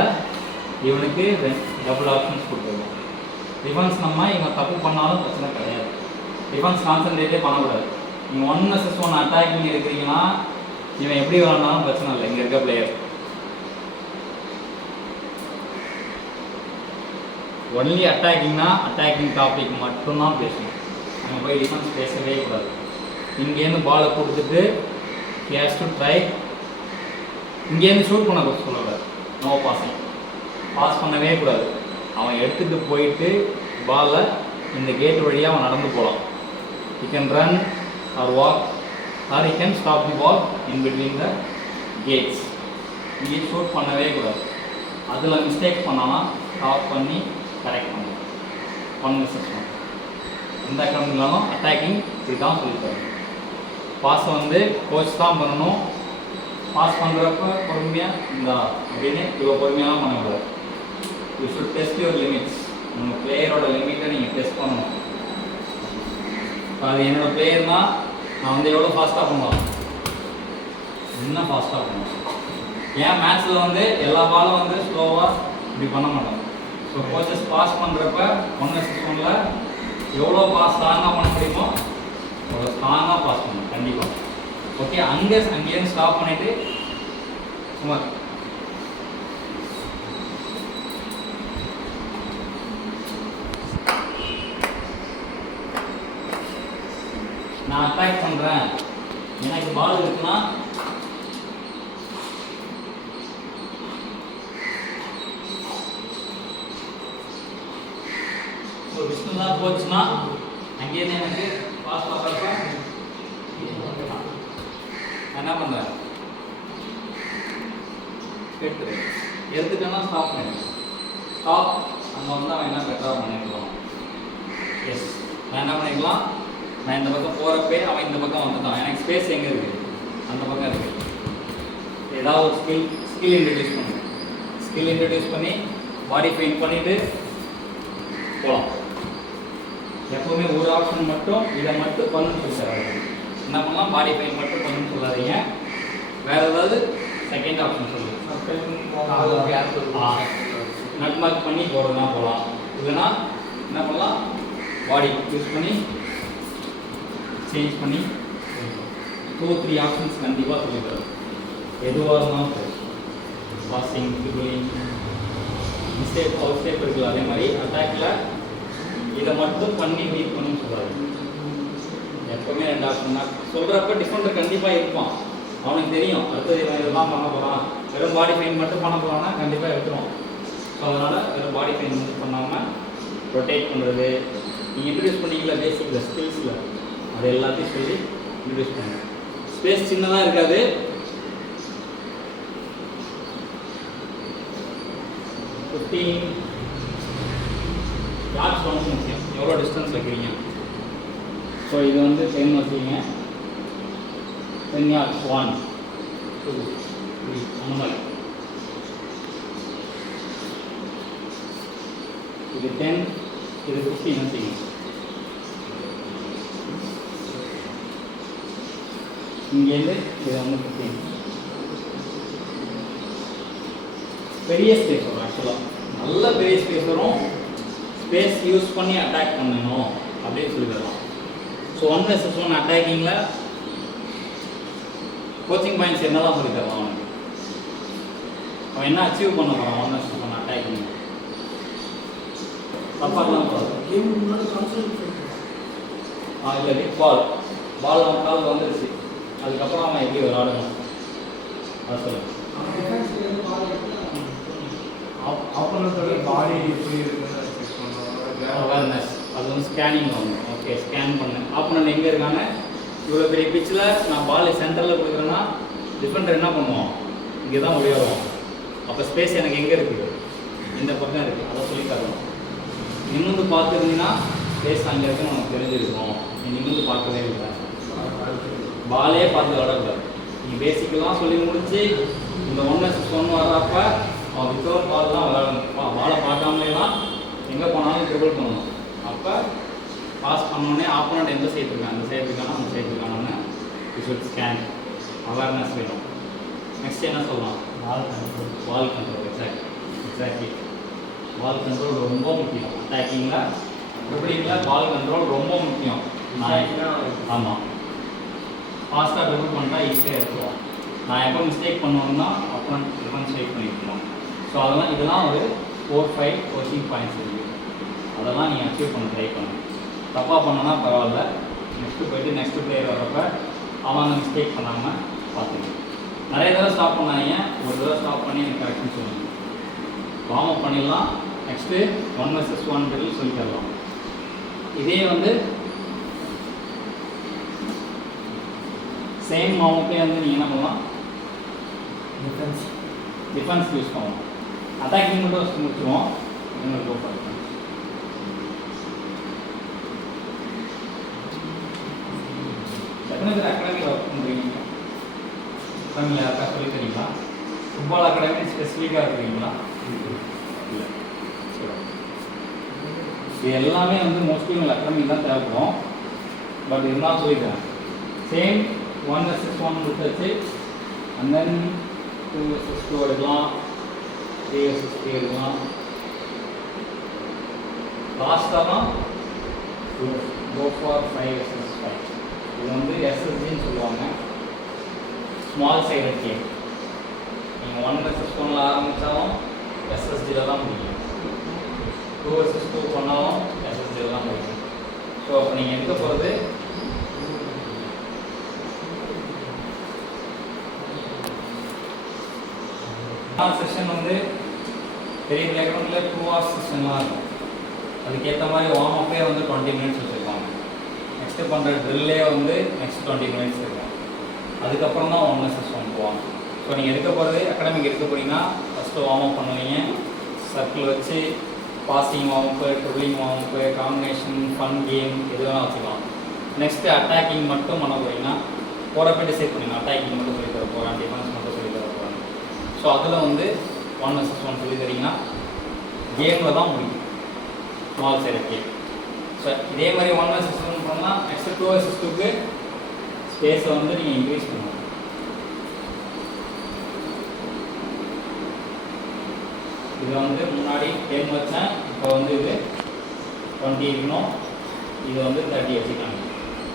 இவனுக்கு டபுள் ஆப்ஷன்ஸ் கொடுத்துருவோம். டிஃபென்ஸ் நம்ம இவன் தப்பு பண்ணாலும் பிரச்சனை கிடையாது. டிஃபென்ஸ் கான்சன்ட்ரேட்டே பண்ணக்கூடாது. நீங்கள் 1 vs 1 அட்டாக்கிங் இருக்கிறீங்கன்னா இவன் எப்படி விளாட்னாலும் பிரச்சனை இல்லை. இங்கே இருக்க பிளேயர் ஒன்லி அட்டாக்கிங்னா அட்டாக்கிங் டாபிக் மட்டும்தான் பேசணும். நம்ம போய் டிஃபென்ஸ் பேசவே கூடாது. இங்கேருந்து பாலை கொடுத்துட்டு கேஸ் டு ட்ரை, இங்கேருந்து ஷூட் பண்ண சொல்லக்கூடாது. நோ பாசிங், பாஸ் பண்ணவே கூடாது. அவன் எடுத்துகிட்டு போயிட்டு பாலை இந்த கேட் வழியாக அவன் நடந்து போகலாம். You can run or walk or you can stop the ball in between the gates. இங்கே ஷூட் பண்ணவே கூடாது. அதில் மிஸ்டேக் பண்ணாலும் ஸ்டாப் பண்ணி கரெக்ட் பண்ணலாம். 1 vs 1 எந்த அக்கௌண்ட்னாலும் அட்டாக்கிங் இப்படி தான் சொல்லித்தரணும். பாஸை வந்து கோச் தான் பண்ணணும். பாஸ் பண்ணுறப்ப பொறுமையாக இந்த அப்படின்னு இவ்வளோ பொறுமையாக பண்ணக்கூடாது. You should test your limits. உங்கள் பிளேயரோட லிமிட்டை நீங்கள் டெஸ்ட் பண்ணணும். அது என்னோடய பிளேயர்னால் நான் வந்து எவ்வளோ ஃபாஸ்ட்டாக பண்ணலாம், இன்னும் ஃபாஸ்ட்டாக பண்ணுவேன். ஏன் மேட்ச்சில் வந்து எல்லா பாலும் வந்து ஸ்லோவாக இப்படி பண்ண மாட்டோம். ஸோ கோச்சஸ் பாஸ் பண்ணுறப்ப 1 vs 1 எவ்வளோ பாஸ் ஸ்ட்ராங்காக பண்ண முடியுமோ அவ்வளோ ஸ்ட்ராங்காக பாஸ் பண்ணணும் கண்டிப்பாக. ஓகே, அங்கேருந்து ஸ்டாப் பண்ணிவிட்டு சும்மா நான் அட்டாக் பண்ணுறேன், எனக்கு பால் இருக்குன்னா விஷ்ணு தான் போச்சுன்னா அங்கேருந்து எனக்கு பாஸ் பண்ணுறப்ப என்ன பண்ணுறேன், எடுத்துட்டேன்னா ஸ்டாப் பண்ணிடுறேன். ஸ்டாப் அங்கே வந்து அவன் என்ன பெட்டராக பண்ணிக்கலாம். எஸ், நான் என்ன பண்ணிக்கலாம், நான் இந்த பக்கம் போகிறப்பே அவன் இந்த பக்கம் வந்துட்டான். எனக்கு ஸ்பேஸ் எங்கே இருக்குது, அந்த பக்கம் இருக்குது. ஏதாவது ஒரு ஸ்கில் இன்ட்ரடியூஸ் பண்ணுவேன். ஸ்கில் இன்ட்ரடியூஸ் பண்ணி பாடி பெயிண்ட் பண்ணிவிட்டு போகலாம். எப்போவுமே ஒரு ஆப்ஷன் மட்டும் இதை மட்டும் பண்ணுன்னு சொல்லித்தராது. என்ன பண்ணலாம், பாடி பெயின் மட்டும் பண்ணுன்னு சொல்லாதீங்க. வேறு ஏதாவது செகண்ட் ஆப்ஷன் சொல்லுங்கள். நட் மார்க் பண்ணி போகிறதுனா போகலாம். இல்லைன்னா என்ன பண்ணலாம், பாடி யூஸ் பண்ணி சேஞ்ச் பண்ணி 2-3 ஆப்ஷன்ஸ் கண்டிப்பாக சொல்லித்தரோம். எதுவாக இருந்தாலும் சரி, passing, dribbling, mistake, out step இருக்குல்ல, அதே மாதிரி அட்டாக்கில் இதை மட்டும் பண்ணி பீட் பண்ணணும்னு சொல்லாது. எப்போவுமே 2 ஆப்ஷன் தான் சொல்கிறப்ப டிஃபரெண்ட் கண்டிப்பாக இருப்பான். அவனுக்கு தெரியும் அடுத்தது இவன் இதெல்லாம் பண்ண போகிறான், வெறும் பாடி பெயின் மட்டும் பண்ண போகிறான்னா கண்டிப்பாக எடுத்துருவான். ஸோ அதனால் வெறும் பாடி பெயின் மட்டும் பண்ணாமல் ரொட்டேட் பண்ணுறது, நீங்கள் இன்ட்ரடியூஸ் பண்ணிக்கல பேசிக்கில் ஸ்கில்ஸில் அது எல்லாத்தையும் சொல்லி இன்ட்ரடியூஸ் பண்ணுங்கள். ஸ்பேஸ் சின்னதாக இருக்காது. யார்ட்ஸ் ரொம்ப முக்கியம், எவ்வளோ டிஸ்டன்ஸ் வைக்கிறீங்க. ஸோ இது வந்து 10 வச்சுக்கிங்க. 10 yards 1 2 3 அந்த மாதிரி. இது 10, இது 15 வச்சுக்கிங்க. இங்கேருந்து இது வந்து 15. பெரிய ஸ்பேஸ் வரும். ஆக்சுவலாக நல்ல பெரிய ஸ்பேஸ் வரும். ஸ்பேஸ் யூஸ் பண்ணி அட்டாக் பண்ணணும் அப்படின்னு சொல்லி தரலாம். ஸோ 1 vs 1 அட்டாக்கிங்கில் கோச்சிங் பாயிண்ட்ஸ் என்ன தான் சொல்லி தரலாம் அவனுக்கு. அவன் என்ன அச்சீவ் பண்ண போகிறான் 1 vs 1 அட்டாக்கிங். தப்பாகலாம் போகிறது. கேம் முன்னாடி கான்சன்ட்ரேட் இல்லை பிக் பால் அவன் கால் வந்துருச்சு, அதுக்கப்புறம் அவன் எப்படி விளாடணும் அது சொல்லுங்கள். ஆப்போனன்ட்டோட பாடி எப்படி இருக்குன்னு செக் பண்ணுறோம். அவேர்னஸ் அது வந்து ஸ்கேனிங் ஆகும். ஓகே, ஸ்கேன் பண்ணு ஆப்போனன்ட் எங்கே இருக்காங்க. இவ்வளோ பெரிய பிச்சில் நான் பால் சென்டரில் கொடுக்குறேன்னா டிஃபெண்டர் என்ன பண்ணுவோம், இங்கே தான் முடியாதும். அப்போ ஸ்பேஸ் எனக்கு எங்கே இருக்குது, இந்த பக்கம் இருக்குது. அதை சொல்லி தரணும். நிமிந்து பார்த்துருந்தீங்கன்னா ஸ்பேஸ் அங்கே இருக்குன்னு உனக்கு தெரிஞ்சிருக்கும். நீ நிமிந்து பார்க்கவே இல்லை, பாலே பார்த்து விளாடக்கூடாது. நீ பேசிக்கெல்லாம் சொல்லி முடிச்சு இந்த 1 vs 1 வர்றப்ப அவன் வித்தோர் பால் தான் விளாடணும். பாலை பார்க்காமலேலாம் எங்கே போனாலும் ட்ரிபிள் பண்ணணும். அப்போ பாஸ் பண்ணோடனே ஆப்போனண்ட் எந்த சைடு இருக்கான், அந்த சைடு இருக்கானா அந்த சைடு இருக்கானு யூ ஷுட் ஸ்கேன். அவேர்னஸ் வேணும். நெக்ஸ்ட் என்ன சொல்லலாம், ball control. Exactly ball control ரொம்ப முக்கியம். அட்டாக்கிங்கில் ட்ரிபிளிங்கில் பால் கண்ட்ரோல் ரொம்ப முக்கியம். ஆமாம், ஃபாஸ்ட்டாக ட்ரிபிள் பண்ணிட்டா ஈஸியாக இருக்கும். நான் எப்போ மிஸ்டேக் பண்ணுவேன்னா அப்புறம் டிஃபரன்ஸ் ஷேக் பண்ணியிருக்கணும். ஸோ இதெல்லாம் ஒரு 4-5 கோச்சிங் பாயிண்ட்ஸ் இருக்குது. அதெல்லாம் நீங்கள் அச்சீவ் பண்ண ட்ரை பண்ணுங்கள். தப்பாக பண்ணோன்னா பரவாயில்ல, நெக்ஸ்ட்டு பிளேயர் வரப்ப அவன் அந்த மிஸ்டேக் பண்ணாமல் பார்த்துக்கணும். நிறைய தடவை ஸ்டாப் பண்ணாங்க, ஒரு தடவை ஸ்டாப் பண்ணி எனக்கு கரெக்ட்னு சொல்லுங்கள். வார்ம் அப் பண்ணிடலாம். நெக்ஸ்ட்டு 1 vs 1 ட்ரில் சொல்லி தரலாம். இதே வந்து சேம் வார்ம்-அப்பே வந்து நீங்கள் என்ன பண்ணலாம், டிஃபென்ஸ் யூஸ் பண்ணலாம். அட்டாக்கிங் மட்டும் வச்சு முடிச்சிடுவோம். இன்னொரு கோ பண்ணுறேன். எத்தனை பேர் அகாடமியில் ஒர்க் பண்ணுறீங்க? அகாடமியில் யாருக்கா சொல்லி தெரியுங்களா? ஃபுட்பால் அகாடமி ஸ்பெசிஃபிக்காக இருக்கிறீங்களா? இல்லை. இது எல்லாமே வந்து மோஸ்ட்லி உங்கள் அகாடமி தான் தேவைப்படும். பட் இருந்தாலும் சொல்லிக்கிறேன். சேம் 1 vs 1 கொடுத்தாச்சு. அண்ட் தென் 2 vs 2 எடுக்கலாம், 3 vs 3 எடுக்கலாம். லாஸ்ட்டாக தான் go for 5 vs 5. இது வந்து SSGன்னு சொல்லுவாங்க, ஸ்மால் சைடட் கேம். நீங்கள் 1 vs 1 ஆரம்பித்தாலும் SSGயில் தான் முடியும். 2 vs 2 பண்ணாலும் SSGயில் தான் முடியும். ஸோ அப்போ நீங்கள் எங்கே போகிறது, செஷன் வந்து பெரிய பிளேக்ரவுண்டில் 2 hours செஷன்லாம் இருக்கும். அதுக்கேற்ற மாதிரி வார்ம் அப்பே வந்து 20 minutes வச்சுருப்பாங்க. நெக்ஸ்ட்டு பண்ணுற ட்ரில்லே வந்து நெக்ஸ்ட் 20 minutes இருக்கும். அதுக்கப்புறம் தான் 1 vs 1 போவாங்க. ஸோ நீங்கள் எடுக்க போகிறது அகாடமிக் எடுக்க போகிறீங்கன்னா ஃபஸ்ட்டு வார்ம் அப் பண்ணுவீங்க. சர்க்கிள் வச்சு பாசிங் வார்ம் அப்பு, ட்ரிபிளிங் வார்ம் அப்பு, காம்பினேஷன், ஃபன் கேம் எது வேணால் வச்சுக்கலாம். நெக்ஸ்ட்டு அட்டாக்கிங் மட்டும் பண்ண போகிறீங்கன்னா போகிறப்ப டிசைட் பண்ணிக்கலாம். அட்டாக்கிங் மட்டும் சொல்லி தர போகிறேன், டிஃபென்ஸ் மட்டும் சொல்லி தர போகிறேன். ஸோ அதில் வந்து 1 vs 1 சொல்லி தரீங்கன்னா கேமில் தான் முடியும். ஸ்மால் சைடு கேம் ஸோ இதே மாதிரி 1 vs 1 பண்ணலாம். நெக்ஸ்ட் 2 vs 2க்கு ஸ்பேஸை வந்து நீங்கள் இன்க்ரீஸ் பண்ணணும். இது வந்து முன்னாடி 10 வச்சேன், இப்போ வந்து இது 20 இருக்கணும். இது வந்து 30 வச்சுக்காங்க.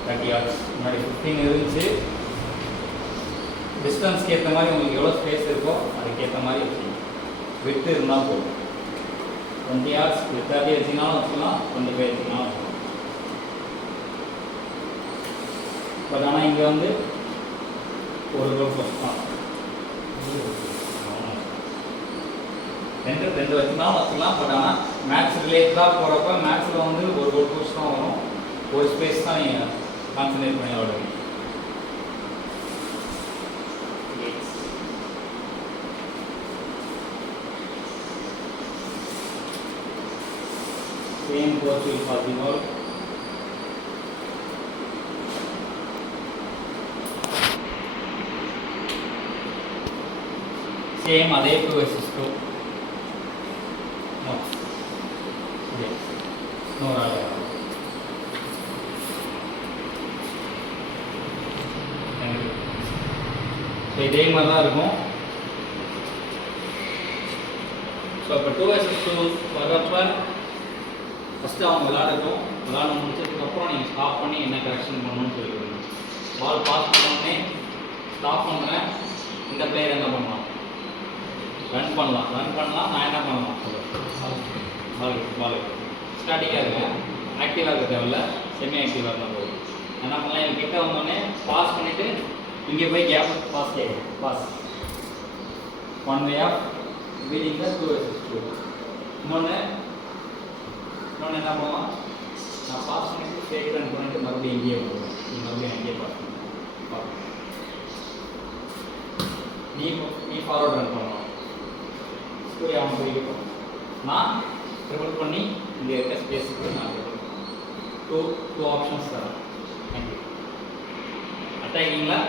30 yards. முன்னாடி 15 இருந்துச்சு. டிஸ்டன்ஸ்க்கு ஏற்ற மாதிரி உங்களுக்கு எவ்வளோ ஸ்பேஸ் இருக்கோ அதுக்கேற்ற மாதிரி வச்சுக்கணும். விட்டு இருந்தால் போதும். 20 yards 30 வச்சுனாலும் வச்சுக்கலாம், 25 வச்சுனாலும் வச்சுக்கலாம். பட் ஆனால் இங்கே வந்து ஒரு கோல் போஸ்ட் தான். ரெண்டு வச்சுனாலும் வச்சுக்கலாம். பட் ஆனால் மேக்ஸ் ரிலேட்டடாக போகிறப்ப மேக்ஸில் வந்து ஒரு கோல் போஸ்ட் தான் வரும். ஒரு ஸ்பேஸ் தான் நீங்கள் கான்சன்ட்ரேட் பண்ணி விளாடுவீங்க. Same goes with for the ball. Same அதே 2 vs 2. No. Yes. No right. So இதே மாதிரி தான் இருக்கும். ஸோ இப்போ 2 vs 2 வர்றப்ப ஃபஸ்ட்டு அவங்க விளாட முடிச்சதுக்கப்புறம் நீங்கள் ஸ்டாப் பண்ணி என்ன கரெக்ஷன் பண்ணணும்னு சொல்லிடுங்க. பால் பாஸ் பண்ணோடனே ஸ்டாப் பண்ணுறேன். இந்த பிளேயர் என்ன பண்ணலாம்? ரன் பண்ணலாம். நான் என்ன பண்ணலாம்? பால் ஸ்டாட்டிக்காக இருக்கேன், ஆக்டிவாக இருக்க தேவையில்ல, செமி ஆக்டிவாக இருந்தால் போதும். என்ன பண்ணலாம்? என் கிட்ட வந்தோடனே பாஸ் பண்ணிவிட்டு இங்கே போய் கேப் பாஸ் கேட்கும். Pass 1 way of beating the 2 vs 2. இன்னொன்று என்ன பண்ணுவான்? நான் பாஸ் பண்ணிட்டு ஃபேக் ரன் பண்ணிட்டு மறுபடியும் இங்கேயே வருவேன். மறுபடியும் அங்கேயே பாஸ் பண்ணுவேன். நீ ஃபார்வர்ட் ரன் பண்ணணும். சூரிய அவன் போய்க்கும். நான் ட்ரிபிள் பண்ணி இங்கே இருக்க ஸ்பேஸுக்கு நான் டூ ஆப்ஷன்ஸ் தரேன். தேங்க்யூ. அட்டாக்கிங்கில்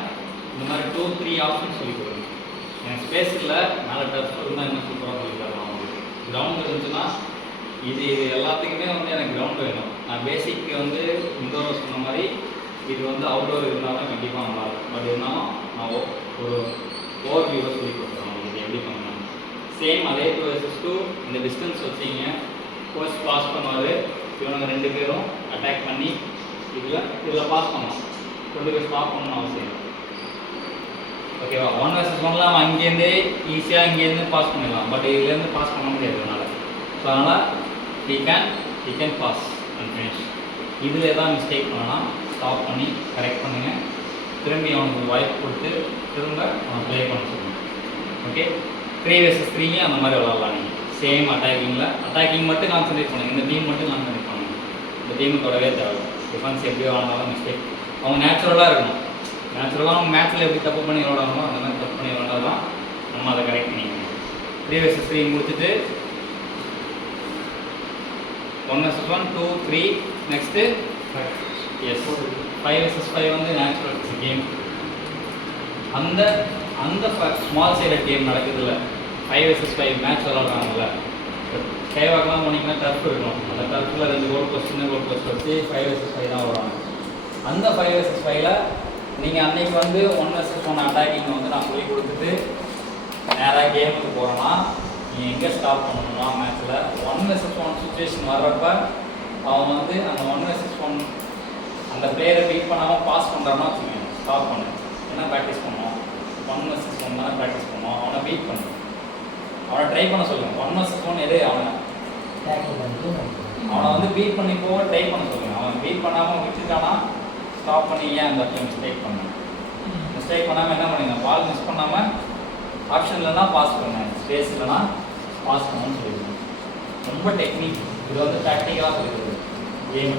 இந்த மாதிரி 2-3 ஆப்ஷன்ஸ் சொல்லி கொடுங்க. எனக்கு ஸ்பேஸ் இல்லை, மேலே டச் இருந்தால் என்ன சூப்பராக சொல்லி தரலாம். உங்களுக்கு கிரவுண்ட் இருந்துச்சுன்னா இது எல்லாத்துக்குமே வந்து எனக்கு கிரவுண்ட் வேணும். நான் பேசிக் வந்து இன்டோர் சொன்ன மாதிரி இது வந்து அவுட்டோர் இருந்தாலும் கண்டிப்பாக நல்லாயிருக்கும். பட் இருந்தாலும் நான் ஒரு ஓவர் வியூவை சொல்லி கொடுக்குறேன் உங்களுக்கு எப்படி பண்ணணும். சேம் அதே 2 vs 2 இந்த டிஸ்டன்ஸ் வச்சிங்க. கோச் பாஸ் பண்ணுவார். இவனுங்க 2 பேரும் அட்டாக் பண்ணி இதில் பாஸ் பண்ணலாம். கொண்டு போய் ஸ்டாப் பண்ணணும்னு அவசியம் இல்லை. ஓகேவா? 1 vs 1லாம் அவன் அங்கேருந்தே ஈஸியாக இங்கேருந்து பாஸ் பண்ணிடலாம். பட் இதுலேருந்து பாஸ் பண்ண முடியாது அதனால். ஸோ அதனால் he can pass and finish. இதில் எதாவது மிஸ்டேக் பண்ணலாம், ஸ்டாப் பண்ணி கரெக்ட் பண்ணுங்கள். திரும்பி அவனுக்கு வாய்ப்பு கொடுத்து திரும்ப அவன் ப்ளே பண்ண சொல்லுங்கள். ஓகே? 3 vs 3 அந்த மாதிரி விளாட்லாம் நீங்கள். சேம் அட்டாக்கிங் மட்டும் கான்சன்ட்ரேட் பண்ணுங்கள். இந்த டீம் மட்டும் கான்சன்ட்ரேட் பண்ணுங்கள். இந்த டீமு தொடவே தேவை. டிஃபென்ஸ் எப்படி விளாண்டாலும் மிஸ்டேக் அவங்க நேச்சுரலாக இருக்கணும். நேச்சுரலாக அவங்க மேட்ச்சில் எப்படி தப்பு பண்ணி விளாடாமோ அந்த மாதிரி தப்பு பண்ணி விளாண்டாதான் நம்ம அதை கரெக்ட் பண்ணிக்கணும். 3 vs 3 முடிச்சுட்டு 1 vs 1, 2, 3 நெக்ஸ்ட்டு எஸ் 5 vs 5 வந்து நேச்சுரல் கேம். அந்த ஸ்மால் சைடட் கேம் நடக்குதுல்ல, 5 vs 5 மேட்ச் விளாட்றாங்கல்ல. கைவாக்கெலாம் போனீங்கன்னா டர்ஃப் இருக்கணும். அந்த டர்ஃபில் 2 கோல் போஸ்ட் சின்ன கோல் போஸ்ட் வச்சு 5 vs 5 தான் வருவாங்க. அந்த 5 vs 5ல் நீங்கள் அன்றைக்கி வந்து 1 vs 1 அட்டாக்கிங் வந்து நான் சொல்லி கொடுத்துட்டு நேராக கேமுக்கு போகிறேன்னா நீங்கள் எங்கே ஸ்டாப் பண்ணணும்னா மேட்ச்சில் 1 vs 1 சுச்சுவேஷன் வர்றப்ப அவன் வந்து அந்த 1 vs 1 அந்த பிளேயரை பீட் பண்ணாமல் பாஸ் பண்ணுறான்னா வச்சுக்கோங்க, ஸ்டாப் பண்ணு. என்ன ப்ராக்டிஸ் பண்ணுவோம்? 1 vs 1 தானே ப்ராக்டிஸ் பண்ணுவோம். அவனை பீட் பண்ணு, அவனை ட்ரை பண்ண சொல்லுங்கள். 1 vs 1 எது அவனை வந்து பீட் பண்ணி போக ட்ரை பண்ண சொல்லுங்கள். அவன் பீட் பண்ணாமல் விட்டுட்டானா ஸ்டாப் பண்ணி ஏன் அந்த இடத்துல மிஸ்டேக் பண்ணாமல் என்ன பண்ணுங்க, பால் மிஸ் பண்ணாமல் ஆப்ஷன் இல்லைனா பாஸ் பண்ணுங்க, ஸ்பேஸ் இல்லைனா பாஸ் பண்ணணும்னு சொல்லிடுங்க. ரொம்ப டெக்னிக் இது வந்து ப்ராக்டிக்கலாக சொல்லிடுது கேம்.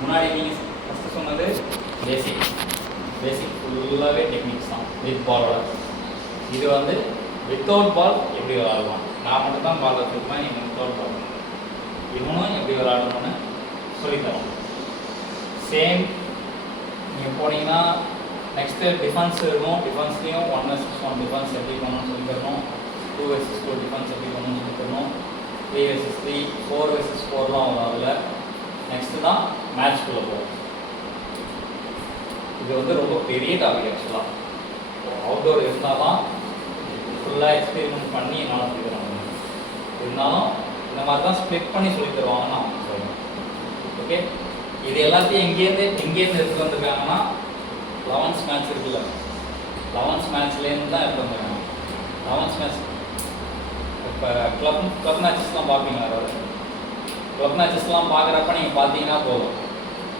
முன்னாடி நீங்கள் ஃபஸ்ட்டு சொன்னது பேசிக் ஃபுல்லாகவே டெக்னிக்ஸ் தான் வித் பாலோட. இது வந்து வித்தவுட் பால் எப்படி விளாடுவான், நான் மட்டும் தான் பால் வச்சுருப்பேன், நீங்கள் வித்தவுட் பால் இவனும் எப்படி விளாடணும்னு சொல்லித்தரோம். சேம் நீங்கள் போனீங்கன்னா நெக்ஸ்ட்டு டிஃபென்ஸ் இருக்கும். டிஃபென்ஸ்லேயும் 1 vs 1 டிஃபென்ஸ் எப்படி பண்ணணும்னு சொல்லி தரணும். 2 vs 2 டிஃபென்ஸ் எப்படி பண்ணணும்னு சொல்லி தரணும். 3 vs 3, 4 vs 4லாம் வரும். அதில் நெக்ஸ்ட்டு தான் மேட்ச்குள்ளே போகும். இது வந்து ரொம்ப பெரிய டாபிக் ஆக்சுவலாக. அவுட்டோர் இருந்தால் தான் ஃபுல்லாக எக்ஸ்பெரிமெண்ட் பண்ணி என்னால் சொல்லி தர முடியும். இருந்தாலும் இந்த மாதிரி தான் ஸ்ப்ளிட் பண்ணி சொல்லி தருவாங்கன்னு நான் சொல்லுவேன். ஓகே, இது எல்லாத்தையும் எங்கேருந்து எடுத்துகிட்டு வந்திருக்காங்கன்னா 11th மேட்ச் இருக்குல்ல, 11th மேட்ச்லேருந்து தான் எடுத்து வந்திருக்காங்க. 11th மேட்ச் இப்போ கிளப் மேட்சஸ்லாம் பார்ப்பீங்க. அதாவது கிளப் மேட்சஸ்லாம் பார்க்குறப்ப நீங்கள் பார்த்தீங்கன்னா போதும்,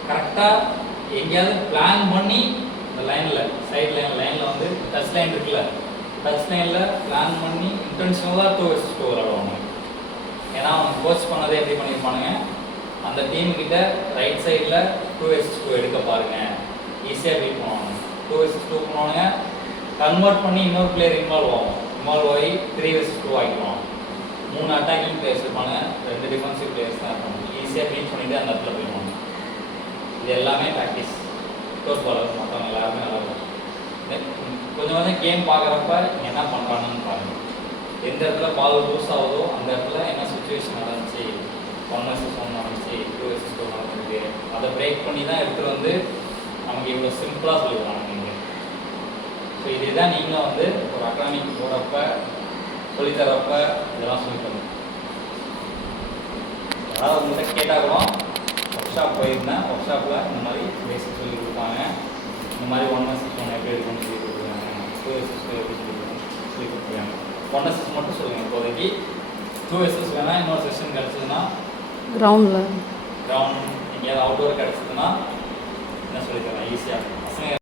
கரெக்டாக எங்கேயாவது பிளான் பண்ணி இந்த லைனில் சைட் லைனில் வந்து டச் லைன் இருக்குல்ல, டச் லைனில் பிளான் பண்ணி இன்டென்ஷனலாக 2 vs 2 விளாடுவாங்க. ஏன்னா அவங்க கோச் பண்ணதே எப்படி பண்ணியிருப்பானுங்க, அந்த டீமுக்கிட்ட ரைட் சைடில் 2 vs 2 எடுக்க பாருங்க, ஈஸியாக பீட் பண்ணுவாங்க. 2 vs 2 பண்ணுவானுங்க, கன்வெர்ட் பண்ணி இன்னொரு பிளேயர் இன்வால்வ் ஆகி 3 vs 2 ஆகிடுவாங்க. 3 அட்டாக்கிங் பிளேயர்ஸ் இருப்பாங்க, 2 டிஃபென்சிவ் பிளேயர்ஸ் தான் இருப்பாங்க. ஈஸியாக பீட் பண்ணிவிட்டு அந்த இடத்துல போயிடுவாங்க. இது எல்லாமே ப்ராக்டிஸ். டோட் பாலர் மற்றவங்க எல்லாருமே நல்லா இருக்கும். கொஞ்சம் கேம் பார்க்குறப்ப என்ன பண்ணுறாங்கன்னு பாருங்கள். எந்த இடத்துல பால் லூஸ் ஆகுதோ அந்த இடத்துல என்ன சுச்சுவேஷன் நடந்துச்சு, 1 vs 1 நடந்துச்சு, 2 vs 2 நடந்துருக்கு, அதை பிரேக் பண்ணி தான் எடுத்துகிட்டு வந்து நமக்கு இவ்வளோ சிம்பிளாக சொல்லிடுவாங்க நீங்கள். ஸோ இதுதான் நீங்களும் வந்து ஒரு அகாடமிக்கு போகிறப்ப சொல்லித்தரப்ப இதெல்லாம் சொல்லித்தரணும். யாராவது உங்கள்கிட்ட கேட்டால் கூட ஒர்க் ஷாப் போயிருந்தேன், ஒர்க் ஷாப்பில் இந்த மாதிரி பேசிக் சொல்லி கொடுப்பாங்க, இந்த மாதிரி 1 vs 1 எப்படி எடுக்கணும்னு சொல்லி கொடுக்குறாங்க, 2 vs 2 எப்படி சொல்லி கொடுத்துருக்காங்க. 1 vs மட்டும் சொல்லுங்கள் இப்போதைக்கு. 2 vs வேணால் இன்னொரு செஷன் கிடச்சிதுன்னா கிரவுண்ட் எங்கேயாவது அவுட்டோர் கிடச்சிதுன்னா என்ன சொல்லித்தரேன் ஈஸியாக பசங்க